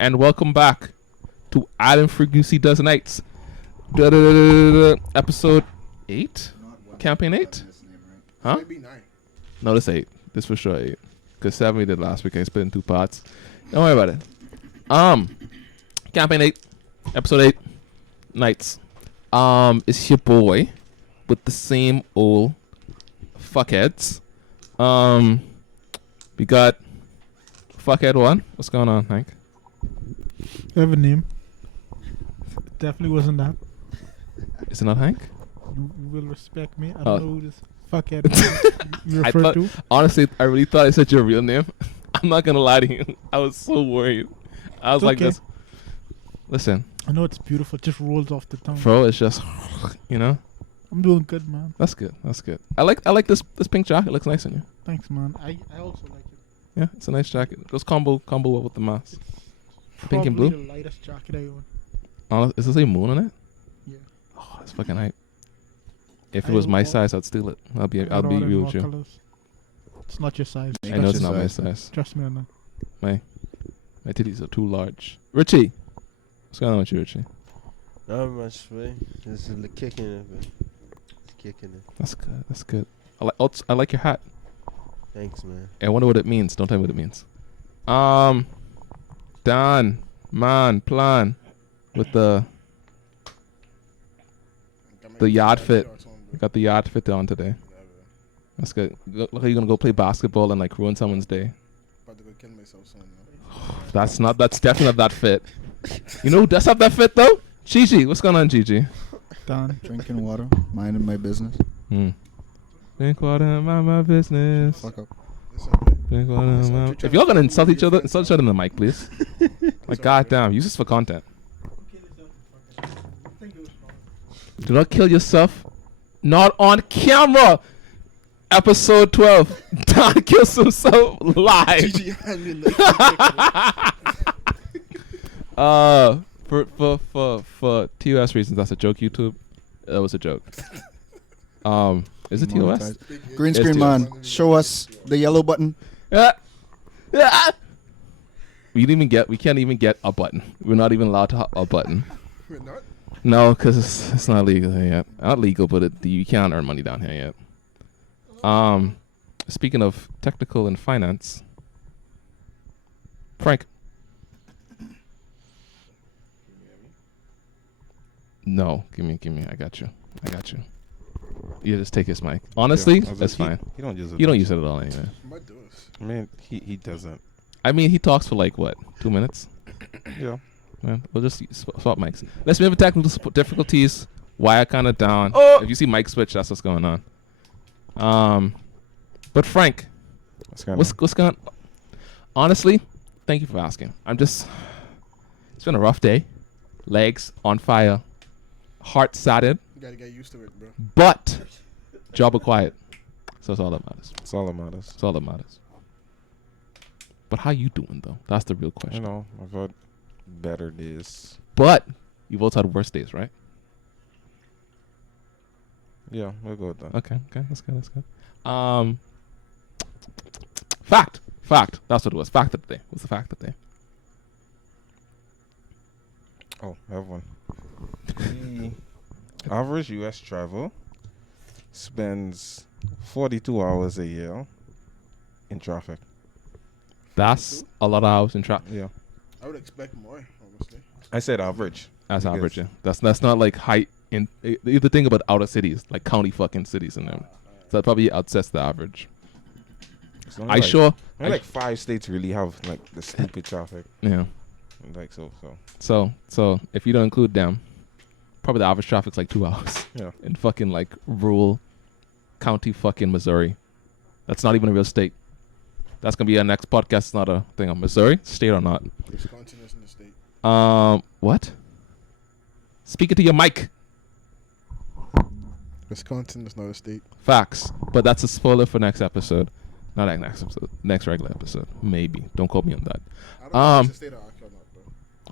and welcome back to Adam Frequency Does Nights. Episode 8? Campaign 8? Huh? Maybe 9. No, this 8. This for sure 8. Because 7 we did last week. I split in 2 parts. Don't worry about it. Campaign 8. Episode 8. Nights. It's your boy with the same old fuckheads. We got Fuckhead 1. What's going on, Hank? I have a name. Definitely wasn't that. Is it not Hank? You will respect me. I don't know who this fuckhead you refer to. Honestly, I really thought I said your real name. I'm not gonna lie to you. I was so worried. I was like this. Listen. I know it's beautiful. It just rolls off the tongue. Bro, it's just, you know. I'm doing good, man. That's good. That's good. I like this pink jacket. It looks nice on you. Thanks, man. I also like it. Yeah, it's a nice jacket. It goes combo well with the mask. Pink and Probably blue. the lightest jacket I own. Is this a moon on it? Yeah. Oh, that's fucking hype. If it was my size, I'd steal it. I'll be real with you. Colors. It's not your size. I know it's not my size. Trust me on that. My titties are too large. Richie, what's going on with you, Richie? Not much, man. This is the kicking it, man. It's kicking it. That's good. That's good. I like your hat. Thanks, man. I wonder what it means. Don't tell me what it means. Don, man, plan with the yard fit. You got the yard fit on today. That's good. Look how you're gonna go play basketball and like ruin someone's day. About to go kill myself soon. That's definitely not that fit. You know who does have that fit though? Gigi. What's going on, Gigi? Done. Drinking water, minding my business. Drink water, mind my business. Fuck up. Drink water, mind. If y'all gonna insult each other in the mic, please. Like, goddamn, use this for content. Do not kill yourself. Not on camera. Episode 12. Don kills himself live. For TOS reasons, that's a joke. YouTube. That was a joke. Is it TOS? Green It's screen TOS. man, show us the yellow button. We can't even get a button. We're not even allowed to have a button. We're not? No, because it's not legal here yet. Not legal, but you can't earn money down here yet. Speaking of technical and finance, Frank. No, give me. I got you. You just take his mic. Honestly, that's fine. He don't use it. You don't use it at all anyway. Might do this. Man, he doesn't. I mean, he talks for like what, 2 minutes? Yeah. Yeah, we'll just swap mics. Let's move to technical difficulties. Why I kind of down. Oh! If you see mic switch, that's what's going on. But Frank, what's going on? Honestly, thank you for asking. It's been a rough day. Legs on fire. Heart saddened. You gotta get used to it, bro. But job are quiet. So it's all that matters. It's all that matters. But how you doing, though? That's the real question. You know, I've had better days. But you've also had worse days, right? Yeah, we'll go with that. Okay, that's good. Fact. That's what it was. Fact of the day. What's the fact of the day? Oh, I have one. The average U.S. travel spends 42 hours a year in traffic. That's a lot of hours in traffic. Yeah. I would expect more, honestly. I said average. That's Because- average, yeah. That's not like high in. You have to think about outer cities, like county fucking cities in them. So that probably outsets the average. It's only I like 5 states really have like the stupid traffic. Yeah. Like so. So if you don't include them, probably the average traffic's like 2 hours. Yeah. In fucking like rural county fucking Missouri. That's not even a real state. That's gonna be our next podcast. It's not a thing on Missouri, state or not. Wisconsin isn't the state. What? Speak it to your mic. Wisconsin is not a state. Facts. But that's a spoiler for next episode. Not like next episode. Next regular episode. Maybe. Don't quote me on that. I don't know if it's a state or not, bro.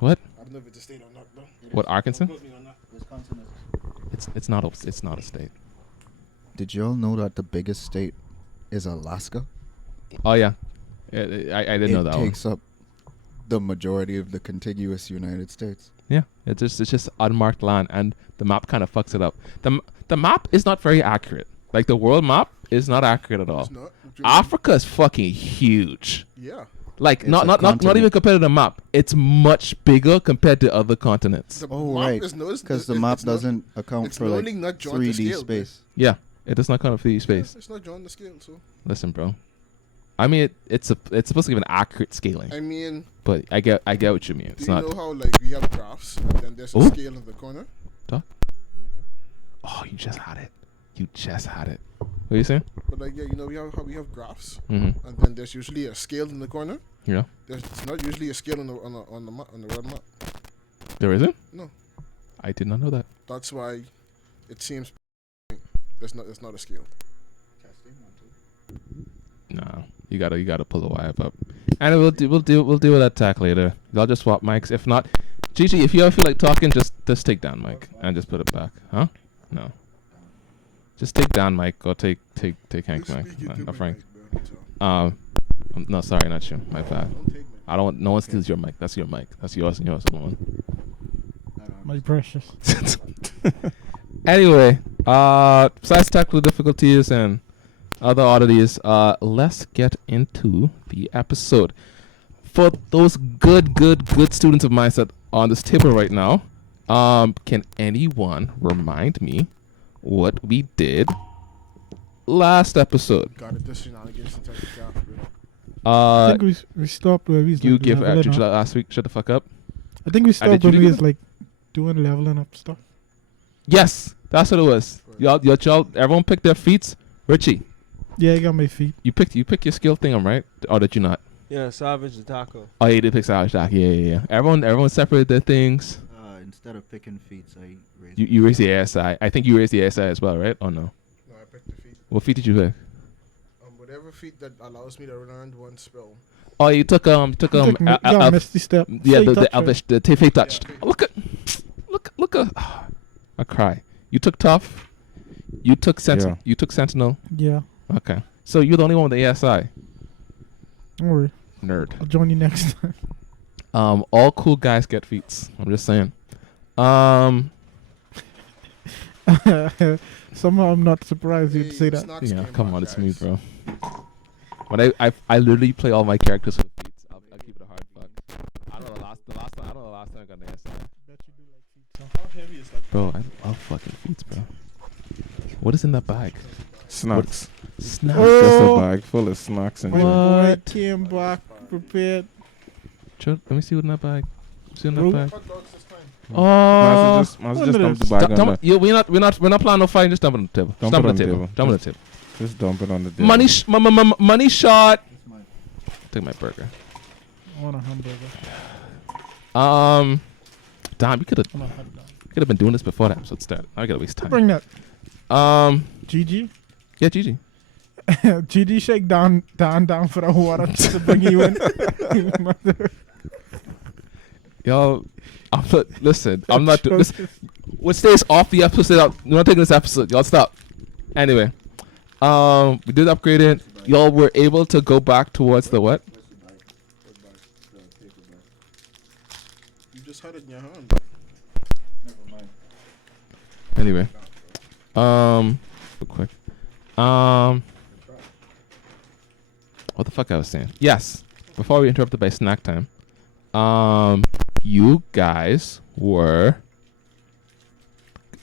What? I don't know if it's a state or not, bro. What, Arkansas? Don't quote me on that. Wisconsin is. It's not a state. Did you all know that the biggest state is Alaska? Oh yeah. I didn't know that It one. takes up the majority of the contiguous United States. Yeah, it's just unmarked land, and the map kind of fucks it up. The map is not very accurate. Like the world map is not accurate at all. It's not. What do you mean? Africa is fucking huge. Yeah. Like It's not a not continent. even compared to the map. It's much bigger compared to other continents. The Oh, map right. is no, Because the map it's not- doesn't account it's for like only not drawn to 3D scale, space. Yeah, it does not count for the space. It's not drawn to scale, so Listen, bro. I mean, it's supposed to give an accurate scaling, I mean, but I get what you mean. do It's you not. know how like we have graphs and then there's a Ooh. scale in the corner? Oh, you just had it. You just had it. What are you saying? But like, yeah, you know, we have graphs, Mm-hmm. and then there's usually a scale in the corner. Yeah. There's not usually a scale on the red map. There isn't? No. I did not know that. That's why it seems there's not a scale. No, you gotta pull the wire up, and we'll deal with that tech later. I'll just swap mics. If not, Gigi, if you ever feel like talking, just take down mic and just put it back. Huh? No. Just take down mic or take Hank's mic. Not Frank. No, sorry, not you. My bad. Don't take my I don't want. No one steals your mic. That's your mic. That's yours and yours alone. My precious. Anyway, besides technical difficulties and other oddities, let's get into the episode. For those good students of mine that are on this table right now, can anyone remind me what we did last episode? got it. This shenanigans and type of draft, bro. I think we stopped where we was You like, give leveling July up. last week. Shut the fuck up. I think we did stopped you when we give was like doing leveling up stuff. Yes, that's what it was. Y'all, everyone picked their feats. Richie, Yeah, I got my feet. you picked your skill thing, right? Or did you not? Yeah, Savage the Taco. Oh, you did pick Savage Doc. Yeah. Everyone separated their things. Instead of picking feats, I raised. You raised the ASI. I think you raised the ASI as well, right? Or no? No, I picked the feat. What feat did you pick? Whatever feat that allows me to learn one spell. Oh, you took Misty Step. yeah, Fate the Touch, Elvish, the Fate Touch. Yeah, Look at I cry. You took Tough. You took Sentinel. Yeah. You took Sentinel. Yeah. Okay. So you're the only one with the ASI. Don't worry. Nerd. I'll join you next time. All cool guys get feats. I'm just saying. Somehow I'm not surprised you'd say that. Snacks Yeah, came come back, on, it's me, guys. bro. But I literally play all my characters with feats. I'll keep it a hard fuck. I don't know the last time I got an ASI. How heavy is that? Bro, I love fucking feats, bro. What is in that bag? Snacks. Snacks. Oh. Just a bag full of snacks and My drink. boy What? came back prepared. Let me see what in that bag. See what in Bro. that bag. Hot dogs this time. Oh. Just one dump minute. the bag on the. We're not planning no fighting. Just dump it on the table. Dump Dump it it on on the the table. table. Dump it on the table. Just dump it on the table. Money shot. Take my burger. I want a hamburger. Damn, you could I want a hot dog. have been doing this before the episode started. I gotta waste time. Bring that. GG. Yeah, Gigi. GG shake down for the water to bring you in. You mother. Yo, listen. I'm not doing this. What stays off the episode? We're not taking this episode. Y'all stop. Anyway, we did upgrade it. Y'all were able to go back towards the what? You just had it in your hand. Anyway, real quick. What the fuck I was saying? Yes. Before we interrupted by snack time, you guys were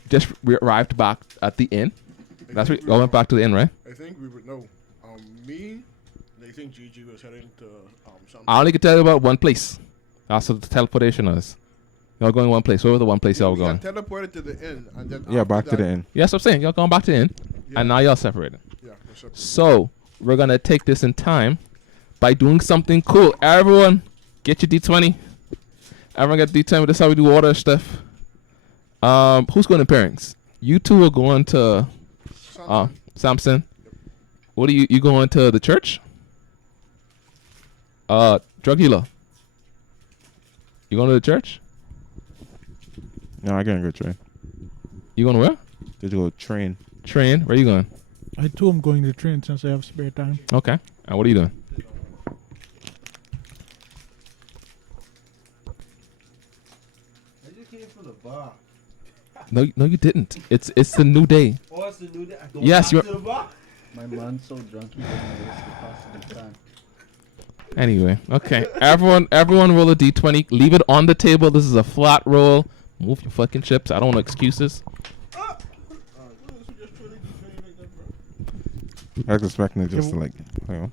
just arrived back at the inn. That's right. Y'all went back to the inn, right? I think we would know. Me, I think Gigi was heading to something. I only can tell you about one place. That's what the teleportation is. Y'all going one place. Where was the one place y'all were We got going? teleported to the inn, and then Yeah, after back to that- the inn. Yes, I'm saying y'all going back to the inn, Yeah, and now y'all separated. yeah, we're separate. So we're gonna take this in time by doing something cool. Everyone, get your D20. Everyone get D20. That's how we do order stuff. Who's going to pairings? You two are going to Something. Samson. What are you going to the church? Drug healer. You going to the church? No, I can't go train. You going to where? Just go train. Train. Where you going? I too am going to train since I have spare time. Okay. And what are you doing? came from the bar. No, you didn't. It's the new day. Oh, it's a new day. I go Yes, back you're- to the bar. My man's so drunk he doesn't notice the possible time. Anyway, okay. Everyone roll a d20. Leave it on the table. This is a flat roll. Move your fucking chips. I don't want excuses. I was expecting it just to like, you know.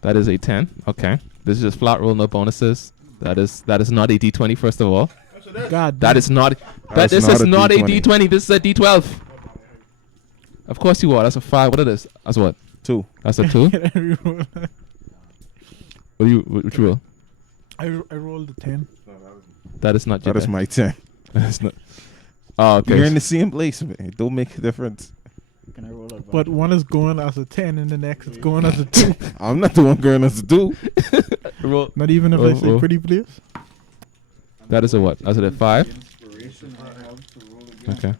That is a 10. Okay. This is just flat roll, no bonuses. That is not a d20. First of all, God, that is not. That's This not is a not a D20. d20. This is a d12. Of course you are. That's a 5. What it is? That's what? 2. That's a 2. Reroll. What you roll? I rolled a 10. That is not your That is best. my 10. That's not. Oh, okay. You're in the same place, man. It don't make a difference. Can I roll advantage? But one is going as a 10 and the next is going as a 2. I'm not the one girl as to do. roll. Not even if I say Oh. pretty please. That is a what? That's a 5. Inspiration I have to roll again. Okay.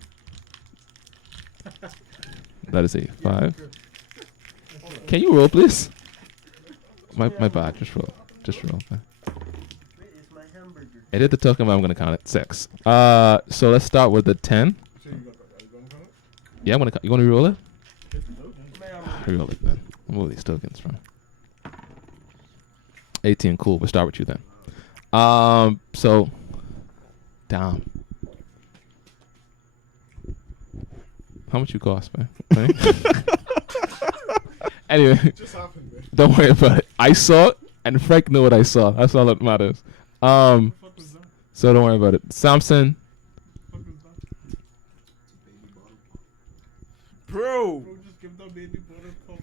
That is a 5. Can you roll, please? My bad. Just roll. Man. It's my hamburger. I did the token, but I'm gonna count it. 6. So let's start with the 10. Yeah, you wanna roll it? Reroll it then. I'll move these tokens from. 18. Cool. We'll start with you then. So, damn. How much you cost, man? Right? Anyway, Just happened, man. don't worry about it. I saw it, and Frank knew what I saw. That's all that matters. So don't worry about it. Samson. Bro. Just give the baby butter cup.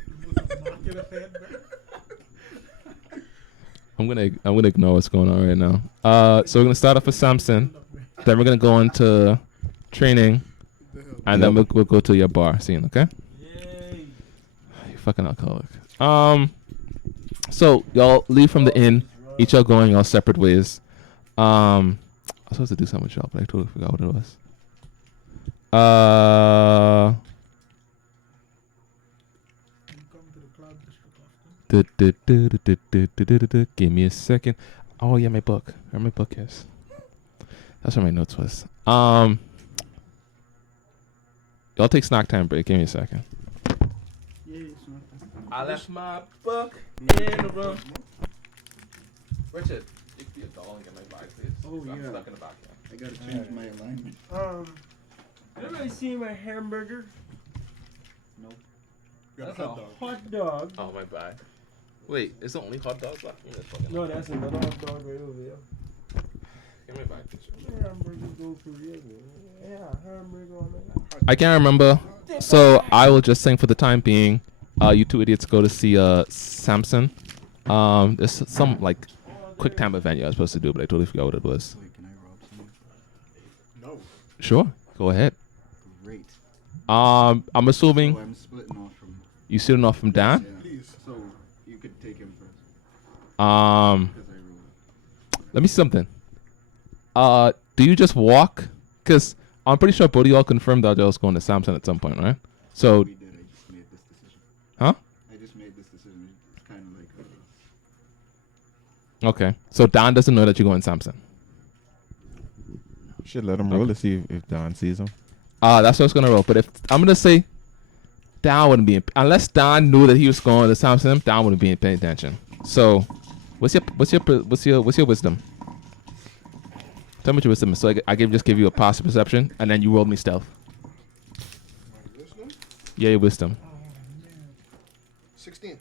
I'm gonna ignore what's going on right now. So we're gonna start off with Samson. Then we're gonna go into training, and then we'll go to your bar scene. Okay? Yay. You fucking alcoholic. So y'all leave from the inn. Each y'all going y'all separate ways. I was supposed to do something with y'all, but I totally forgot what it was. Give me a second. Oh yeah, my book. Where my book is. That's where my notes was. Y'all take snack time break. Give me a second. I left my book in the room. Richard, you can be a doll and get my bag, please. Oh, I'm yeah. stuck in the back here. I gotta change my alignment. Anybody see my hamburger? Nope. Got That's a a hot dog. hot dog. Oh, my bad. Wait, is the only hot dog left? Give me this fucking No, that's another hot dog right over there. Give me my bag, please. Hamburger go for real. Yeah, hamburger on it. I can't remember, so I will just sing for the time being. You two idiots go to see Samson. There's some like quick time event you were supposed to do, but I totally forgot what it was. Wait, can I rob someone? No. Sure, go ahead. Great. I'm assuming So I'm splitting off from. you sitting off from Dan. Yeah. Please. So you could take him first. Um, Because I rolled. let me see something. Do you just walk? Cause I'm pretty sure both of y'all confirmed that y'all was going to Samson at some point, right? So, We did. I just made this decision. huh? I just made this decision. It's kind of like. Okay. So Dan doesn't know that you're going Samson. Should let him roll to see if Don sees him. That's what I was gonna roll. But if I'm gonna say, Dan wouldn't be unless Dan knew that he was going to Samson. Dan wouldn't be paying attention. So, what's your wisdom? Tell me what your wisdom is. So I just give you a passive perception, and then you roll me stealth. My wisdom? Yeah, your wisdom. 16.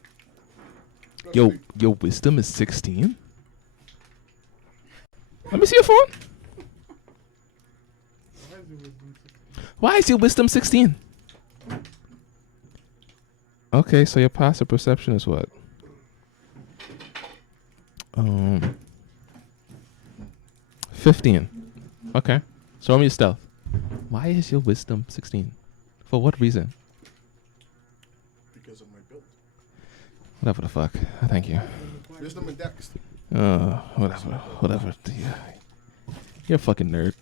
Plus Yo, 3. your wisdom is 16. Let me see your phone. Why is your wisdom 16? Okay, so your passive perception is what? 15. Okay. So roll me your stealth. Why is your wisdom 16? For what reason? Because of my build. Whatever the fuck. Thank you. Wisdom and dex. Whatever. Yeah. You're a fucking nerd.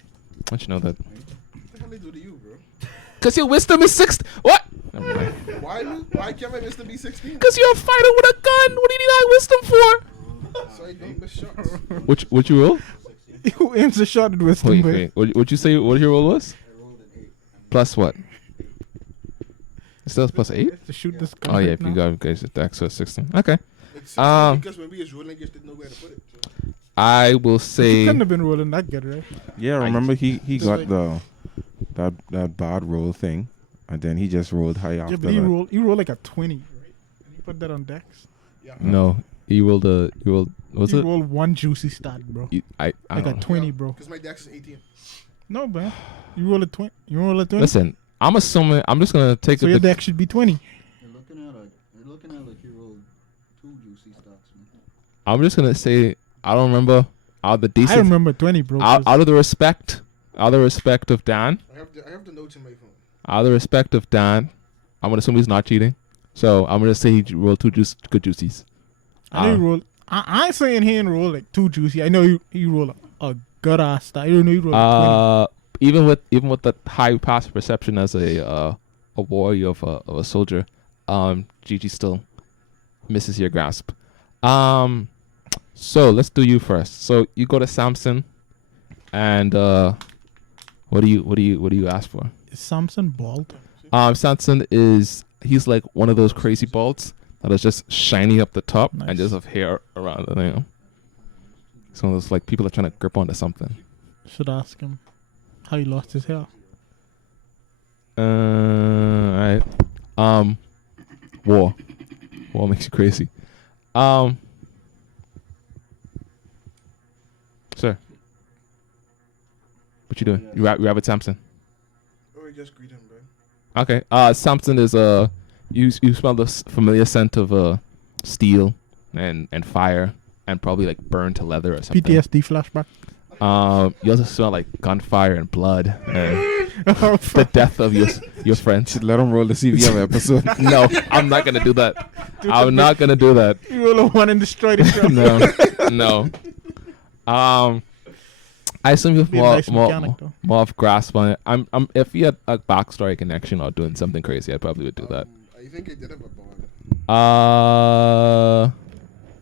Don't you know that? What the hell they do to you, bro? Cause your wisdom is 6. What? Never mind. Why can't my wisdom be 16? Cause you're a fighter with a gun. What do you need high wisdom for? So I don't miss shots. Which you roll? Who aims a shot at wisdom? Wait, boy? wait. What'd you say? What your roll was? I rolled an 8. Plus what? It still has plus 8. To shoot this guy. Oh yeah, right if you now. got guys at deck, so it's 16. Okay. It's because when we was rolling, just didn't know where to put it. So. I will You say. couldn't have been rolling that good, right? Yeah, remember he Just got like- the that bad roll thing, and then he just rolled high after Yeah, but he that. rolled like a 20, right? And he put that on decks. Yeah. No, you rolled a. You rolled. Was he it? rolled one juicy stat, bro. I Like a don't know. 20, bro. Because my dex is 18. No, man. You roll a 20. You roll a 20. Listen, I'm assuming. I'm just gonna take So it. your deck should be 20. You're looking at like you rolled 2 juicy stocks, man. I'm just gonna say. I don't remember. Out of the I decent. remember 20, bro. Out of the respect. Out of the respect of Dan. I have the notes in my phone. Out of the respect of Dan, I'm gonna assume he's not cheating. So I'm gonna say he rolled 2 good juicies. I know you roll. I ain't saying he ain't roll like 2 juicy. I know you roll a good ass stat. I don't know you roll a 20. Even with the high passive perception as a warrior of a soldier, Gigi still misses your grasp. So let's do you first. So you go to Samson, and what do you ask for? Is Samson bald? Samson he's like one of those crazy balds that is just shiny up the top and Nice. just have hair around it. You know, it's one of those like people are trying to grip onto something. Should ask him how he lost his hair. Alright. War makes you crazy. Sir, what you doing? You rabbit Samson. Oh, just greet him, bro. Okay. Samson is you smell the familiar scent of steel and fire and probably like burned to leather or something. PTSD flashback. You also smell like gunfire and blood and the death of your friend. Should let him roll to see if you have an episode. No, I'm not gonna do that. I'm not gonna do that. You roll a 1 and destroy the show. No. I assume you have Be a nice mechanic, though. more of grasp on it. I'm if you had a backstory connection or doing something crazy, I probably would do that. I think I did have a bond.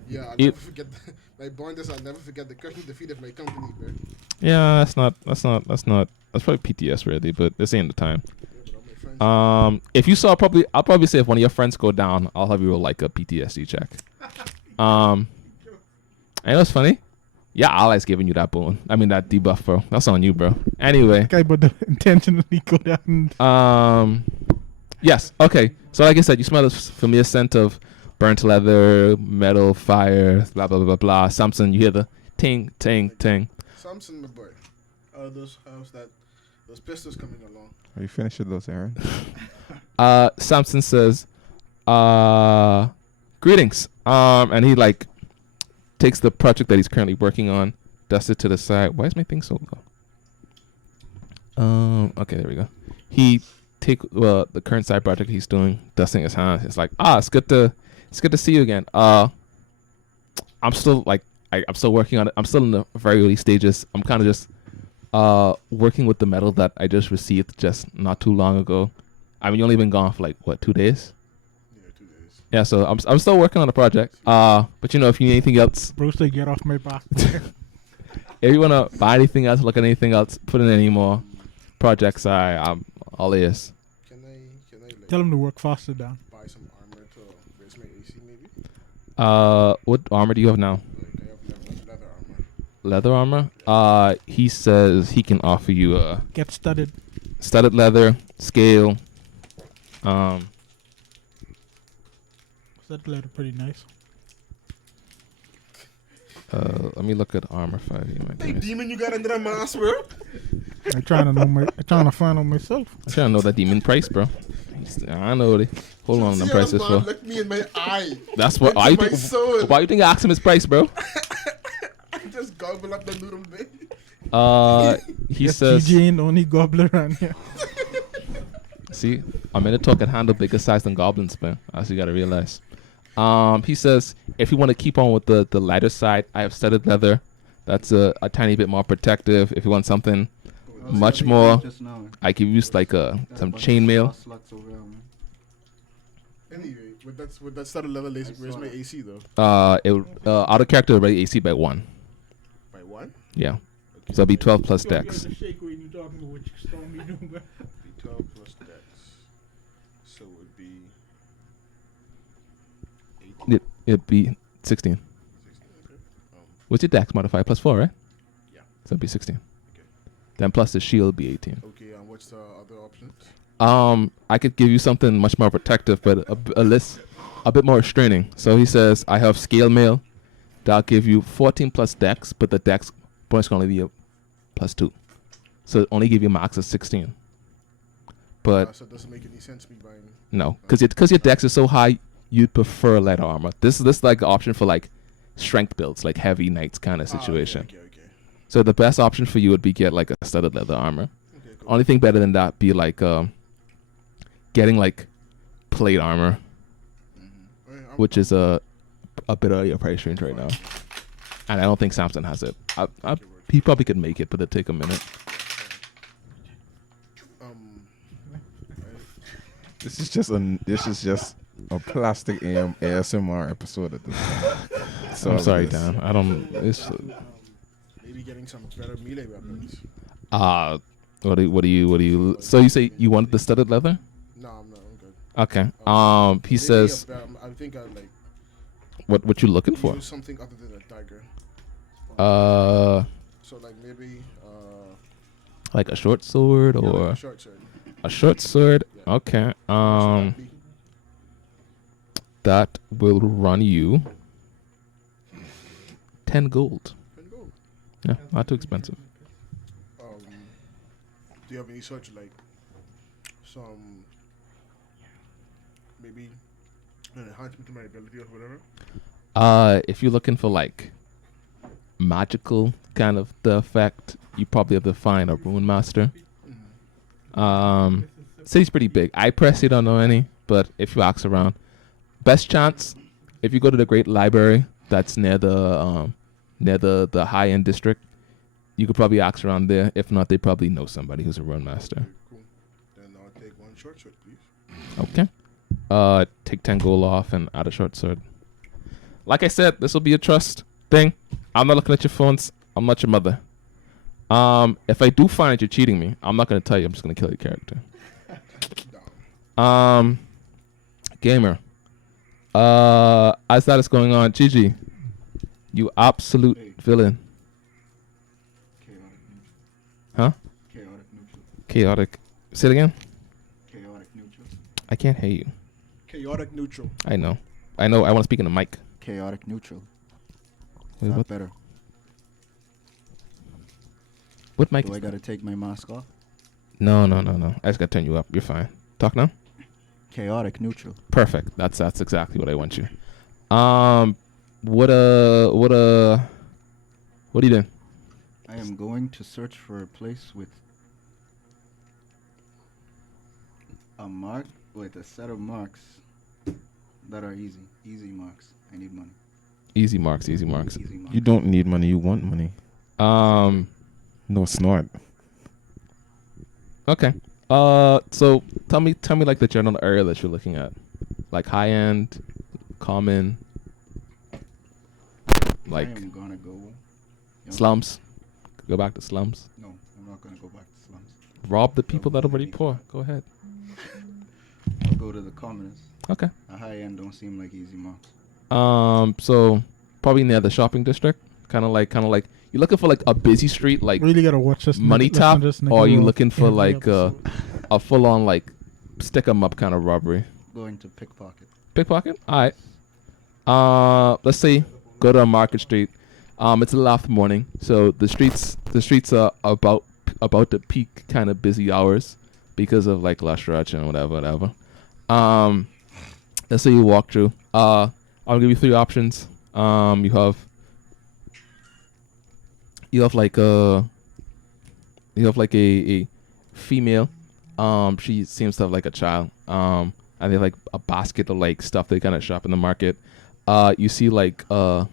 Yeah, I'll never forget my bond is I'll never forget the crushing defeat of my company, bro. Yeah, that's probably PTS really, but this ain't the time. Yeah, but all my friends. If you saw I'll probably say if one of your friends go down, I'll have you roll like a PTSD check. I know it's funny. Yeah, Ali's giving you that boon. I mean that debuff, bro. That's on you, bro. Anyway. Okay, but intentionally go down. And Yes. Okay. So like I said, you smell this familiar scent of burnt leather, metal, fire, blah blah blah blah blah. Samson, you hear the ting ting ting. Samson, my boy. Those pistols coming along. Are you finished with those, Aaron? Samson says, greetings. And he like takes the project that he's currently working on, dusts it to the side. Why is my thing so low? Okay, there we go. He take the current side project he's doing, dusting his hands. It's like, it's good to see you again. I'm still I'm still working on it. I'm still in the very early stages. I'm kind of just working with the metal that I just received just not too long ago. I mean, you only been gone for like what, 2 days? Yeah, 2 days. Yeah, so I'm still working on the project. But you know, if you need anything else, Brewster, get off my back. if you wanna buy anything else, look at anything else, put in any more projects, I'm all ears. Can I like Tell him to work faster, Dan. buy some armor to raise my AC maybe? What armor do you have now? Like I have leather armor. Leather armor. He says he can offer you Get studded. studded leather, scale. That letter pretty nice. Let me look at armor 5. Hey, demon, you got under that mask, bro? I'm trying to find out myself. I'm trying to know that demon price, bro. I know it. Hold on, them See how prices man for. look me in my eye. That's what. Into my soul. Why you think I asked him his price, bro? I just gobble up the noodle, man. He Yes, says. GG ain't the only gobbler around here. See, I'm in a talk and handle bigger size than goblins, man. As you gotta realize. He says if you want to keep on with the lighter side, I have studded leather. That's a tiny bit more protective. If you want something much more, I can use like some chainmail. Anyway, with that started level, where's my AC though? It auto character already AC by 1. By 1? Yeah. So it'll be 12 plus dex. Shake when you talking about what you storm me doing, bro. Be 12 plus dex. So it would be 18. It'd be 16. 16, okay. What's your dex modifier? Plus 4, right? Yeah. So it'd be 16. Okay. Then plus the shield would be 18. Okay, and what's the other options? I could give you something much more protective, but a bit more restraining. So he says, I have scale mail. That'll give you 14 plus dex, but the dex bonus can only be a plus 2. So it only give you max of 16. But So it doesn't make any sense me buying. no, because your dex is so high, you'd prefer leather armor. This is like the option for like strength builds, like heavy knights kind of situation. Okay. So the best option for you would be get like a studded leather armor. Okay, cool. Only thing better than that be like getting like plate armor, Okay, which is a bit of your price range right now. And I don't think Samson has it. He probably could make it, but it'd take a minute. This is just a plastic AM ASMR episode of this. So I'm sorry, Dan. I don't. It's maybe getting some better melee weapons. what do you? So you say you wanted the studded leather? No, I'm good. Okay. He Maybe says I think I'd like what you looking for? use something other than a dagger. So like maybe Like a short sword yeah, or like a short sword. a short sword. Yeah. Okay. How much would that be? That will run you 10 gold. 10 gold. Yeah, not too expensive. Do you have any such like some maybe an enhancement to my ability or whatever? If you're looking for like magical kind of the effect, you probably have to find a rune master. City's pretty big. I personally don't know any, but if you ask around, best chance if you go to the Great Library that's near the high end district, you could probably ask around there. If not, they probably know somebody who's a rune master. Okay, cool. Then I'll take one short sword, please. Okay. Take 10 gold off and add a short sword. Like I said, this will be a trust thing. I'm not looking at your phones. I'm not your mother. If I do find you're cheating me, I'm not gonna tell you. I'm just gonna kill your character. Gamer. As that is going on, Gigi, you absolute villain. Huh? Chaotic neutral. Chaotic. Say it again. Chaotic neutral. I can't hear you. Chaotic neutral. I know. I want to speak in the mic. Chaotic neutral. Wait, Not what? better. What mic? Do is I gotta take my mask off? No. I just gotta turn you up. You're fine. Talk now. Chaotic neutral. Perfect. That's exactly what I want you. What are you doing? I am going to search for a place with a set of marks that are easy. Easy marks. I need money. Easy marks. Easy marks. You don't need money. You want money. No snort. Okay. So tell me like the general area that you're looking at, like high end, common, like I am gonna go. slums. Go back to slums. No, I'm not gonna go back to slums. Rob the people that are already poor. Go ahead. I'll go to the commoners. Okay. A high end don't seem like easy marks. So probably near the shopping district. Kind of like you're looking for like a busy street, like Really gotta watch this. money listen top, to this nigga or are you roll looking for every like episode. a full on like stick 'em up kind of robbery? Going to pickpocket. Pickpocket? All right. Let's see. Go to a market street. It's a little after morning, so the streets are about the peak kind of busy hours because of like lush rush and whatever. Let's say you walk through. I'll give you 3 options. You have like a female. She seems to have like a child. And they have like a basket of like stuff they kind of shop in the market. You see like a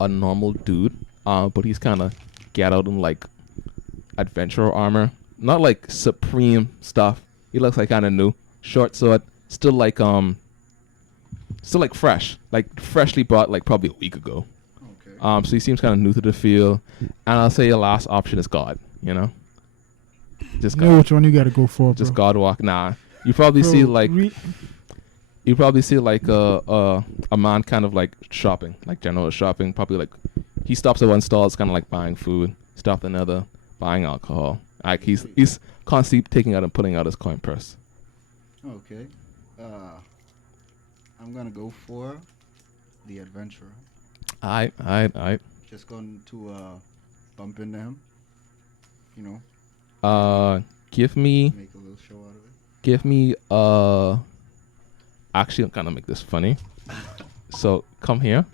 normal dude, but he's kind of get out in like adventurer armor, not like supreme stuff. He looks like kind of new, short sword, still like fresh, like freshly bought like probably a week ago. Okay. So he seems kind of new to the field. And I'll say your last option is God. You know, just know God. which one you gotta go for, bro. Just God walk. Nah, you probably Bro, see like a man kind of like shopping, like general shopping. Probably like he stops at one stall, it's kind of like buying food. Stops at another, buying alcohol. Like he's constantly taking out and pulling out his coin purse. Okay. I'm gonna go for the adventurer. I. Just going to bump into him. You know, Give me. make a little show out of it. Give me actually I'm gonna make this funny. So come here.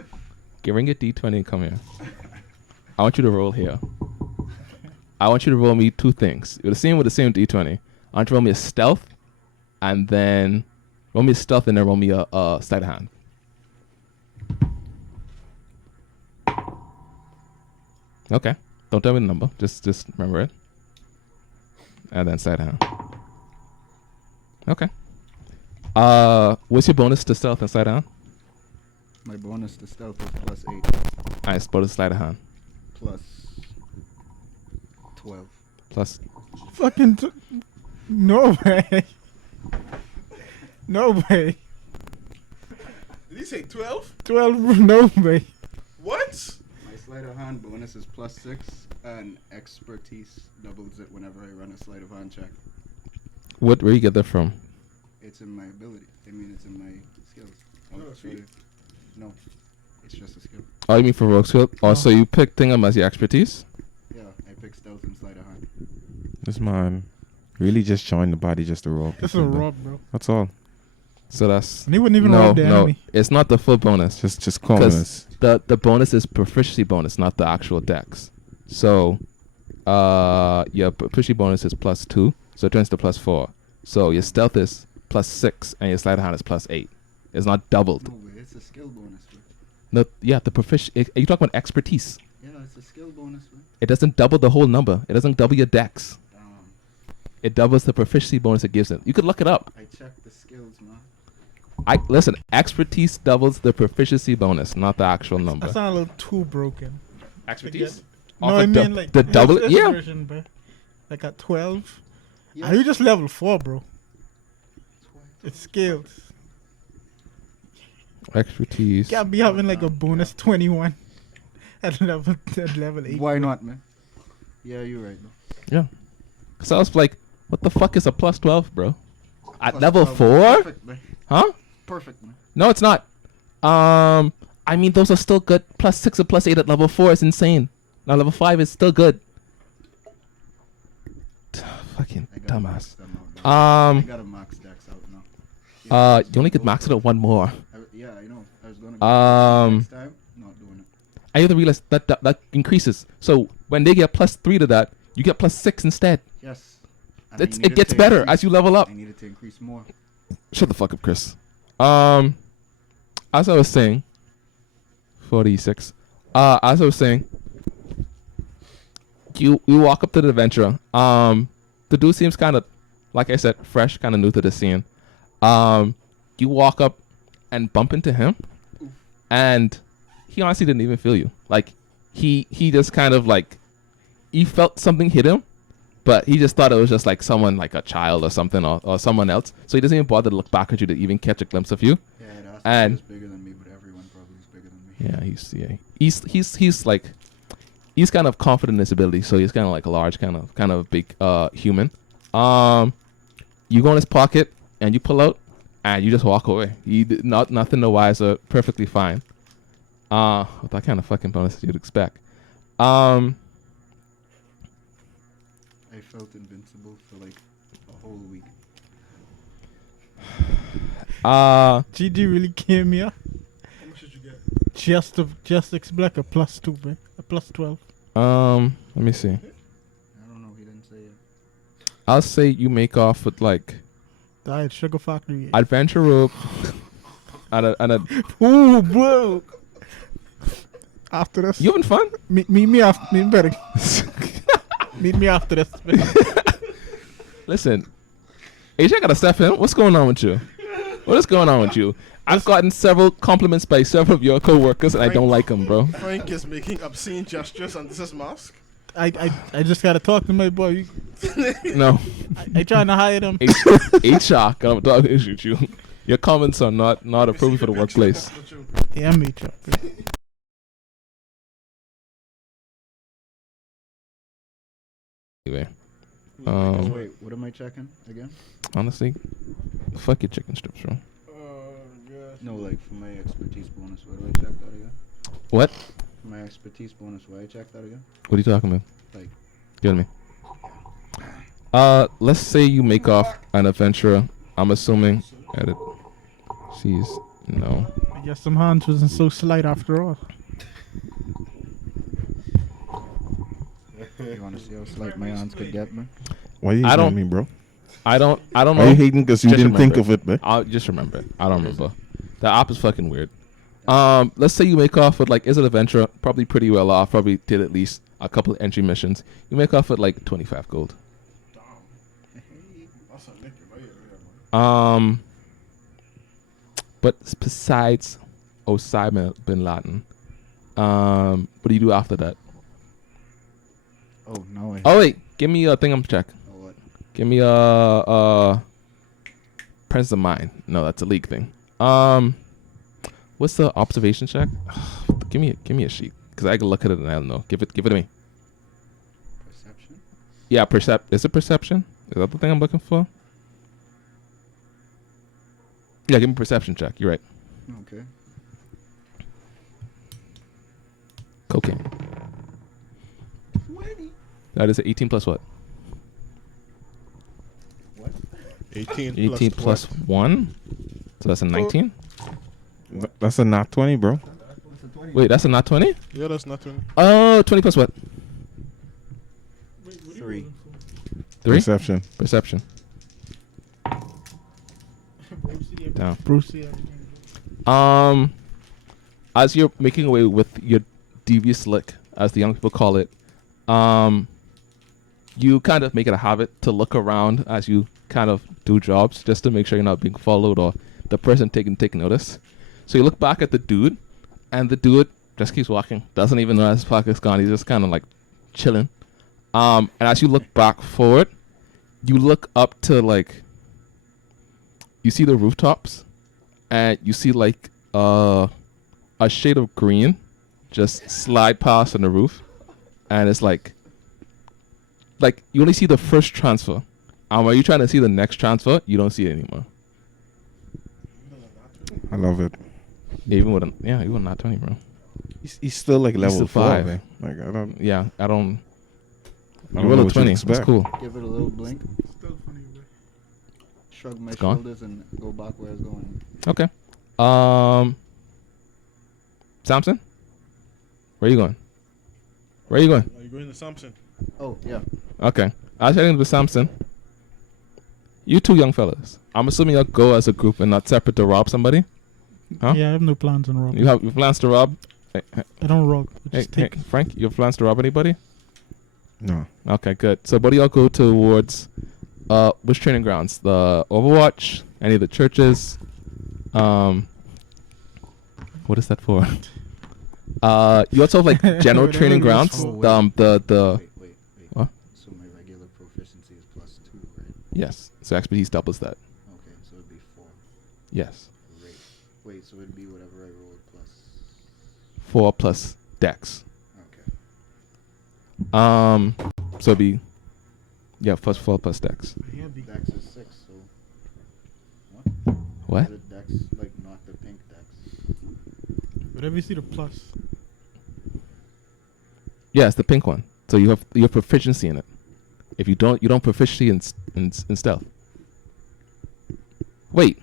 Bring a D20 and come here. I want you to roll here. I want you to roll me two things. With the same D20. I want you to roll me a stealth and then roll me a stealth and then roll me a sleight of hand. Okay. Don't tell me the number. Just remember it. And then sleight of hand. Okay. What's your bonus to stealth and sleight of hand? My bonus to stealth is +8, Nice. Bonus sleight of hand. +12. Plus. Fucking no way. No way. Did he say 12? 12. No way. What? My sleight of hand bonus is +6, and expertise doubles it whenever I run a sleight of hand check. Where you get that from? It's in my ability. I mean, it's in my skills. Oh, sweet. No, it's just a skill. Oh, you mean for rogue skill? Oh, so you pick Tingham as your expertise? Yeah, I pick stealth and sleight of hand. This man really just joined the body just to roll. This is a people, though. rob, bro. That's all. So that's And he wouldn't even no, rob the no. enemy. It's not the full bonus. Just calmness. The bonus is proficiency bonus, not the actual dex. So, your proficiency bonus is +2, so it turns to +4. So your stealth is +6, and your sleight of hand is +8. It's not doubled. No way, it's a skill bonus, bro. No, yeah, the proficiency. Are you talking about expertise? Yeah, it's a skill bonus, bro. It doesn't double the whole number. It doesn't double your dex. Damn. It doubles the proficiency bonus it gives it. You could look it up. I checked the skills, man. Listen. Expertise doubles the proficiency bonus, not the actual number. That sounds a little too broken. Expertise? No, I mean like the double. this Yeah. version, bro. Like at 12. Yeah. Are you just level 4, bro? It's skills. Expertise. Can't be having like a bonus 21 at level 8. Why not, man? Yeah, you're right, bro. Yeah. So I was like, what the fuck is a +12, bro? At Plus level 12. 4? Perfect, man. Huh? Perfect, man. No, it's not. I mean, those are still good. +6 and +8 at level 4 is insane. Now level 5 is still good. Fucking I gotta max dumbass. them out now. I Um, gotta max decks out now. you only could max it at one more. Yeah, I know. I was gonna go next time. Not doing it. I have to realize that increases. So when they get +3 to that, you get +6 instead. Yes. And I It needed gets to better increase- as you level up. I needed to increase more. Shut the fuck up, Chris. As I was saying, 46. As I was saying, you walk up to the adventurer. The dude seems kind of, like I said, fresh, kind of new to the scene. You walk up and bump into him, and he honestly didn't even feel you. Like he just kind of like he felt something hit him, but he just thought it was just like someone, like a child or something, or someone else. So he doesn't even bother to look back at you to even catch a glimpse of you. Yeah, that's And- was bigger than me, but everyone probably is bigger than me. Yeah, he's like he's kind of confident in his ability, so he's kind of like a large, kind of big human. You go in his pocket and you pull out, and you just walk away. Nothing the wiser, perfectly fine. With that kind of fucking bonus you'd expect. I felt invincible for like a whole week. GG really came here How much did you get? just expect a +2, man. A +12. Let me see. I don't know. He didn't say it. I'll say you make off with like Diet Sugar Factory. adventure rope and a Ooh, bro. After this, you having fun? meet me after. Meet better. Meet me after this. Man. Listen, AJ gotta step in. What's going on with you? What is going on with you? I've gotten several compliments by several of your coworkers, and I don't like them, bro. Frank is making obscene gestures on this mask. I just gotta talk to my boy. No. I trying to hire them. HR, I'm talking issue with you. Your comments are not appropriate for the workplace. Yeah, I'm HR. Anyway, Wait, what am I checking again? honestly, fuck your chicken strips, bro. No, like for my expertise bonus, where do I check that again? What? For my expertise bonus, where I check that again? What are you talking about? Like, Give me. Let's say you make off an adventurer. I'm assuming. Edit. Jeez, no. I guess some Hans wasn't so slight after all. you want to see how slight my hands could get me? Why you I hating don't- on me, bro? I don't Are know. you hating because you Just didn't think remember of it, man? I'll just remember it. I don't remember. The app is fucking weird. Let's say you make off with like, is an adventurer, probably pretty well off, probably did at least a couple of entry missions. You make off with like 25 gold. That's a lick right here, But besides Osama bin Laden, what do you do after that? Oh, no. Oh wait, give me a thing I'm check. Oh, what? Give me a presence of mind. No, that's a league thing. What's the observation check? give me a sheet because I can look at it and I don't know. Give it to me. Perception? Yeah, is it perception? Is that the thing I'm looking for? Yeah, give me a perception check. You're right. Okay. Cocaine. That is 18 plus what? 18, 18 plus 1? So that's a 19? That's a not 20, bro. Wait, that's a not 20? Yeah, that's not 20. Oh, 20 plus what? 3. 3? Perception. Perception. Down. Brucey. As you're making away with your devious lick, as the young people call it, you kind of make it a habit to look around as you kind of do jobs just to make sure you're not being followed or the person taking notice. So you look back at the dude, and the dude just keeps walking. Doesn't even know his pocket's gone. He's just kind of like chilling. And as you look back forward, you look up to like, you see the rooftops, and you see like a shade of green just slide past on the roof, and it's like you only see the first transfer, and when you're trying to see the next transfer, you don't see it anymore. I love it. Even with even not 20, bro. He's still like level still 5. 5. Like I don't. Yeah, I don't know roll a what you'd 20. That's expect. cool. Give it a little blink. Still funny, bro. Shrug my It's gone. shoulders and go back where it's going. Okay. Samson, where you going? Where you going? Are you going to Samson? Oh, yeah. Okay. I was heading to Samson. You two young fellas. I'm assuming you'll go as a group and not separate to rob somebody. Huh? Yeah, I have no plans on robbing. You have your plans to rob? Hey, I don't rob. I hey, just hey, take. Frank, you have plans to rob anybody? No. Okay, good. So, what do y'all go towards? Which training grounds? The Overwatch? Any of the churches? What is that for? You also have like general Whatever training it is grounds. for. The Wait. What? So my regular proficiency is plus 2, right? yes. So expertise doubles that. Okay, so it'd be 4. Yes. Great. Wait, so it'd be whatever I rolled plus. 4 plus dex. Okay. So it'd be plus 4 plus dex. Dex is 6, so. What? What? Is it Dex, like not the pink Dex? Whatever you see the plus. Yeah, it's the pink one. So you have proficiency in it. If you don't proficiency in stealth. Wait.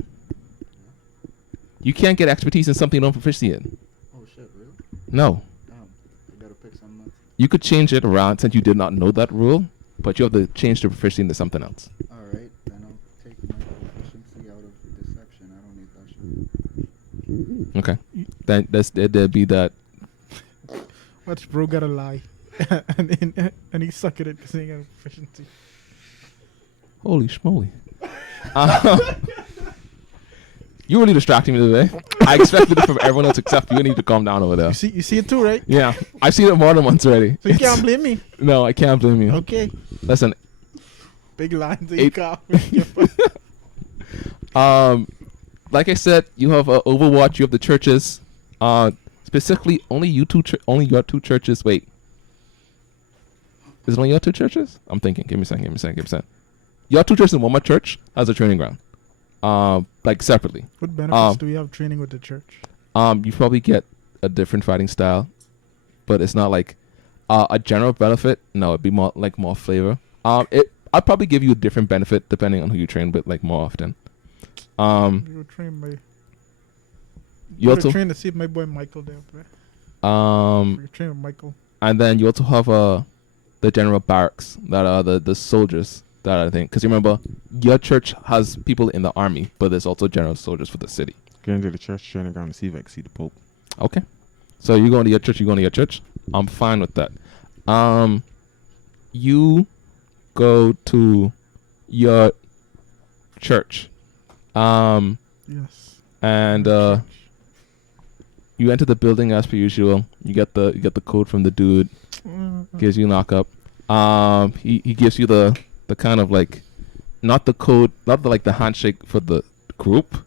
You can't get expertise in something you don't proficiency in. Oh shit, really? No. Damn. I gotta pick something up. You could change it around since you did not know that rule, but you have to change the proficiency into something else. Alright, then I'll take my proficiency out of deception. I don't need that shit. Okay. Then there'd be that. Watch bro gotta lie. and he suck at it because he ain't got proficiency. Holy schmoly. You really distracting me today. I expected it from everyone else except you. You need to calm down over there. You see it too, right? Yeah, I've seen it more than once already. So you can't blame me. No, I can't blame you. Okay. Listen, Big lines in Eight- your car. like I said, you have Overwatch. You have the churches. Specifically, only your two churches. Wait, is it only your two churches? I'm thinking. Give me a second. Your two churches and one more church has a training ground. Like separately. What benefits do we have training with the church? You probably get a different fighting style, but it's not like a general benefit. No, it'd be more flavor. I'd probably give you a different benefit depending on who you train with, like more often. You train my. You also train to see if my boy Michael there, bro. You train with Michael. and then you also have the general barracks that are the soldiers that I think, because you remember your church has people in the army, but there's also general soldiers for the city. Going to the church training ground to see if I can see the Pope. Okay, so you going to your church. I'm fine with that. You go to your church. Yes. And you enter the building as per usual. You get the code from the dude. Gives you knock up. He gives you the kind of like, not the code, not the, like the handshake for the group,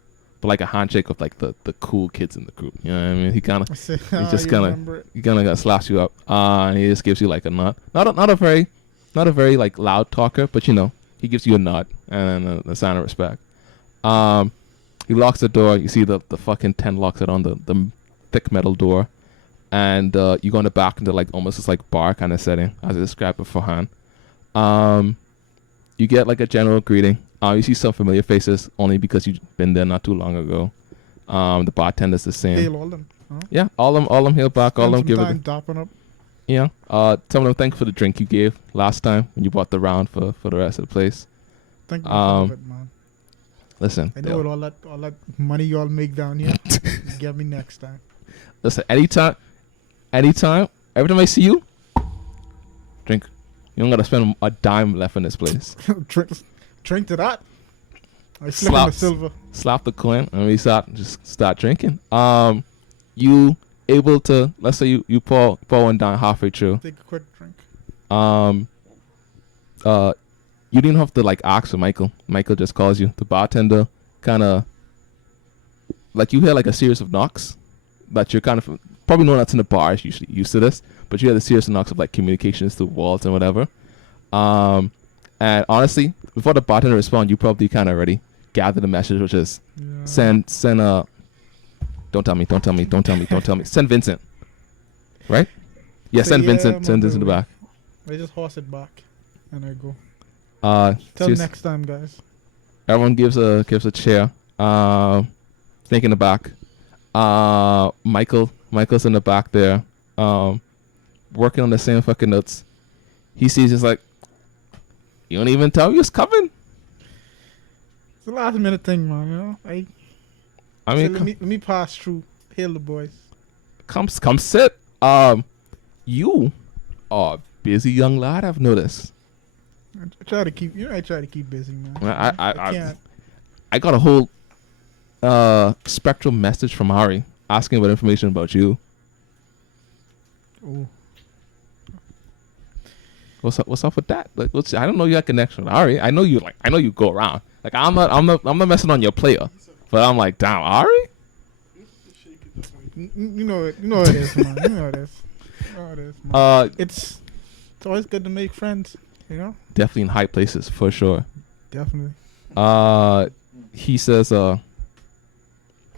but like a handshake of like the cool kids in the group. You know what I mean? He just kind of slaps you up. And he just gives you like a nod. Not a very like loud talker, but you know, he gives you a nod and a sign of respect. He locks the door. You see the fucking 10 locks it on the thick metal door. And you go in the back into like almost this like bar kind of setting, as I described beforehand. You get like a general greeting. You see some familiar faces only because you've been there not too long ago. The bartender's the same. Hail all them. Huh? Yeah, all them hail back. All them give it. Dopping up. Yeah. Some of them thank for the drink you gave last time when you bought the round for the rest of the place. Thank you for it, man. Listen. I know what all that money y'all make down here. Get me next time. Listen, anytime, every time I see you, drink. You don't gotta spend a dime left in this place. drink to that. I slip in the silver. Slap the coin and we start drinking. You able to, let's say you pour one down halfway through. Take a quick drink. You didn't have to like ask for Michael. Michael just calls you. The bartender kind of, like, you hear like a series of knocks that you're kind of, probably know that's in the bars usually used to this, but you hear the series of knocks of like communications through walls and whatever. And honestly, before the bartender responds, you probably kind of already gather the message, which is send don't tell me. Send Vincent. Right? Yeah, send Vincent. Send this in the back. I just horse it back and I go. Till next time, guys. Everyone gives a chair. Snake in the back. Michael's in the back there. Working on the same fucking notes. He sees, he's like, you don't even tell me it's coming. It's a last minute thing, man. You know, I mean, so let me pass through. Hail the boys. Come sit. You are a busy young lad, I've noticed. I try to keep busy, man. I can't. I got a whole spectral message from Ari asking about information about you. Oh. What's up with that? Like, I don't know your connection with Ari. I know you go around. Like, I'm not messing on your player, but I'm like, damn, Ari. You know it is, man. You know it is, man. It's always good to make friends, you know. Definitely in high places for sure. Definitely. He says, well,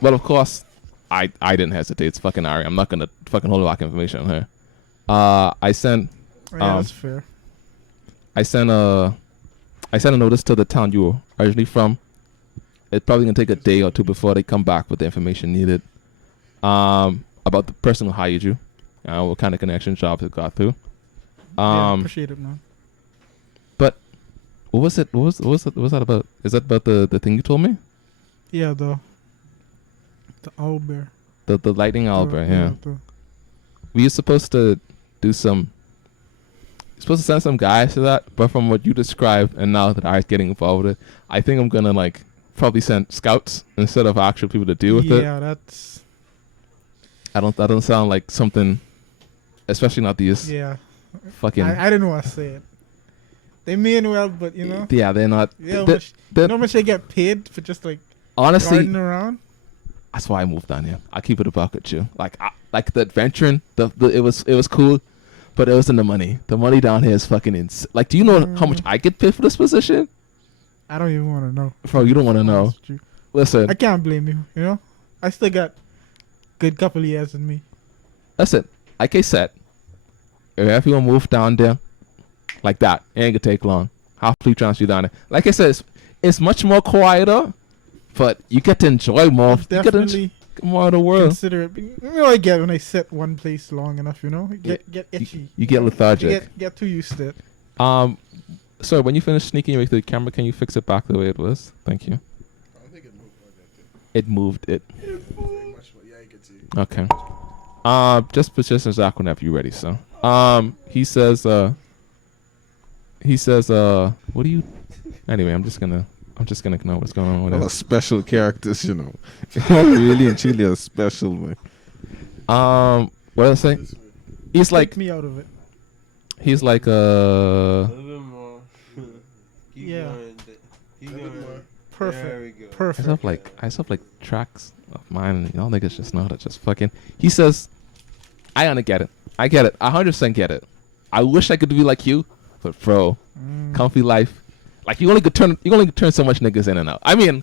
of course, I didn't hesitate. It's fucking Ari. I'm not gonna fucking hold back information on her. I sent. Yeah, that's fair. I sent a notice to the town you were originally from. It's probably gonna take a day or two before they come back with the information needed. About the person who hired you, what kind of connection jobs it got through. Yeah, appreciate it, man. But what was it? What was that about? Is that about the thing you told me? Yeah, the owlbear. The lightning owlbear. Yeah. We were supposed to do some. Supposed to send some guys to that, but from what you described and now that I was getting involved with it, I think I'm gonna like probably send scouts instead of actual people to deal with it. Yeah, that's. That don't sound like something, especially not these Yeah. fucking. I didn't want to say it. They mean well, but you know. Yeah, they're not. Yeah, they're- you know how much they get paid for just like honestly, guarding around? that's why I moved down here. I keep it a buck with you. Like the adventuring, it was cool, but it wasn't the money. The money down here is fucking insane. Like, do you know how much I get paid for this position? I don't even want to know. Bro, you don't want to know. Honest with you. Listen, I can't blame you. You know, I still got good couple of years in me. listen. Like I said, if everyone move down there like that, it ain't gonna take long. Happily transfer you down there. Like I said, it's much more quieter, but you get to enjoy more. You get to Definitely enjoy more of the world. consider it. You know, I get when I sit one place long enough. You know, get itchy. You get lethargic. Get too used to it. So when you finish sneaking your way through the camera, can you fix it back the way it was? Thank you. I don't think it moved like that. It moved it. Very much, but yeah, you can see. Okay. Just as Zach whenever you're ready. So, he says, what do you? Anyway, I'm just gonna know what's going on with All it. special characters, you know. Really and truly a special man. What did I say? This way. He's like, Take me out of it. he's like, A little bit more. Keep Yeah. going. Keep A little going. more. Perfect. There we go. Perfect. I have like tracks of mine, and y'all niggas just know that just fucking. He says, I gonna get it. I get it. 100% get it. I wish I could be like you, but bro, comfy life. Like you only could turn so much niggas in and out. I mean,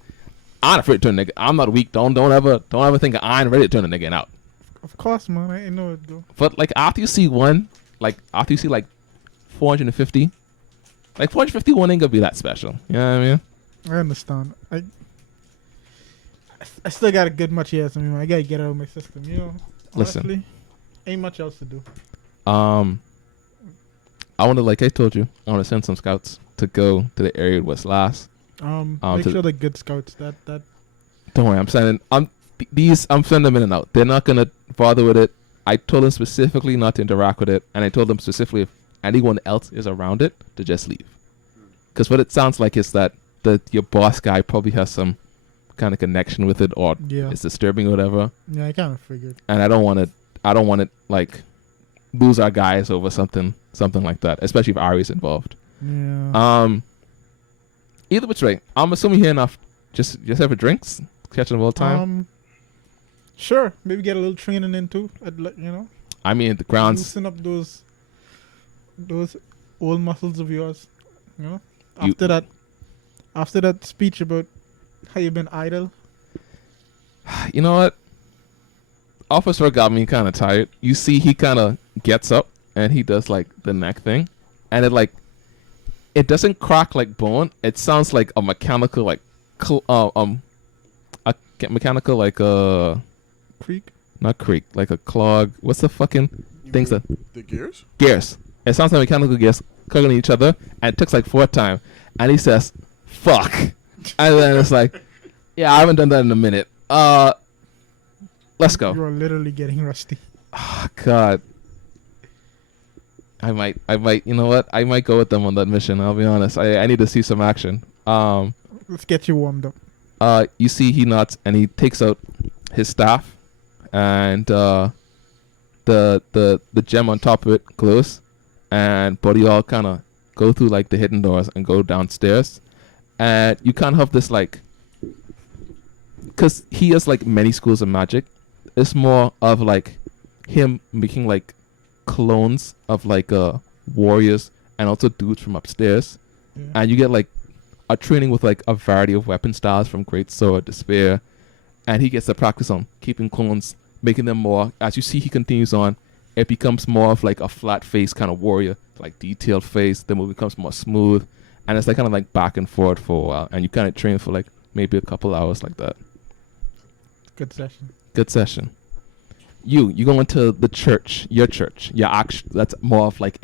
I'm not afraid to turn nigga. I'm not weak. Don't ever think I ain't ready to turn a nigga in out. Of course, man. I know it go. But like after you see one, like after you see like 450, like 451 ain't gonna be that special. You know what I mean? I understand. I still got a good much years in me. Man. I gotta get out of my system. You know. Listen. Honestly, ain't much else to do. I want to, like I told you, I want to send some scouts to go to the area it was last. Make to- sure they're good scouts. That Don't worry, I'm sending. I'm sending them in and out. They're not gonna bother with it. I told them specifically not to interact with it, and I told them specifically if anyone else is around it to just leave. Because what it sounds like is that your boss guy probably has some kind of connection with it, or yeah. it's disturbing or whatever. Yeah, I kind of figured. And I don't want to like lose our guys over something like that, especially if Ari's involved. Yeah. Either which way, I'm assuming here enough. Just have a drinks, catching them all the time. Sure. Maybe get a little training in too. You know. I mean, the grounds. Loosen up those old muscles of yours. You know. You- After that speech about how you've been idle. You know what? Officer got me kind of tired. You see, he kind of gets up and he does like the neck thing, and it doesn't crack like bone. It sounds like a mechanical like mechanical like Creek. not creak, like a clog. What's the fucking You things mean that the gears? gears? It sounds like mechanical gears clicking each other, and it takes like 4 times. And he says, "Fuck," and then it's like, "Yeah, I haven't done that in a minute. Let's go." You are literally getting rusty. Oh, God. I might, you know what? I might go with them on that mission. I'll be honest. I need to see some action. Let's get you warmed up. You see he nods and he takes out his staff and the gem on top of it glows, and Buddy all kind of go through like the hidden doors and go downstairs, and you kind of have this like, because he has like many schools of magic, it's more of like him making like clones of like warriors and also dudes from upstairs, Yeah. and you get like a training with like a variety of weapon styles from great sword to spear, and he gets to practice on keeping clones, making them more. As you see, he continues on. It becomes more of like a flat face kind of warrior, like detailed face. The movie becomes more smooth, and it's like kind of like back and forth for a while, and you kind of train for like maybe a couple hours like that. Good session. Good session. You go into the church, your church. That's more of like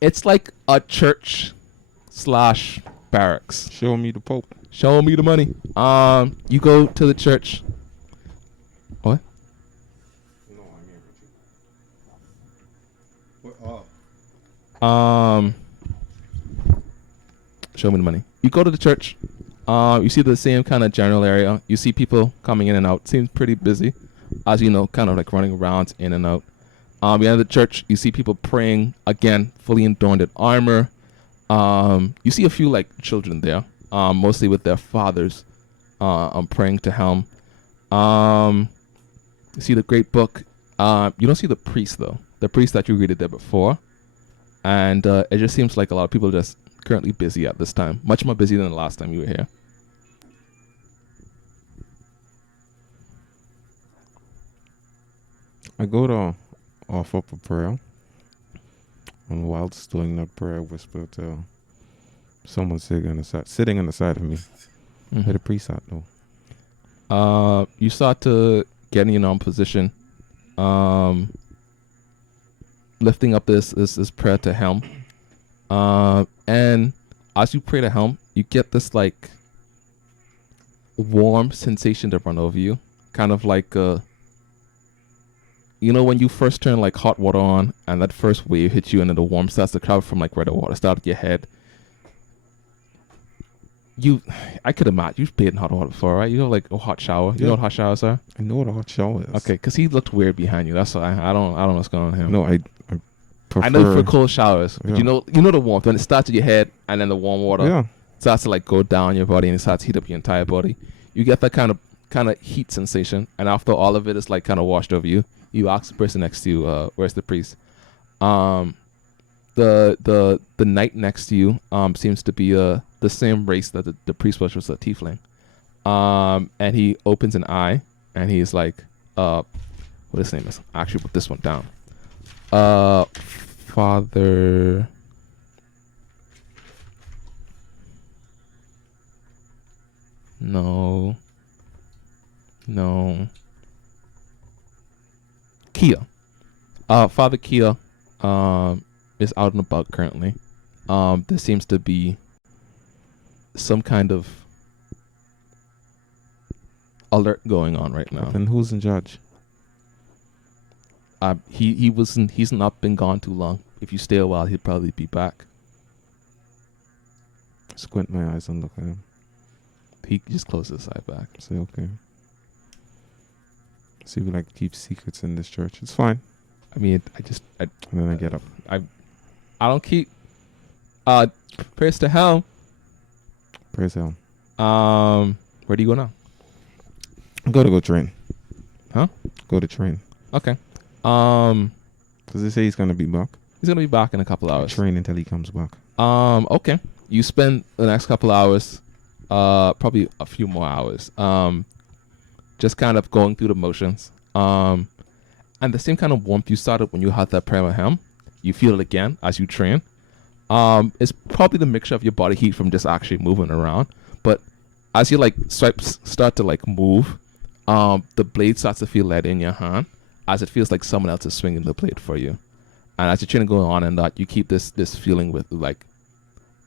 it's like a church / barracks. Show me the Pope. Show me the money. You go to the church. What? No, I mean, Show me the money. You go to the church, You see the same kind of general area. You see people coming in and out. Seems pretty busy, as you know, kind of like running around in and out. Behind the church, you see people praying again, fully adorned in armor. You see a few like children there, mostly with their fathers, praying to him. You see the great book. You don't see the priest though. The priest that you greeted there before, and it just seems like a lot of people are just currently busy at this time, much more busy than the last time you were here. I go to offer up a prayer, and whilst doing that prayer, I whisper to someone sitting on the side of me. Where the priest at though? You start to get in your normal position, lifting up this prayer to him, and as you pray to him, you get this like warm sensation to run over you, kind of like you know when you first turn like hot water on and that first wave hits you and then the warmth starts to travel from like where the water started at your head. I could imagine you've played in hot water before, right? You know, like a hot shower. You know what hot showers are? I know what a hot shower is. Okay, because he looked weird behind you. That's why I don't know what's going on here. No, I prefer. I know for cold showers, but Yeah. you know the warmth when it starts at your head and then the warm water Yeah. starts to like go down your body and it starts to heat up your entire body. You get that kind of heat sensation, and after all of it is like kind of washed over you, you ask the person next to you, "Where's the priest?" The knight next to you seems to be the same race that the priest was a tiefling. And he opens an eye and he's like, what his name is. I actually put this one down. Father. No. Kia. Father Kia is out and about currently. There seems to be some kind of alert going on right now. And who's in charge? He's not been gone too long. If you stay a while, he'll probably be back. Squint my eyes and look at him. He just closed his eye back. Say okay. See, we like to keep secrets in this church. It's fine. I mean, And then I get up. I don't keep prayers to hell. Praise hell. Where do you go now? Go train. Huh? Go to train. Okay. Does he say he's gonna be back? He's gonna be back in a couple hours. Train until he comes back. Okay. You spend the next couple hours, probably a few more hours, just kind of going through the motions. And the same kind of warmth you started when you had that prayer with him, you feel it again as you train. It's probably the mixture of your body heat from just actually moving around. But as your like swipes start to like move, the blade starts to feel light in your hand as it feels like someone else is swinging the blade for you. And as you're trying to go on and that, you keep this feeling with like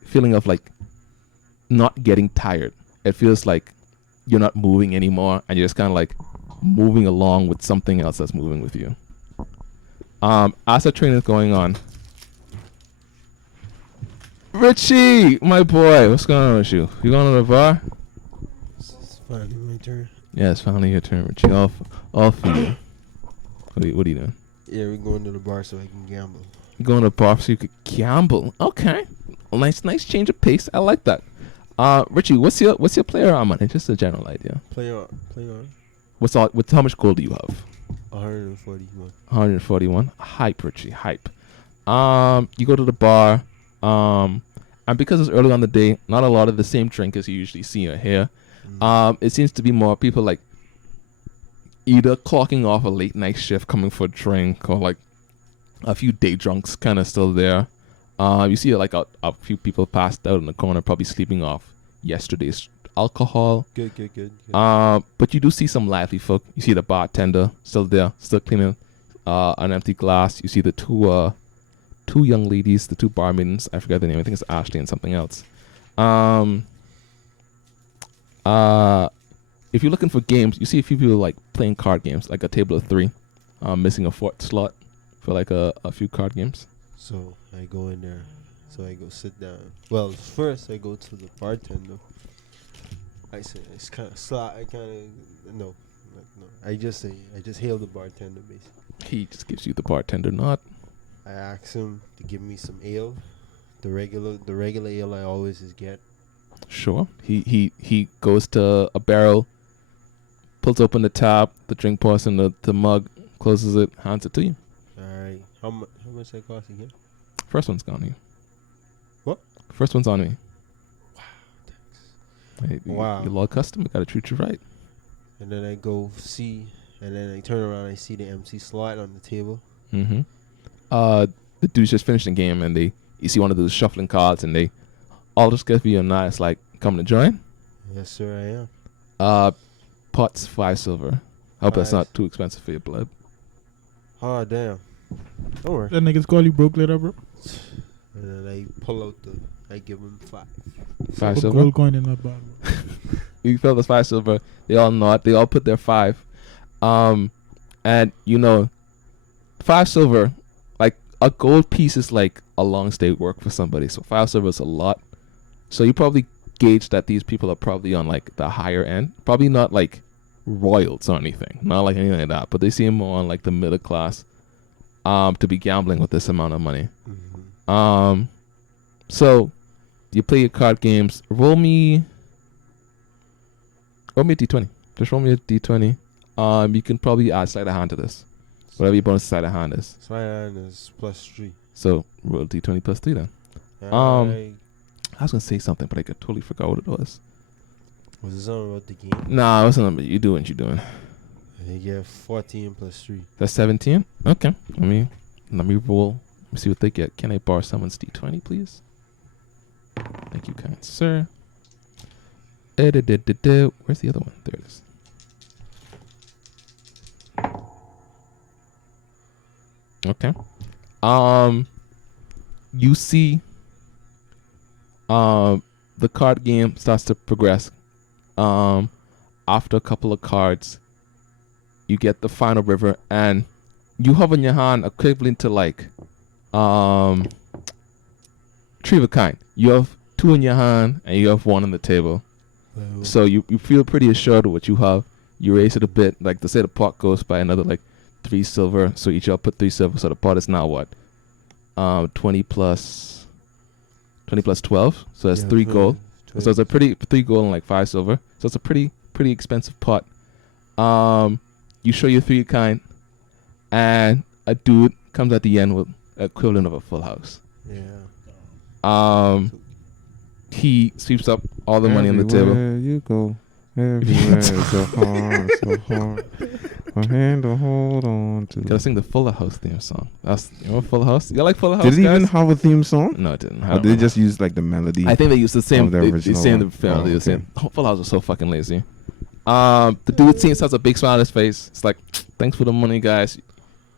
feeling of like not getting tired. It feels like you're not moving anymore and you're just kind of like moving along with something else that's moving with you. As the training is going on, Richie, my boy, what's going on with you? You going to the bar? It's finally my turn. Yeah, it's finally your turn, Richie. All for you. What are you doing? Yeah, we're going to the bar so I can gamble. You going to the bar so you could gamble? Okay, nice change of pace. I like that. Richie, what's your player arm money? Just a general idea. Play on. How much gold do you have? 141. 141. Hype, Richie. Hype. You go to the bar. And because it's early on the day, not a lot of the same drinkers you usually see are here. It seems to be more people like either clocking off a late night shift coming for a drink, or like a few day drunks kind of still there. You see like a few people passed out in the corner, probably sleeping off yesterday's alcohol. Good. But you do see some lively folk. You see the bartender still there, still cleaning an empty glass. You see the two young ladies, the two barmaids. I forget their name. I think it's Ashley and something else. If you're looking for games, you see a few people like playing card games, like a table of 3, missing a 4th slot for like a few card games. So I go in there. So I go sit down. Well, first I go to the bartender. I say it's kind of slot. I kind of no. I just hail the bartender basically. He just gives you the bartender nod. I ask him to give me some ale, the regular ale I always just get. Sure. He goes to a barrel, pulls open the top, the drink pours in the mug, closes it, hands it to you. All right. How much that cost again? First one's on you. What? First one's on me. Hey, Wow. You're loyal customer. Gotta treat you right. And then I go see, and then I turn around. I see the MC slot on the table. Mm-hmm. The dudes just finished the game, and you see one of those shuffling cards, and they all just give you a nice like, come to join. Yes, sir, I am. Pots 5 silver. I hope that's Five. not too expensive for your blood. Oh damn. Don't worry. That niggas call you broke later, bro. And then I pull out I give him 5. 5 Put silver. gold coin in that bottle. You feel the 5 silver. They all nod. They all put their 5. And 5 silver, like a gold piece is like a long stay work for somebody. So 5 silver is a lot. So you probably gauge that these people are probably on like the higher end. Probably not like royals or anything. Not like anything like that. But they seem more on like the middle class. To be gambling with this amount of money. Mm-hmm. So you play your card games. Roll me a d20. Just roll me a d20. You can probably add sleight of hand to this. Whatever your bonus sleight of hand is. Sleight of hand is +3. So roll d20 plus 3 then. Alright. I was gonna say something, but I totally forgot what it was. Was it something about the game? Nah, it wasn't. But you doing what you doing. You get 14 +3. That's 17. Okay. Let me roll. Let me see what they get. Can I borrow someone's d20, please? Thank you, kind sir. Where's the other one? There it is. Okay. You see the card game starts to progress. After a couple of cards, you get the final river, and you have in your hand equivalent to like three of a kind. You have 2 in your hand and you have 1 on the table. So you feel pretty assured of what you have. You raise it a bit, like to say the pot goes by another like 3 silver. So each y'all put 3 silver. So the pot is now what? 20 plus 12. So that's 3 gold. So it's a pretty 3 gold and like 5 silver. So it's a pretty expensive pot. You show your 3 kind, and a dude comes at the end with equivalent of a full house. Yeah. He sweeps up all the money on the table. Everywhere you go, everywhere so hard, so hard. A hand to hold on to. Gotta sing the Fuller House theme song. That's Fuller House. You like Fuller House? Did it even guys? have a theme song? No, it didn't. I Or don't did they remember. just use like the melody? I think they used the same. of the They original same the one. family. Oh, The same. okay. Fuller House was so fucking lazy. The dude seems has a big smile on his face. It's like, thanks for the money, guys.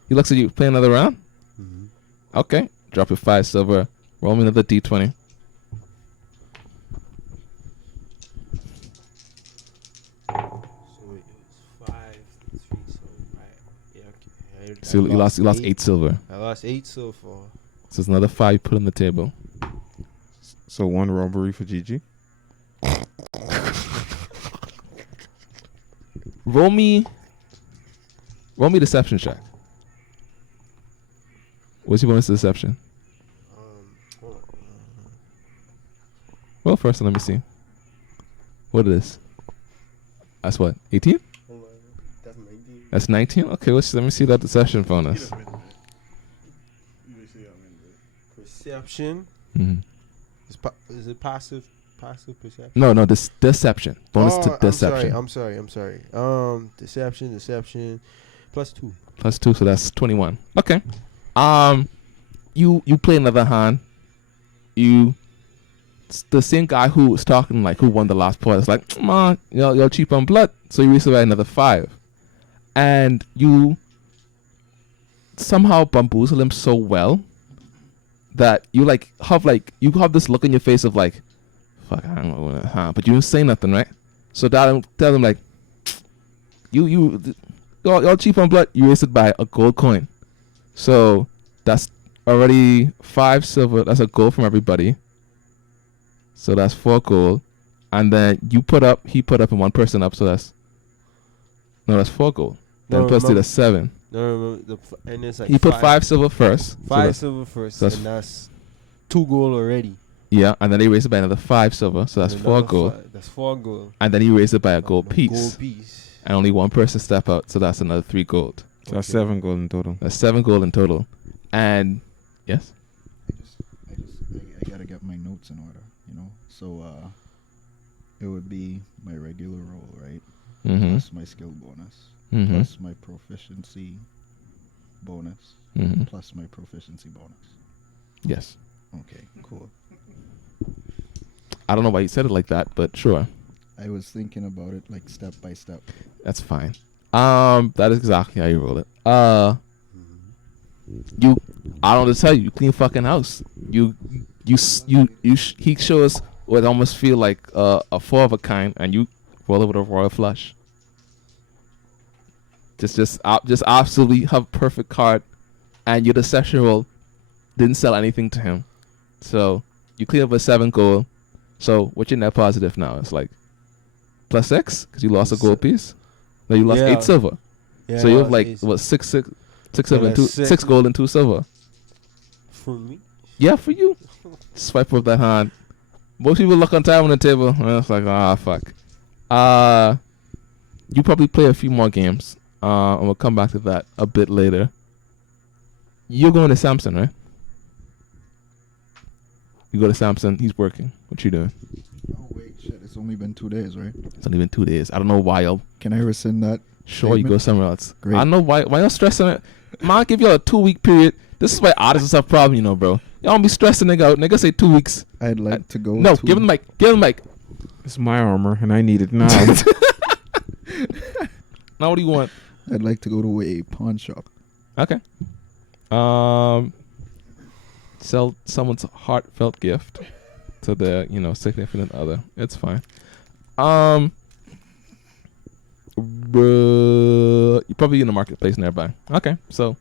He looks at you. Play another round. Mm-hmm. Okay. Drop your 5 silver. Roll me another d20. So it was 5 3. So yeah, okay. So you lost 8 silver. I lost 8 so far. So it's another 5 you put on the table. So 1 robbery for Gigi. Roll me deception check. What's your bonus to deception? Hold on. Well, first let me see. What is this? That's what? 18? Hold on. That's 19. That's 19? Okay, let me see that deception bonus. Perception. Mm-hmm. Is it passive perception? No, this deception. Bonus to deception. I'm sorry. Deception +2. Plus 2, so that's 21. Okay. You play another hand. It's the same guy who was talking, like, who won the last point. It's like, come on, you're cheap on blood. So you raise it by another 5. And you somehow bamboozle him so well that you have this look in your face of like, fuck, I don't know, but you don't say nothing, right? So tell them like, you're cheap on blood. You raise it by a gold coin. So that's already 5 silver. That's a gold from everybody. So that's 4 gold. and then he put up, and one person up. So that's 4 gold. Then No, plus remember- that's 7. No, remember and it's like He put 5 silver first. So Five that's- silver first, so that's- and that's 2 gold already. yeah, and then he raised it by another 5 silver. So that's And 4 another gold. That's 4 gold. And then he raised it by a And gold a piece. Gold piece. And only one person step out. So that's another 3 gold. So that's 7 gold in total. That's 7 gold in total. And yes, I gotta get my notes in order, you know. So it would be my regular roll, right? mm-hmm. Plus my skill bonus, Mm-hmm. plus my proficiency bonus, Mm-hmm. plus my proficiency bonus. Yes. Okay, cool. I don't know why you said it like that, but sure, I was thinking about it like step by step. that's fine. That is exactly how you roll it. You, I don't know to tell you, you clean fucking house. He shows what almost feel like a 4 of a kind, and you roll it with a royal flush. Just absolutely have a perfect card, and your deception roll didn't sell anything to him. So you clean up with 7 gold. So what's your net positive now? It's like plus 6 because you lost a gold piece. No, you lost Yeah. 8 silver. Yeah, So you have that's like easy. what 6 silver and that's 6 gold and 2 silver. For me? Yeah, for you. Swipe up that hand. Most people look on time on the table, and it's like, fuck. You probably play a few more games. And we'll come back to that a bit later. You're going to Samson, right? You go to Samson. He's working. What you doing? Oh wait, shit! It's only been 2 days, right? It's only been 2 days. I don't know why y'all. Can I rescind that? Sure, you go somewhere else. Great. I don't know why y'all stressing it. Man, give y'all a 2-week period. This is why artists have a problem, you know, bro. Y'all don't be stressing nigga out. Nigga say 2 weeks. I'd like to go. No, to give him the mic. Give him the mic. It's my armor, and I need it now. Now what do you want? I'd like to go to a pawn shop. Okay. Sell someone's heartfelt gift to their, significant other. It's fine. You're probably in the marketplace nearby. Okay, so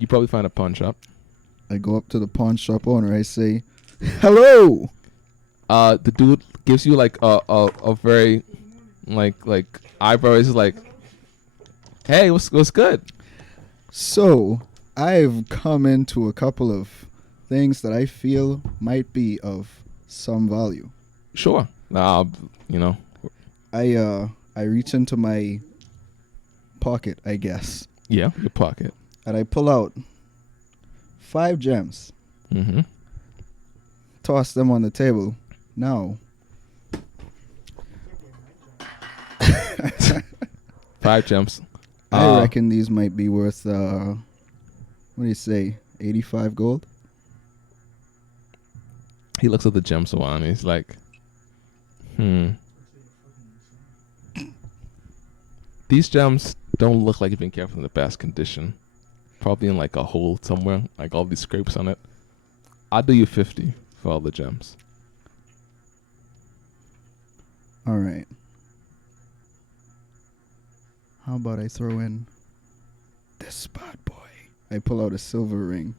you probably find a pawn shop. I go up to the pawn shop owner. I say, "Hello." The dude gives you like a very like eyebrows like, hey, what's good? So I've come into a couple of things that I feel might be of some value. Sure. I reach into my pocket, I guess, Yeah, your pocket. and I pull out 5 gems, Mm-hmm. toss them on the table. Now, 5 gems. I reckon these might be worth, what do you say, 85 gold? He looks at the gems a while and he's like, These gems don't look like you've been kept in the best condition. Probably in like a hole somewhere, like all these scrapes on it. I'll do you 50 for all the gems. All right. How about I throw in this spot boy? I pull out a silver ring.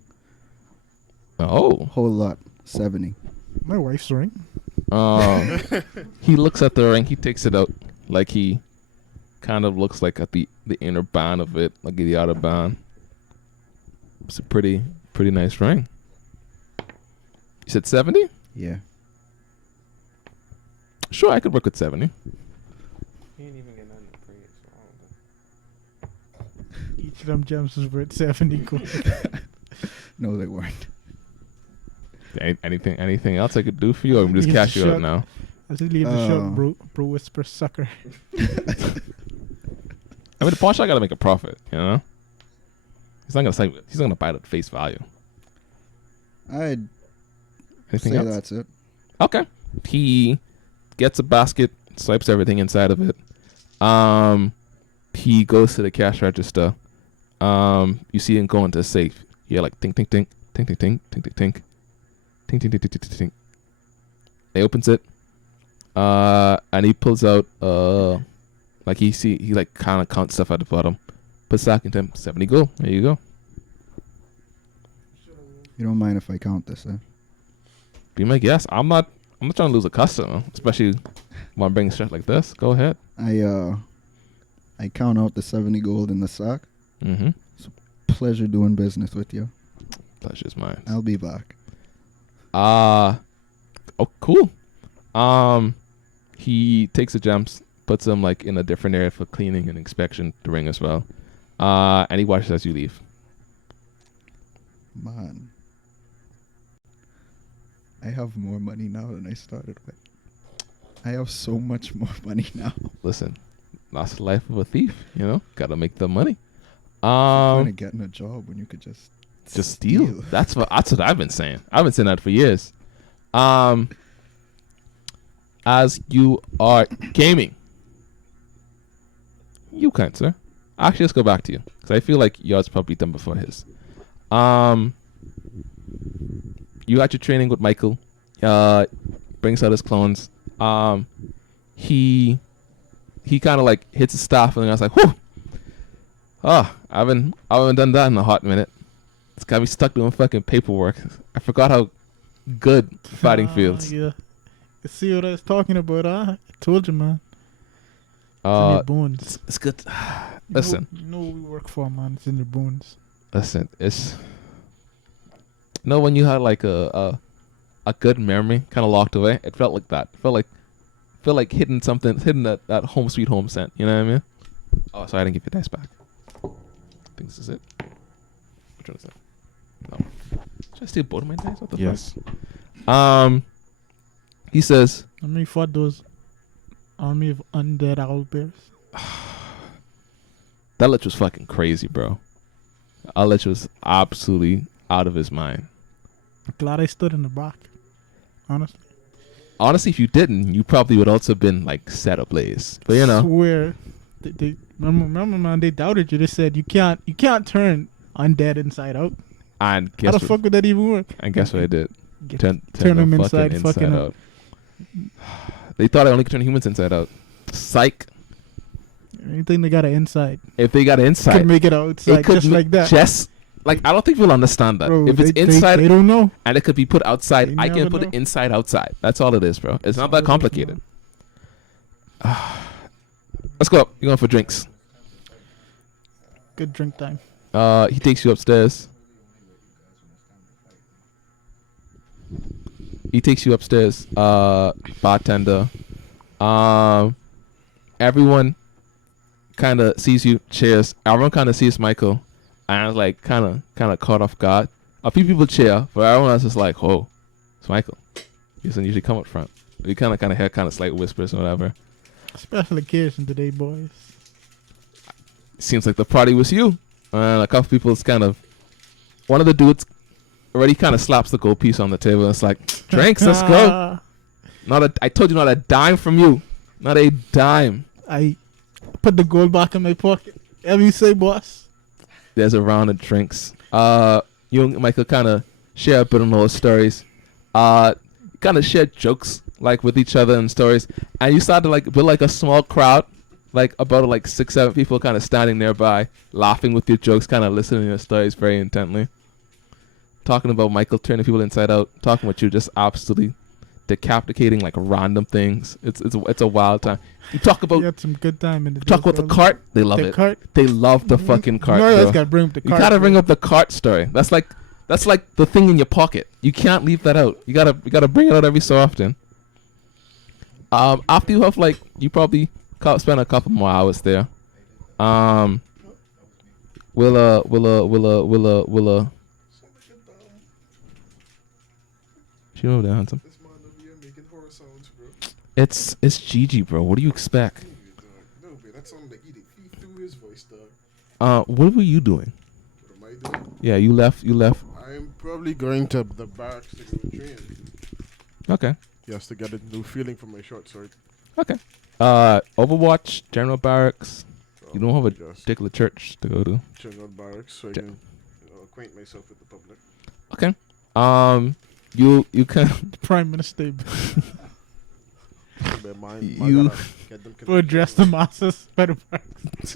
Oh. Whole lot. 70. My wife's ring. He looks at the ring, he takes it out like he kind of looks like at the inner band of it, like the outer band. It's a pretty nice ring. You said 70? Yeah. Sure, I could work with 70. Each of them gems is worth 70 gold. No, they weren't. Anything else I could do for you? Or I'm just He's cash you out shut. now. I just leave the shot, bro whisper sucker. I mean, the pawn shop gotta make a profit, you know. He's not gonna buy it at face value. I'd Anything say else? that's it. Okay. He gets a basket, swipes everything inside of it. He goes to the cash register. You see him go into a safe. Yeah, like tink tink tink tink tink tink tink tink tink tink tink tink tink tink tink. He opens it. And he pulls out like he like kind of counts stuff at the bottom. Puts back into him 70 gold. There you go. You don't mind if I count this, eh? Be my guest. I'm not I'm not trying to lose a customer, especially when I'm bringing stuff like this. Go ahead. I count out the 70 gold in the sack. Mm-hmm. Pleasure doing business with you. Pleasure's mine. I'll be back. Oh, cool. He takes the gems, puts them like in a different area for cleaning and inspection to ring as well. And he watches as you leave. Man, I have more money now than I started with. I have so much more money now. Listen, that's the life of a thief. You know, gotta make the money. Trying to get in a job when you could just steal. That's what I've been saying. I've been saying that for years. As you are gaming, you can't, sir. Actually, let's go back to you because I feel like yours probably done before his. You got your training with Michael. Brings out his clones. He kind of like hits his staff, and I was like, "Whew! I haven't done that in a hot minute. It's got me stuck doing fucking paperwork. I forgot how good fighting feels." Yeah. You see what I was talking about? I told you, man. It's in your bones. It's good. Listen. You know what we work for, man. It's in your bones. Listen, it's when you had like a good memory kind of locked away. It felt like that. It felt like hitting that home sweet home scent. You know what I mean? Oh, sorry, I didn't give your dice back. I think this is it. Which one is that? No. Should I steal both of my dice? What the fuck? He says, I mean, fought those army of undead owlbears. that lich was fucking crazy, bro. That lich was absolutely out of his mind. Glad I stood in the back. Honestly, if you didn't, you probably would also been like set ablaze. But you know, swear, they remember, man. They doubted you. They said you can't turn undead inside out. And how the fuck would that even work? And guess what I did? Turn them inside out. They thought I only could turn humans inside out. Psych. Anything they got an inside. If they got an inside, could make it outside just like that. Just like I don't think we'll understand that. Bro, if it's inside, they don't know. And it could be put outside. I can put know. it inside, outside. That's all it is, bro. It's not that complicated. Let's go up. You're going for drinks. Good drink time. He takes you upstairs. Bartender. Everyone kind of sees you. Cheers. Everyone kind of sees Michael, and I was like, kind of caught off guard. A few people cheer, but everyone else is like, "Oh, it's Michael." He doesn't usually come up front. You kind of hear slight whispers or whatever. Special occasion today, boys. Seems like the party was you. And a couple people's one of the dudes already kind of slaps the gold piece on the table. And it's like, drinks, let's go. I told you, not a dime from you. Not a dime. I put the gold back in my pocket. Whatever you say, boss. There's a round of drinks. You and Michael kind of share a bit of those stories. Kind of share jokes with each other and stories. And you start to build a small crowd. About 6-7 people kind of standing nearby, laughing with your jokes, kind of listening to your stories very intently. Talking about Michael turning people inside out, talking about you just absolutely decapitating random things. It's a wild time. You talk about you had some good time in the talk about the cart. They love it. Cart? They love the fucking cart. No, you gotta bring up the cart. You gotta bring up the cart story. That's like the thing in your pocket. You can't leave that out. You gotta bring it out every so often. After you have you probably spend a couple more hours there. Willa. She over there, handsome. It's Gigi, bro. What do you expect? No, but that's something that he through his voice, dog. What were you doing? What am I doing? Yeah, you left. I'm probably going to the barracks to go train. Okay. Yes, to get a new feeling for my short sword. Okay. Overwatch, General Barracks. You don't have a Yes. particular church to go to. General barracks, so I can acquaint myself with the public. Okay. You can. The Prime Minister. You Go address the masses by the barracks.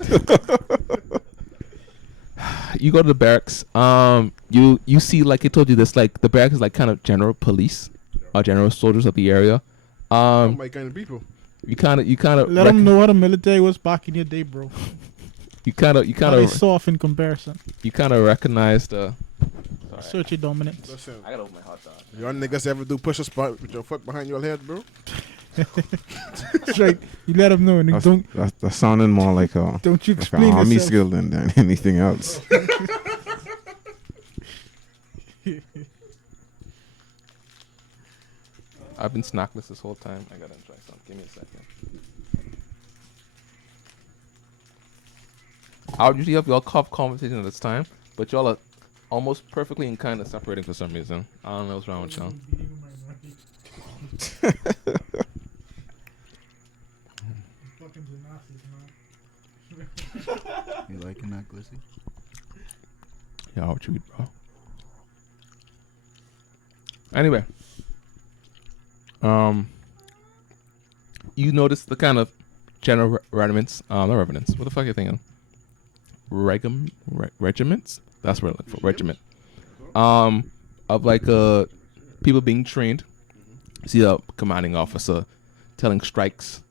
You go to the barracks. You see, I told you this, the barracks is kind of general police. Yeah. general soldiers of the area. My kind of people. You kind of Let them know what the military was back in your day, bro. You kind How they of soft in comparison. recognize the. Search your dominance. Listen, I gotta open my hot dog. y'all niggas ever do push a spot with your foot behind your head, bro? Straight. You let them know, and then That's sounding more like a don't you like an explain army yourself. skill than anything else. I've been snackless this whole time. I gotta try some. Give me a second. I would usually have y'all have conversation at this time, but y'all are almost perfectly and kind of separating for some reason. I don't know what's wrong with y'all. You liking that, Glissy? Yeah, what you eat, bro? Anyway, you notice the kind of general regiments, not regiments. What the fuck are you thinking? Regiments? That's what I look for. Regiment. Of like people being trained. See a commanding officer telling strikes.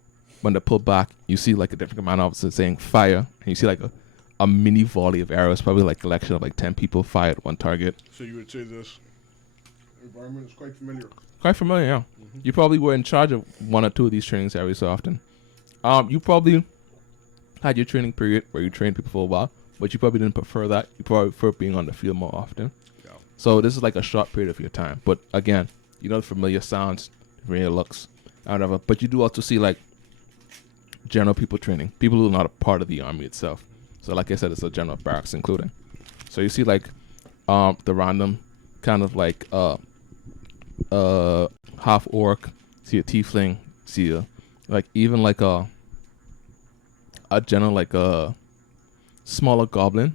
When they pull back, you see like a different command officer saying fire, and you see like a mini volley of arrows, probably like a collection of like 10 people fired at one target. So you would say this environment is quite familiar. Quite familiar, yeah. You probably were in charge of one or two of these trainings every so often. You probably had your training period where you trained people for a while, but you probably didn't prefer that. You probably prefer being on the field more often. Yeah. So this is like a short period of your time. But again, you know the familiar sounds, familiar looks, whatever. But you do also see like general people training, people who are not a part of the army itself. So like I said, it's a general barracks including. So you see like the random kind of like half orc, see a tiefling, see a like even like a general like a smaller goblin,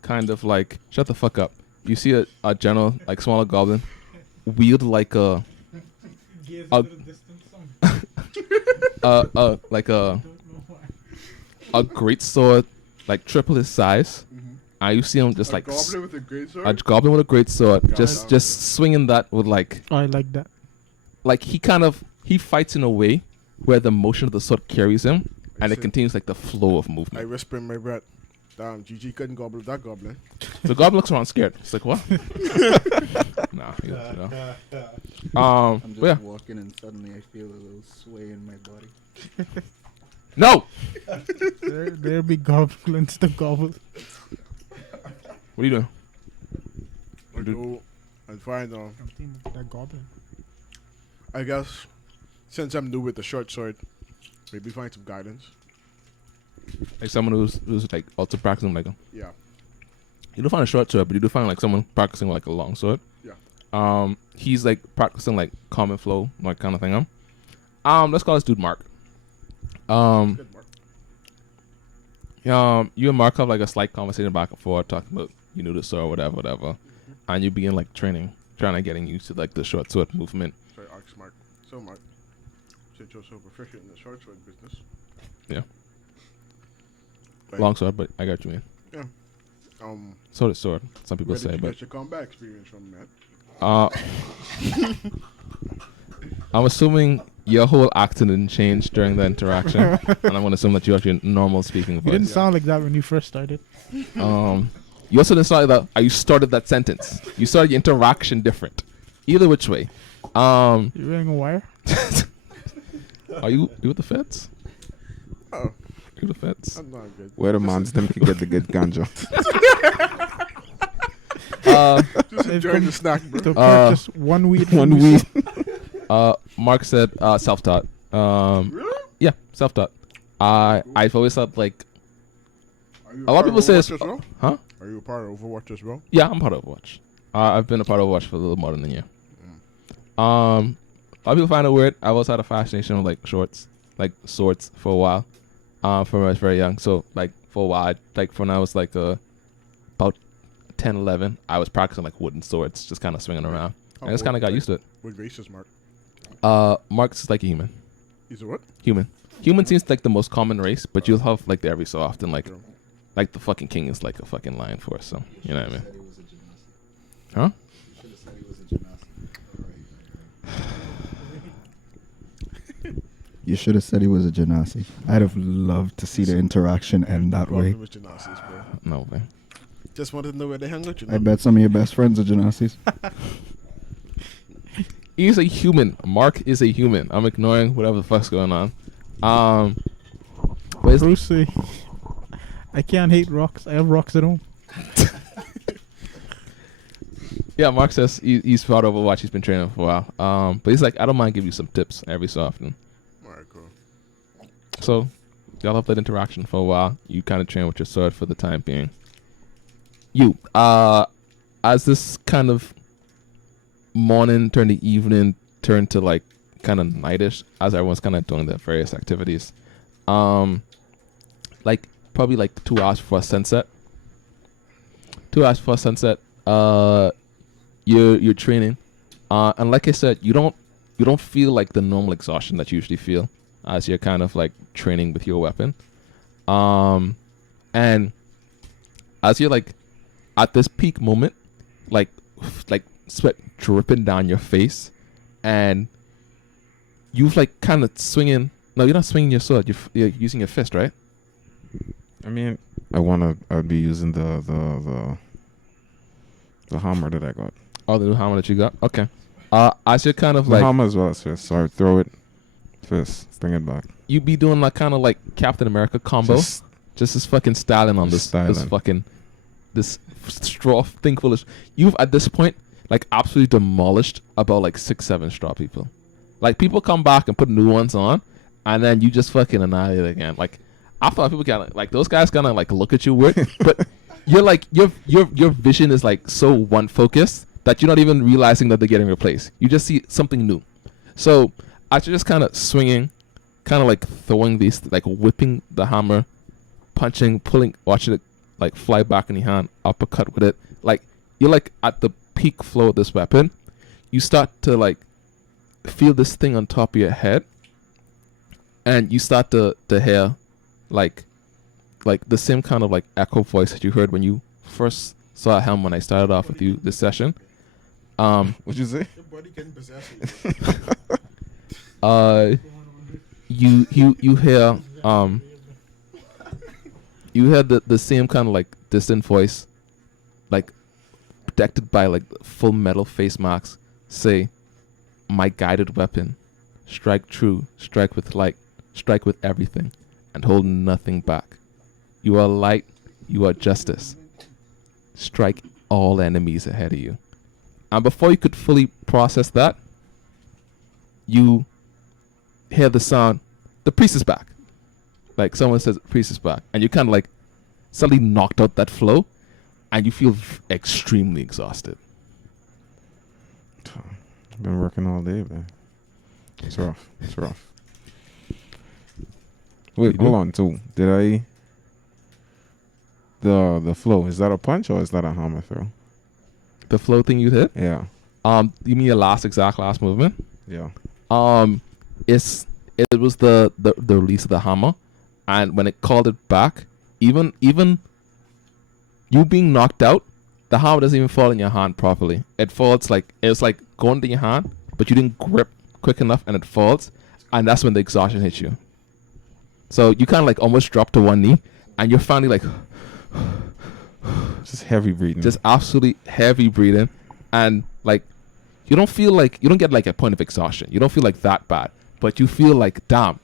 kind of like shut the fuck up. You see a general like smaller goblin wield like a like a great sword, like triple his size. And you see him just like goblin with a great sword. a goblin with a great sword, God. just swinging that with like I like that. he fights in a way where the motion of the sword carries him, and it see. continues like the flow of I movement. whisper in my breath. Damn, GG couldn't gobble with that goblin. The goblin looks around scared. It's like what? Nah, you know. I'm just But yeah. walking and suddenly I feel a little sway in my body. No. There be goblins to gobble. What are you doing? I go and find I'm thinking that goblin. I guess since I'm new with the short sword, maybe find some guidance. Like someone who's like also practicing like Yeah. you don't find a short sword, but you do find like someone practicing like a long sword. Yeah. He's like practicing like common flow, like kind of thing. Let's call this dude Mark. Good Mark. You and Mark have like a slight conversation back and forth, talking about you knew the sword, whatever, and you begin like trying to getting used to like the short sword movement. Sorry, ask Mark. So Mark, since you're so proficient in the short sword business. Yeah. Like, Long sword, but I got you, man. Sword is sword. Some people where did say, you but get your combat experience from, man? I'm assuming your whole accent didn't change during the interaction, and I'm gonna assume that you have your normal speaking You didn't voice. sound like that when you first started. You also didn't start that. You started that sentence. You started your interaction different. Either which way. You wearing a wire? Are you with the feds? Oh, You with the feds? I'm not good. Where the mans them can get the good ganja. Just enjoying the snack, bro. To purchase one weed. One weed. Mark said self-taught. Really? Yeah, self-taught. I've always thought like Are you a lot of people say Overwatch it's as well? huh? Are you a part of Overwatch as well? Yeah, I'm part of Overwatch. I've been a part of Overwatch for a little more than a year. A lot of people find it weird. I've also had a fascination with like shorts, like swords for a while. From when I was very young. So like for a while, like when I was like about 10, 11, I was practicing like wooden swords, just kind of swinging around. How I just kind of old- got used to it. What race is Mark? Mark's is like a human. He's a what? Human. Human seems like the most common race, but you'll have like every so often like True. like the fucking king is like a fucking lion force. So you know what I mean? Huh? You should have said he was a Genasi. I'd have loved to see the interaction end that way. With Genasis, bro. No way. Just wanted to know where they hang out, you know? I bet some of your best friends are Genasis. He's a human. Mark is a human. I'm ignoring whatever the fuck's going on. But it's Bruce say, I can't hate rocks. I have rocks at home. yeah, Mark says he's proud of Overwatch. He's been training for a while. But he's like, I don't mind giving you some tips every so often. Alright, cool. So y'all have that interaction for a while. You kind of train with your sword for the time being. You, as this kind of morning turn to evening turn to like kind of nightish, as everyone's kind of doing their various activities, like probably like 2 hours before sunset. 2 hours before sunset, you're training, and like I said, you don't feel like the normal exhaustion that you usually feel as you're kind of like training with your weapon, and as you're like at this peak moment, like sweat dripping down your face, and you've like kind of swinging. No, you're not swinging your sword. You're using your fist, right? I mean, I'd be using the hammer that I got. Oh, the new hammer that you got. Okay. As you're kind of The like hammer as well as fist. Sorry, throw it, fist, bring it back. you be doing like kind of like Captain America combo, just this fucking styling on this fucking this straw thing full of. You've at this point like absolutely demolished about like 6-7 straw people. Like people come back and put new ones on, and then you just fucking annihilate it again. Like I thought people kind of like those guys gonna like look at you weird, but you're like your vision is like so one focused that you're not even realizing that they're getting replaced. You just see something new. So as you're just kind of swinging, kind of like throwing these, like whipping the hammer, punching, pulling, watching it like fly back in your hand, uppercut with it. Like you're like at the peak flow of this weapon. You start to like feel this thing on top of your head, and you start to hear like the same kind of like echo voice that you heard when you first saw him when I started off with you this session. What'd you say? Your body getting possessed. You hear you hear the same kind of like distant voice, like protected by like full metal face masks, say, "My guided weapon, strike true, strike with light, strike with everything, and hold nothing back. You are light, you are justice. Strike all enemies ahead of you." And before you could fully process that, you hear the sound, "The priest is back." Like someone says, "The priest is back." And you kind of like suddenly knocked out that flow, and you feel extremely exhausted. I've been working all day, man. It's rough. It's rough. Wait, hold on, too. Did I... The flow, is that a punch or is that a hammer throw? The flow thing you hit? Yeah. You mean your last movement? Yeah. It was the release of the hammer, and when it called it back, even you being knocked out, the hammer doesn't even fall in your hand properly. It falls like it's like going to your hand, but you didn't grip quick enough, and it falls, and that's when the exhaustion hits you. So you kind of like almost drop to one knee, and you're finally like Just heavy breathing. just absolutely heavy breathing, and like you don't get like a point of exhaustion. You don't feel like that bad, but you feel like, damn,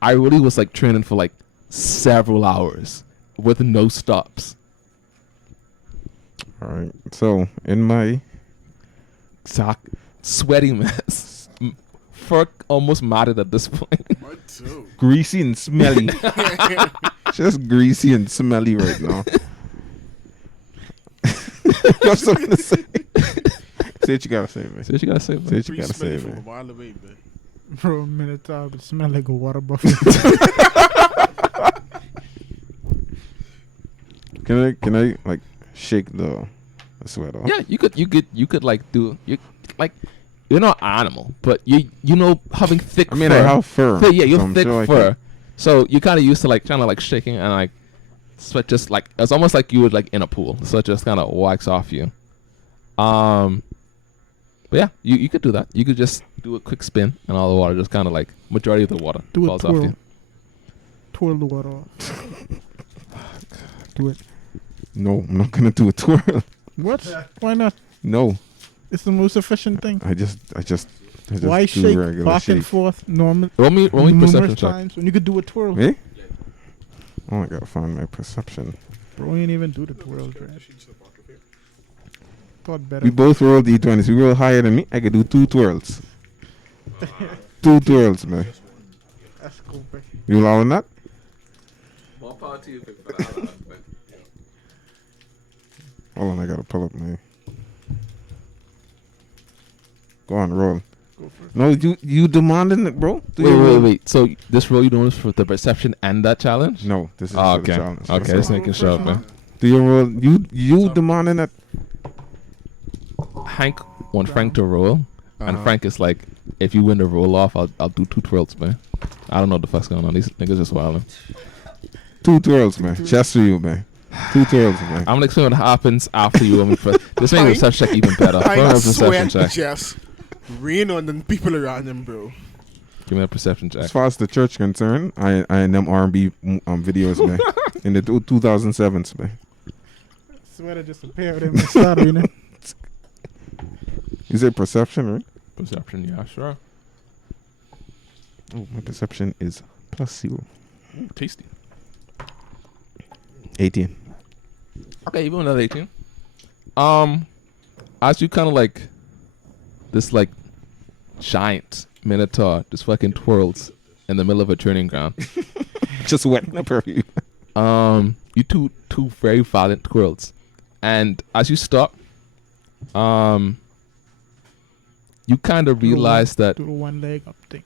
I really was like training for like several hours with no stops. All right. So, in my... Sweaty mess. Fur almost matted at this point. Mine too. Greasy and smelly. Just greasy and smelly right now. You have something to say? Say what you gotta say, man. See what you gotta say, man. Say what you Pretty gotta say, smelly from a man. while away, man. For a minute, it smelled like a water buffalo. Can I like shake the sweat off? Yeah, you could like do you like you're not an animal, but you know having thick I mean, fur. I have fur. Yeah, you so have I'm thick sure I fur. can- So you kind of used to like trying to like shaking and like sweat just like it's almost like you would like in a pool. So it just kind of wipes off you. But But yeah, you could do that. You could just do a quick spin, and all the water just kind of like majority of the water Do a falls off twirl. you. Twirl the water off. Do it. No, I'm not gonna do a twirl. What? Why not? No, It's the most efficient thing. I just Why do shake regular back and shake. forth normal Roll me numerous perception check. times when you could do a twirl? Me? Oh, I gotta find my perception. Bro, you ain't even do the twirl, Dre. Thought better. We both rolled d20s. You roll higher than me. I could do 2 twirls. 2 twirls, man. That's cool, bro. You allowing that? More power to you, Hold on, I gotta pull up my. Go on, roll. Go for it. No, you demanding it, bro? Do you roll? Wait. So this roll you doing is for the perception and that challenge? No, this is Oh, for the okay. challenge. Okay, just making sure, man. Do you roll? You demanding it? Hank want Frank to roll, and Uh-huh. Frank is like, if you win the roll off, I'll do 2 twirls, man. I don't know what the fuck's going on. These niggas just wilding. 2 twirls, man. Just for you, man. 2 twirls, man. I'm gonna explain what happens after you. This makes the perception check even better. I Roll me a perception swear, check. just rain on the people around him, bro. Give me a perception check. As far as the church concerned, I and them R&B videos, man. In the 2007s, man. Swear to just appear with him and start, you know. You say perception, right? Perception, yeah, sure. Oh, my perception is +0. Ooh, tasty. 18. Okay, even another 18. As you kind of like this like giant minotaur just fucking twirls in the middle of a training ground. Just wetting up you. You two very violent twirls, and as you stop, you kind of realize that Do the one leg up thing.